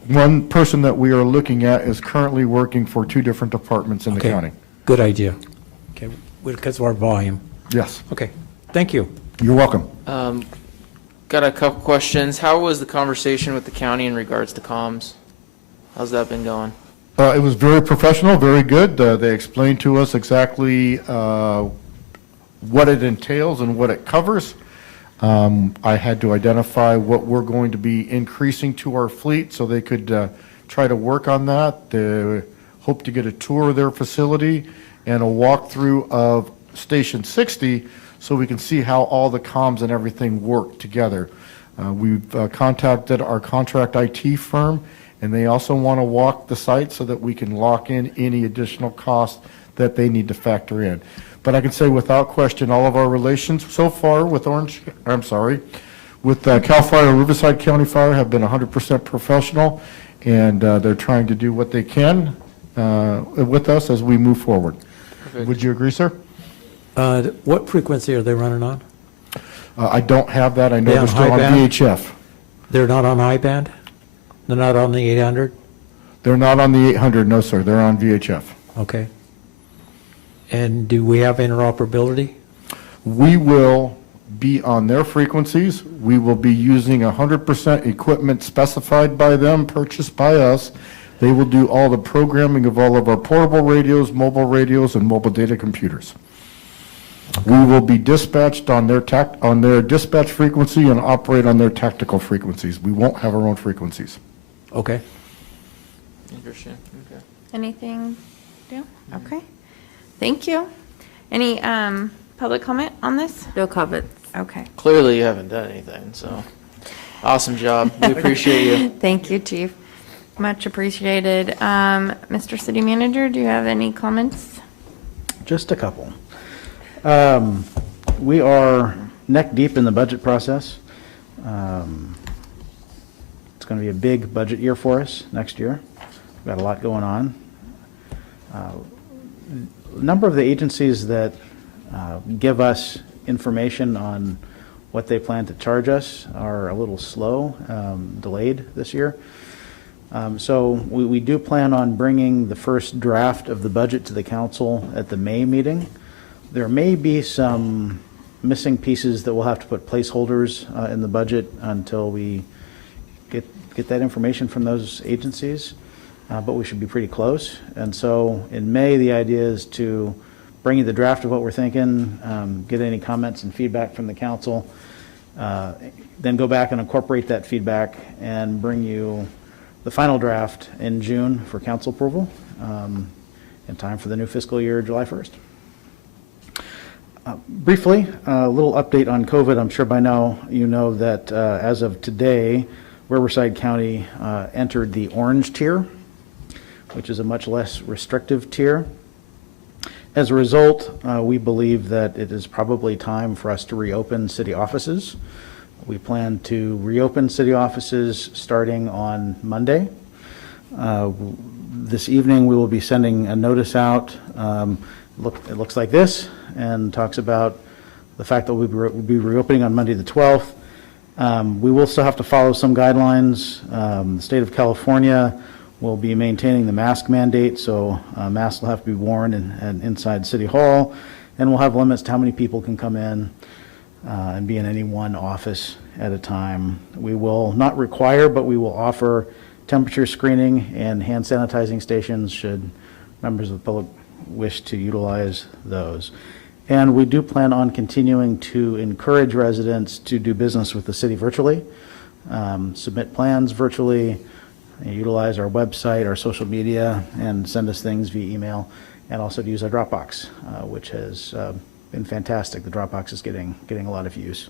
one person that we are looking at is currently working for 2 different departments in the county. Good idea. Okay, because of our volume. Yes. Okay, thank you. You're welcome. Got a couple questions. How was the conversation with the county in regards to comms? How's that been going? It was very professional, very good. They explained to us exactly what it entails and what it covers. I had to identify what we're going to be increasing to our fleet so they could try to work on that. They hope to get a tour of their facility and a walkthrough of Station 60 so we can see how all the comms and everything work together. We've contacted our contract IT firm, and they also want to walk the site so that we can lock in any additional costs that they need to factor in. But I can say without question, all of our relations so far with with CAL FIRE, Riverside County Fire have been 100% professional, and they're trying to do what they can with us as we move forward. Perfect. Would you agree, sir? What frequency are they running on? I don't have that. I know they're still on high-band? VHF. They're not on I-band? They're not on the 800? They're not on the 800, no, sir. They're on VHF. Okay. And do we have interoperability? We will be on their frequencies. We will be using 100% equipment specified by them, purchased by us. They will do all the programming of all of our portable radios, mobile radios, and mobile data computers. We will be dispatched on their dispatch frequency and operate on their tactical frequencies. We won't have our own frequencies. Okay. Interesting. Okay. Anything? Yeah. Okay. Thank you. Any public comment on this? No comments. Okay. Clearly you haven't done anything, so awesome job. We appreciate you. Thank you, Chief. Much appreciated. Mr. City Manager, do you have any comments? Just a couple. We are neck deep in the budget process. It's going to be a big budget year for us next year. We've got a lot going on. A number of the agencies that give us information on what they plan to charge us are a little slow, delayed this year. So we do plan on bringing the first draft of the budget to the council at the May meeting. There may be some missing pieces that we'll have to put placeholders in the budget until we get that information from those agencies, but we should be pretty close. And so in May, the idea is to bring you the draft of what we're thinking, get any comments and feedback from the council, then go back and incorporate that feedback and bring you the final draft in June for council approval in time for the new fiscal year, July 1st. Briefly, a little update on COVID. I'm sure by now you know that as of today, Riverside County entered the orange tier, which is a much less restrictive tier. As a result, we believe that it is probably time for us to reopen city offices. We plan to reopen city offices starting on Monday. This evening, we will be sending a notice out. It looks like this, and talks about the fact that we'll be reopening on Monday the 12th. We will still have to follow some guidelines. The state of California will be maintaining the mask mandate, so masks will have to be worn inside City Hall, and we'll have limits to how many people can come in and be in any one office at a time. We will not require, but we will offer temperature screening and hand sanitizing stations should members of the public wish to utilize those. And we do plan on continuing to encourage residents to do business with the city virtually, submit plans virtually, utilize our website, our social media, and send us things via email, and also to use our Dropbox, which has been fantastic. The Dropbox is getting a lot of use.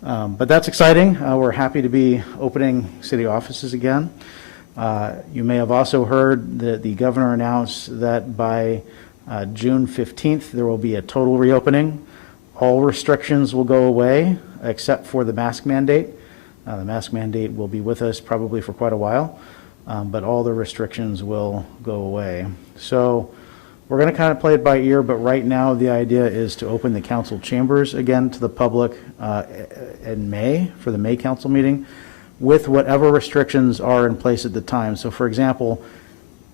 But that's exciting. We're happy to be opening city offices again. You may have also heard that the governor announced that by June 15th, there will be a total reopening. All restrictions will go away except for the mask mandate. The mask mandate will be with us probably for quite a while, but all the restrictions will go away. So we're going to kind of play it by ear, but right now the idea is to open the council chambers again to the public in May for the May council meeting with whatever restrictions are in place at the time. So for example,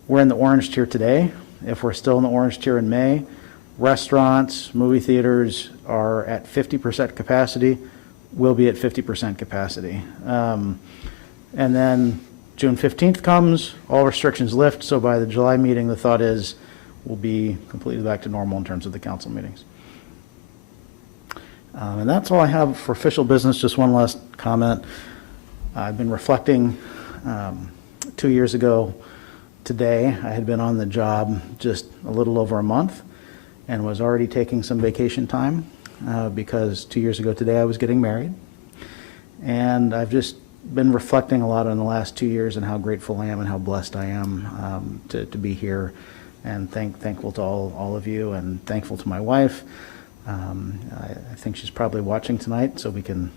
we're in the orange tier today. If we're still in the orange tier in May, restaurants, movie theaters are at 50% capacity. We'll be at 50% capacity. And then June 15th comes, all restrictions lift, so by the July meeting, the thought is we'll be completely back to normal in terms of the council meetings. And that's all I have for official business. Just one last comment. I've been reflecting 2 years ago today. I had been on the job just a little over a month and was already taking some vacation time because 2 years ago today I was getting married. And I've just been reflecting a lot on the last 2 years and how grateful I am and how blessed I am to be here, and thankful to all of you, and thankful to my wife. I think she's probably watching tonight, so we can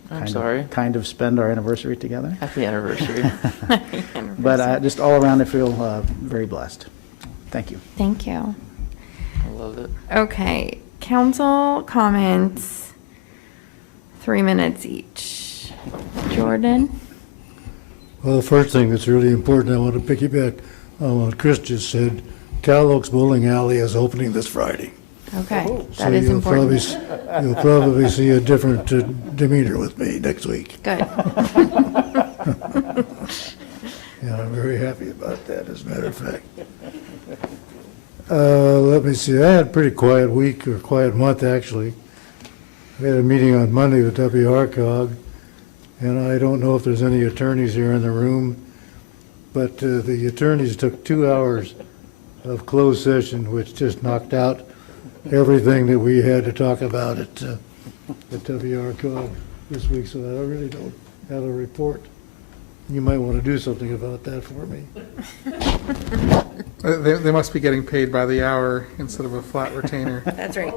kind of spend our anniversary together. Happy anniversary. But just all around, I feel very blessed. Thank you. Thank you. I love it. Okay, council comments, 3 minutes each. Jordan? Well, the first thing that's really important, I want to piggyback on what Chris just said. Cal Oaks Bowling Alley is opening this Friday. Okay, So that is important. You'll probably see a different demeanor with me next week. Good. Yeah, I'm very happy about that, as a matter of fact. Let me see, I had a pretty quiet week, or quiet month, actually. We had a meeting on Monday with WRCOG, and I don't know if there's any attorneys here in the room, but the attorneys took 2 hours of closed session, which just knocked out everything that we had to talk about at WRCOG this week, so I really don't have a report. You might want to do something about that for me. They must be getting paid by the hour instead of a flat retainer. That's right.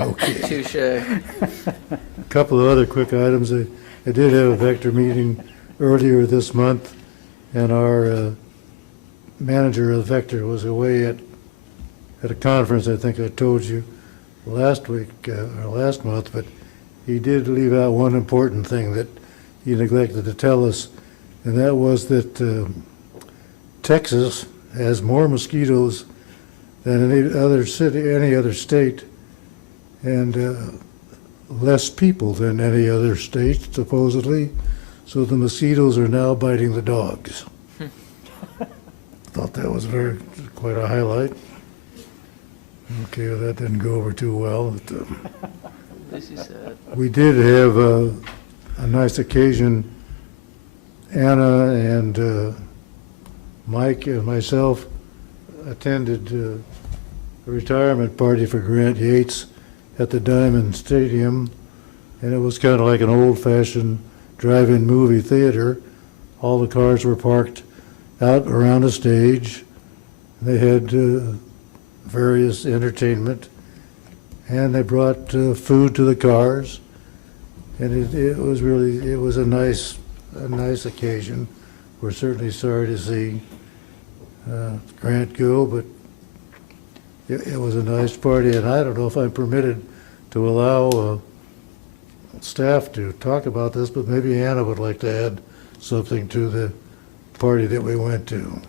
Okay. Touche. A couple of other quick items. I did have a Vector meeting earlier this month, and our manager of Vector was away at a conference, I think I told you last week, or last month, but he did leave out one important thing that he neglected to tell us, and that was that Texas has more mosquitoes than any other city, any other state, and less people than any other state, supposedly. So the mosquitoes are now biting the dogs. Thought that was quite a highlight. Okay, well, that didn't go over too well. But, This is sad. we did have a nice occasion. Anna and Mike and myself attended a retirement party for Grant Yates at the Diamond Stadium, and it was kind of like an old-fashioned drive-in movie theater. All the cars were parked out around the stage. They had various entertainment, and they brought food to the cars, and it was a nice occasion. we're certainly sorry to see Grant go, but it was a nice party, and I don't know if I'm permitted to allow staff to talk about this, but maybe Anna would like to add something to the party that we went to.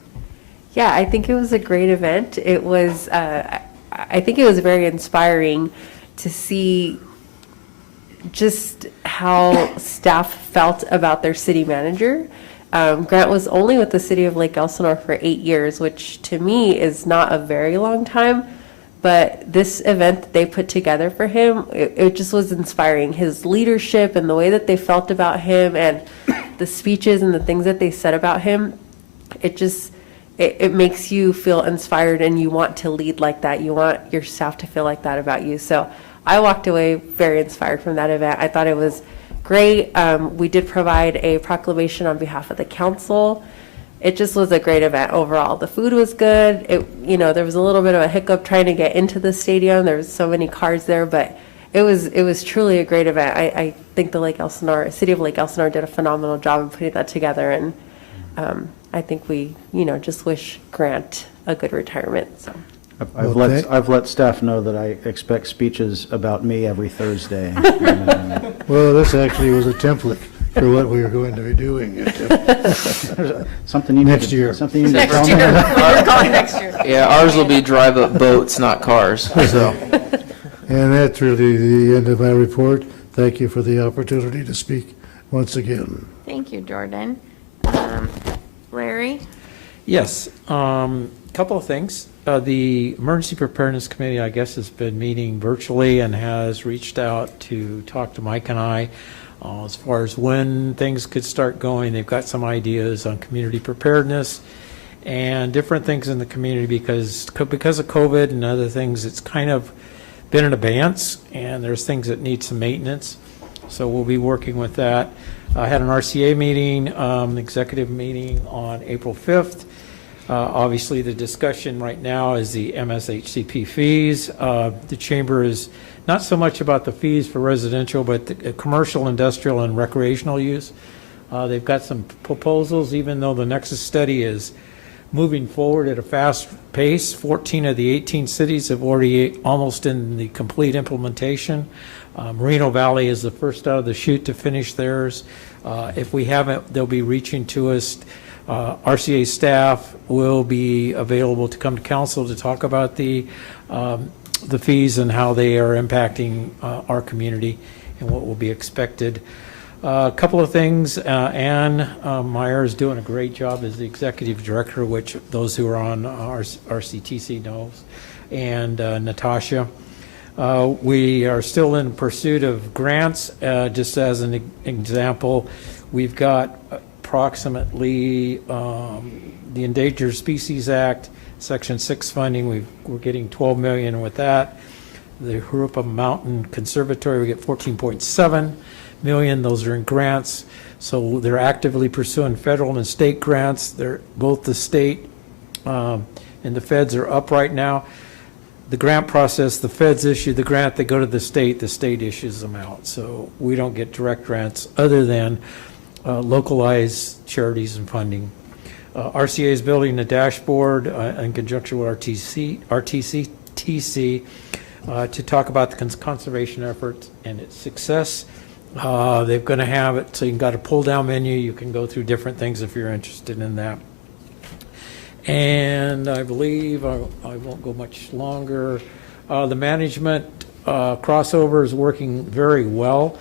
Yeah, I think it was a great event. It was, I think it was very inspiring to see just how staff felt about their city manager. Grant was only with the city of Lake Elsinore for 8 years, which to me is not a very long time. But this event that they put together for him, it just was inspiring. His leadership and the way that they felt about him and the speeches and the things that they said about him, it makes you feel inspired and you want to lead like that. You want your staff to feel like that about you. So I walked away very inspired from that event. I thought it was great. We did provide a proclamation on behalf of the council. It just was a great event overall. The food was good. There was a little bit of a hiccup trying to get into the stadium. There was so many cars there, but it was truly a great event. I think the city of Lake Elsinore did a phenomenal job of putting that together, and I think we, just wish Grant a good retirement. So. I've let staff know that I expect speeches about me every Thursday. Well, this actually was a template for what we were going to be doing. Something you next year. Something you need to Next tell me. year. We're going next year. Yeah, ours will be drive up boats, not cars, so. And that's really the end of my report. Thank you for the opportunity to speak once again. Thank you, Jordan. Larry? Yes, couple of things. The Emergency Preparedness Committee, I guess, has been meeting virtually and has reached out to talk to Mike and I as far as when things could start going. They've got some ideas on community preparedness and different things in the community because of COVID and other things. It's kind of been in abeyance, and there's things that need some maintenance. So we'll be working with that. I had an RCA meeting, executive meeting on April 5th. Obviously, the discussion right now is the MSHCP fees. The chamber is not so much about the fees for residential, but the commercial, industrial, and recreational use. They've got some proposals, even though the Nexus study is moving forward at a fast pace. 14 of the 18 cities have already almost in the complete implementation. Moreno Valley is the first out of the chute to finish theirs. If we haven't, they'll be reaching to us. RCA staff will be available to come to council to talk about the fees and how they are impacting our community and what will be expected. A couple of things. Ann Meyer is doing a great job as the executive director, which those who are on RCTC knows, and Natasha. We are still in pursuit of grants. Just as an example, we've got approximately the Endangered Species Act, Section 6 funding. We're getting $12 million with that. The Jurupa Mountain Conservatory, we get $14.7 million. Those are in grants. So they're actively pursuing federal and state grants. Both the state and the feds are up right now. The grant process, the feds issue the grant, they go to the state issues them out. So we don't get direct grants other than localized charities and funding. RCA is building a dashboard in conjunction with RTCTC to talk about the conservation efforts and its success. They're going to have it so you got a pull-down menu. You can go through different things if you're interested in that. And I believe I won't go much longer. The management crossover is working very well.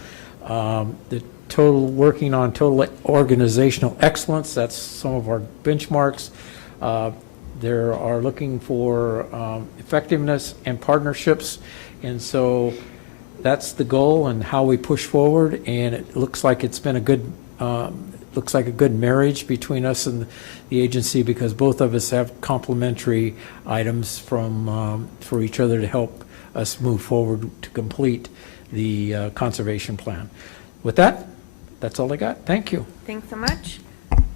Working on total organizational excellence. That's some of our benchmarks. They are looking for effectiveness and partnerships, and so that's the goal and how we push forward. And it looks like it's been a good marriage between us and the agency because both of us have complementary items for each other to help us move forward to complete the conservation plan. With that, that's all I got. Thank you. Thanks so much.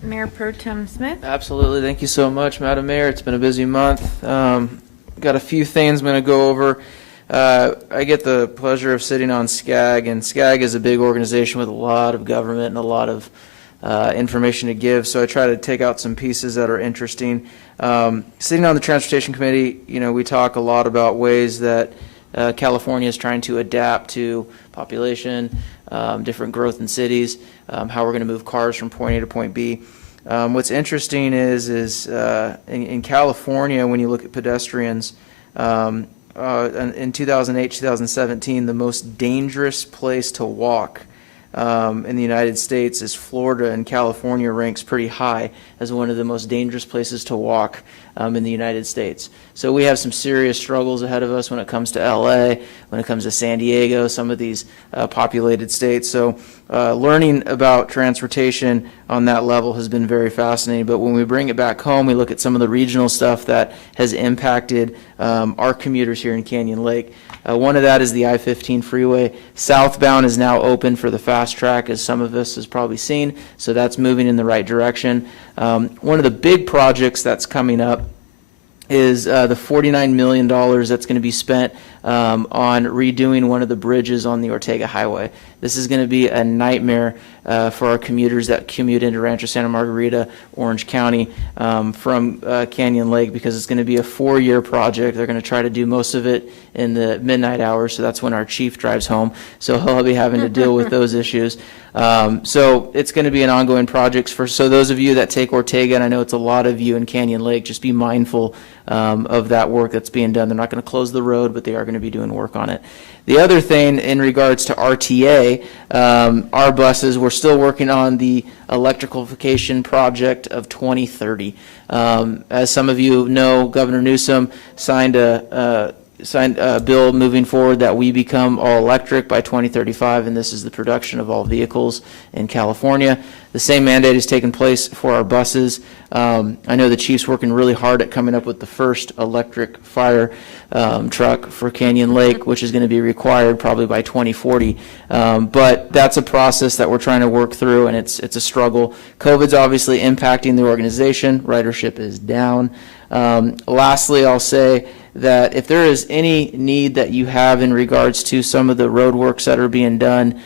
Mayor Pro Tem Smith? Absolutely. Thank you so much, Madam Mayor. It's been a busy month. Got a few things I'm going to go over. I get the pleasure of sitting on SCAG, and SCAG is a big organization with a lot of government and a lot of information to give, so I try to take out some pieces that are interesting. Sitting on the Transportation Committee, we talk a lot about ways that California is trying to adapt to population, different growth in cities, how we're going to move cars from point A to point B. What's interesting is in California, when you look at pedestrians, in 2008, 2017, the most dangerous place to walk in the United States is Florida, and California ranks pretty high as one of the most dangerous places to walk in the United States. So we have some serious struggles ahead of us when it comes to LA, when it comes to San Diego, some of these populated states. So learning about transportation on that level has been very fascinating. But when we bring it back home, we look at some of the regional stuff that has impacted our commuters here in Canyon Lake. One of that is the I-15 freeway. Southbound is now open for the fast track, as some of us has probably seen, so that's moving in the right direction. One of the big projects that's coming up is the $49 million that's going to be spent on redoing one of the bridges on the Ortega Highway. This is going to be a nightmare for our commuters that commute into Rancho Santa Margarita, Orange County from Canyon Lake, because it's going to be a 4-year project. They're going to try to do most of it in the midnight hours, so that's when our chief drives home. So he'll be having to deal with those issues. So it's going to be an ongoing project. So those of you that take Ortega, and I know it's a lot of you in Canyon Lake, just be mindful of that work that's being done. They're not going to close the road, but they are going to be doing work on it. The other thing in regards to RTA, our buses, we're still working on the electrification project of 2030. As some of you know, Governor Newsom signed a bill moving forward that we become all electric by 2035, and this is the production of all vehicles in California. The same mandate is taking place for our buses. I know the chief's working really hard at coming up with the first electric fire truck for Canyon Lake, which is going to be required probably by 2040. But that's a process that we're trying to work through, and it's a struggle. COVID's obviously impacting the organization. Ridership is down. Lastly, I'll say that if there is any need that you have in regards to some of the road works that are being done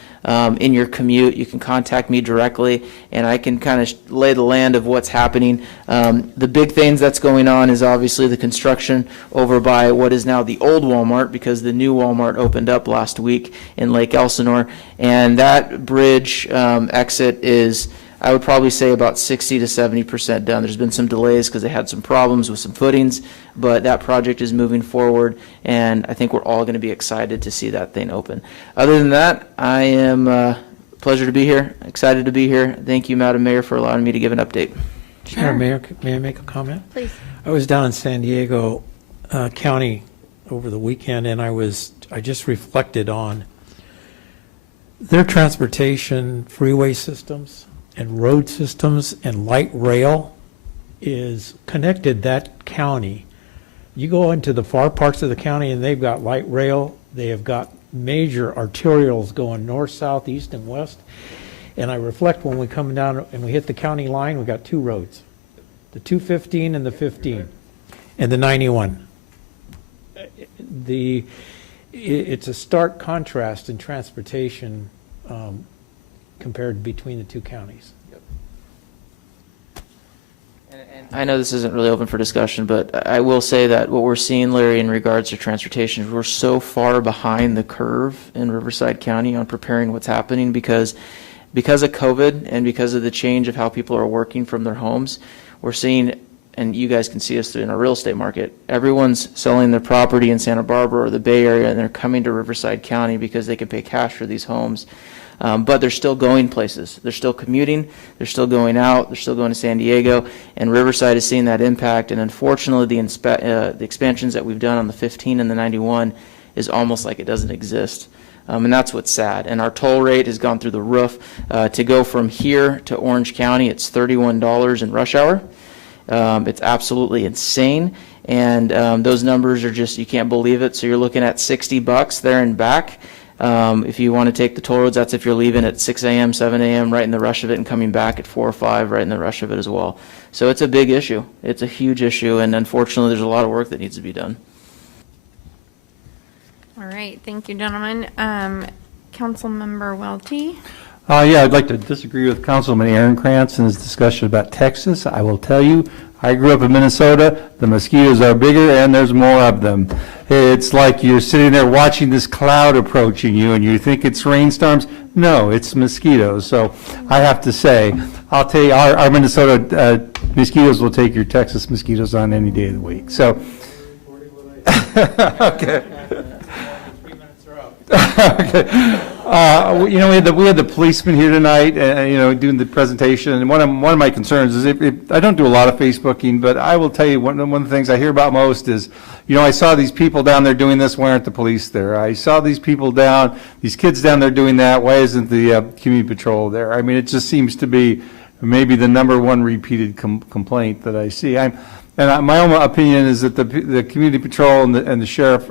in your commute, you can contact me directly, and I can kind of lay the land of what's happening. The big things that's going on is obviously the construction over by what is now the old Walmart, because the new Walmart opened up last week in Lake Elsinore, and that bridge exit is, I would probably say, about 60 to 70% done. There's been some delays because they had some problems with some footings, but that project is moving forward, and I think we're all going to be excited to see that thing open. Other than that, I am pleasure to be here, excited to be here. Thank you, Madam Mayor, for allowing me to give an update. Sure. Mayor, may I make a comment? Please. I was down in San Diego County over the weekend, and I just reflected on their transportation freeway systems and road systems and light rail is connected that county. You go into the far parts of the county and they've got light rail, they have got major arterials going north, south, east, and west. And I reflect when we come down and we hit the county line, we got 2 roads, the 215 and the 15, and the 91. It's a stark contrast in transportation compared between the 2 counties. I know this isn't really open for discussion, but I will say that what we're seeing, Larry, in regards to transportation, is we're so far behind the curve in Riverside County on preparing what's happening because of COVID and because of the change of how people are working from their homes. We're seeing, and you guys can see us in our real estate market, everyone's selling their property in Santa Barbara or the Bay Area, and they're coming to Riverside County because they can pay cash for these homes. But they're still going places. They're still commuting. They're still going out. They're still going to San Diego. And Riverside is seeing that impact. And unfortunately, the expansions that we've done on the 15 and the 91 is almost like it doesn't exist. And that's what's sad. And our toll rate has gone through the roof. To go from here to Orange County, it's $31 in rush hour. It's absolutely insane. And those numbers are just, you can't believe it. So you're looking at $60 there and back. If you want to take the toll roads, that's if you're leaving at 6 a.m., 7 a.m., right in the rush of it, and coming back at 4 or 5, right in the rush of it as well. So it's a big issue. It's a huge issue, and unfortunately, there's a lot of work that needs to be done. All right, thank you, gentlemen. Councilmember Welty. Yeah, I'd like to disagree with Councilman Aaron Krantz in his discussion about Texas. I will tell you, I grew up in Minnesota. The mosquitoes are bigger and there's more of them. It's like you're sitting there watching this cloud approaching you and you think it's rainstorms. No, it's mosquitoes. So I have to say, I'll tell you, our Minnesota mosquitoes will take your Texas mosquitoes on any day of the week. So, okay. Okay. You know, we had the policeman here tonight, you know, doing the presentation, and one of my concerns is I don't do a lot of Facebooking, but I will tell you one of the things I hear about most is, you know, I saw these people down there doing this. Why aren't the police there? I saw these kids down there doing that. Why isn't the community patrol there? I mean, it just seems to be maybe the number one repeated complaint that I see. My own opinion is that the community patrol and the sheriff,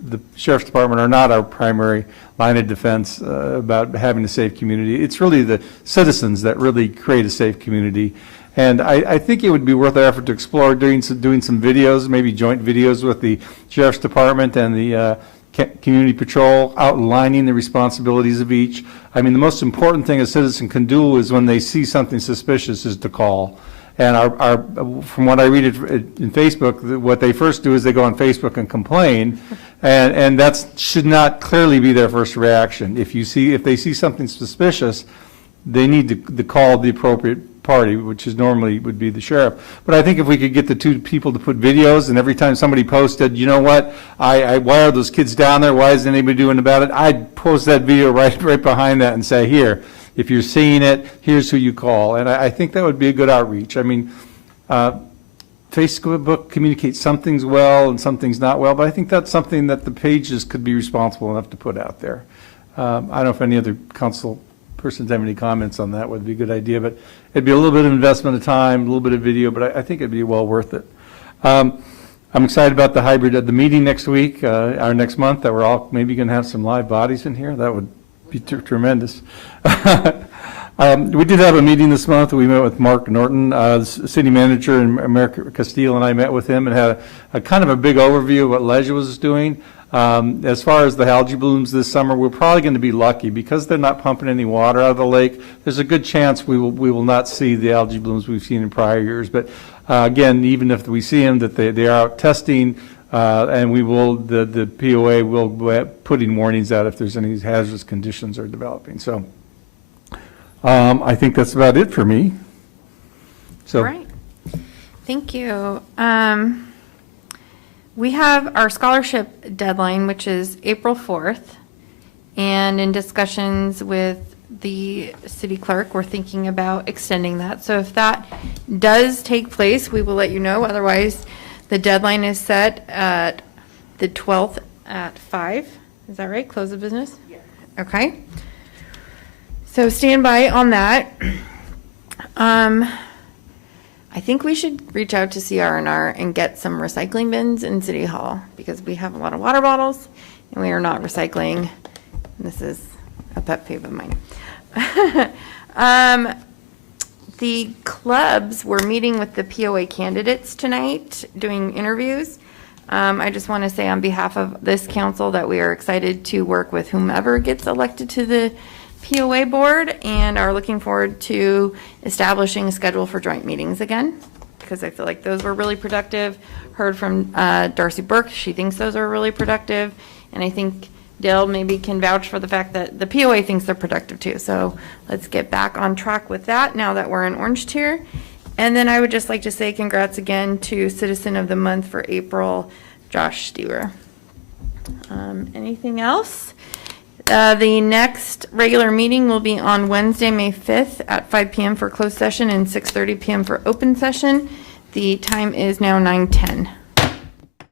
the sheriff's department are not our primary line of defense about having a safe community. It's really the citizens that really create a safe community. And I think it would be worth our effort to explore doing some videos, maybe joint videos with the sheriff's department and the community patrol, outlining the responsibilities of each. I mean, the most important thing a citizen can do is when they see something suspicious is to call. And from what I read in Facebook, what they first do is they go on Facebook and complain, and that should not clearly be their first reaction. If they see something suspicious, they need to call the appropriate party, which normally would be the sheriff. But I think if we could get the two people to put videos, and every time somebody posted, you know what, why are those kids down there? Why isn't anybody doing about it? I'd post that video right behind that and say, here. If you're seeing it, here's who you call. And I think that would be a good outreach. I mean, Facebook communicates some things well and some things not well, but I think that's something that the pages could be responsible enough to put out there. I don't know if any other council persons have any comments on that. Would be a good idea, but it'd be a little bit of investment of time, a little bit of video, but I think it'd be well worth it. I'm excited about the meeting next week, our next month, that we're all maybe going to have some live bodies in here. That would be tremendous. We did have a meeting this month. We met with Mark Norton, the city manager, and America Castile and I met with him and had a kind of a big overview of what Leisure was doing. As far as the algae blooms this summer, we're probably going to be lucky because they're not pumping any water out of the lake. There's a good chance we will not see the algae blooms we've seen in prior years. But again, even if we see them, that they are out testing. And the POA will be putting warnings out if there's any hazardous conditions are developing. So I think that's about it for me. So. All right. Thank you. We have our scholarship deadline, which is April 4th. And in discussions with the city clerk, we're thinking about extending that. So if that does take place, we will let you know. Otherwise, the deadline is set at the 12th at 5. Is that right? Close of business? Yes. Okay. So stand by on that. I think we should reach out to CR&R and get some recycling bins in City Hall because we have a lot of water bottles and we are not recycling. This is a pet peeve of mine. The clubs were meeting with the POA candidates tonight, doing interviews. I just want to say on behalf of this council that we are excited to work with whomever gets elected to the POA board and are looking forward to establishing a schedule for joint meetings again, because I feel like those were really productive. Heard from Darcy Burke, she thinks those are really productive, and I think Dale maybe can vouch for the fact that the POA thinks they're productive too. So let's get back on track with that now that we're in Orange Tier. And then I would just like to say congrats again to Citizen of the Month for April, Josh Stewer. Anything else? The next regular meeting will be on Wednesday, May 5th at 5 p.m. for closed session and 6:30 p.m. for open session. The time is now 9:10.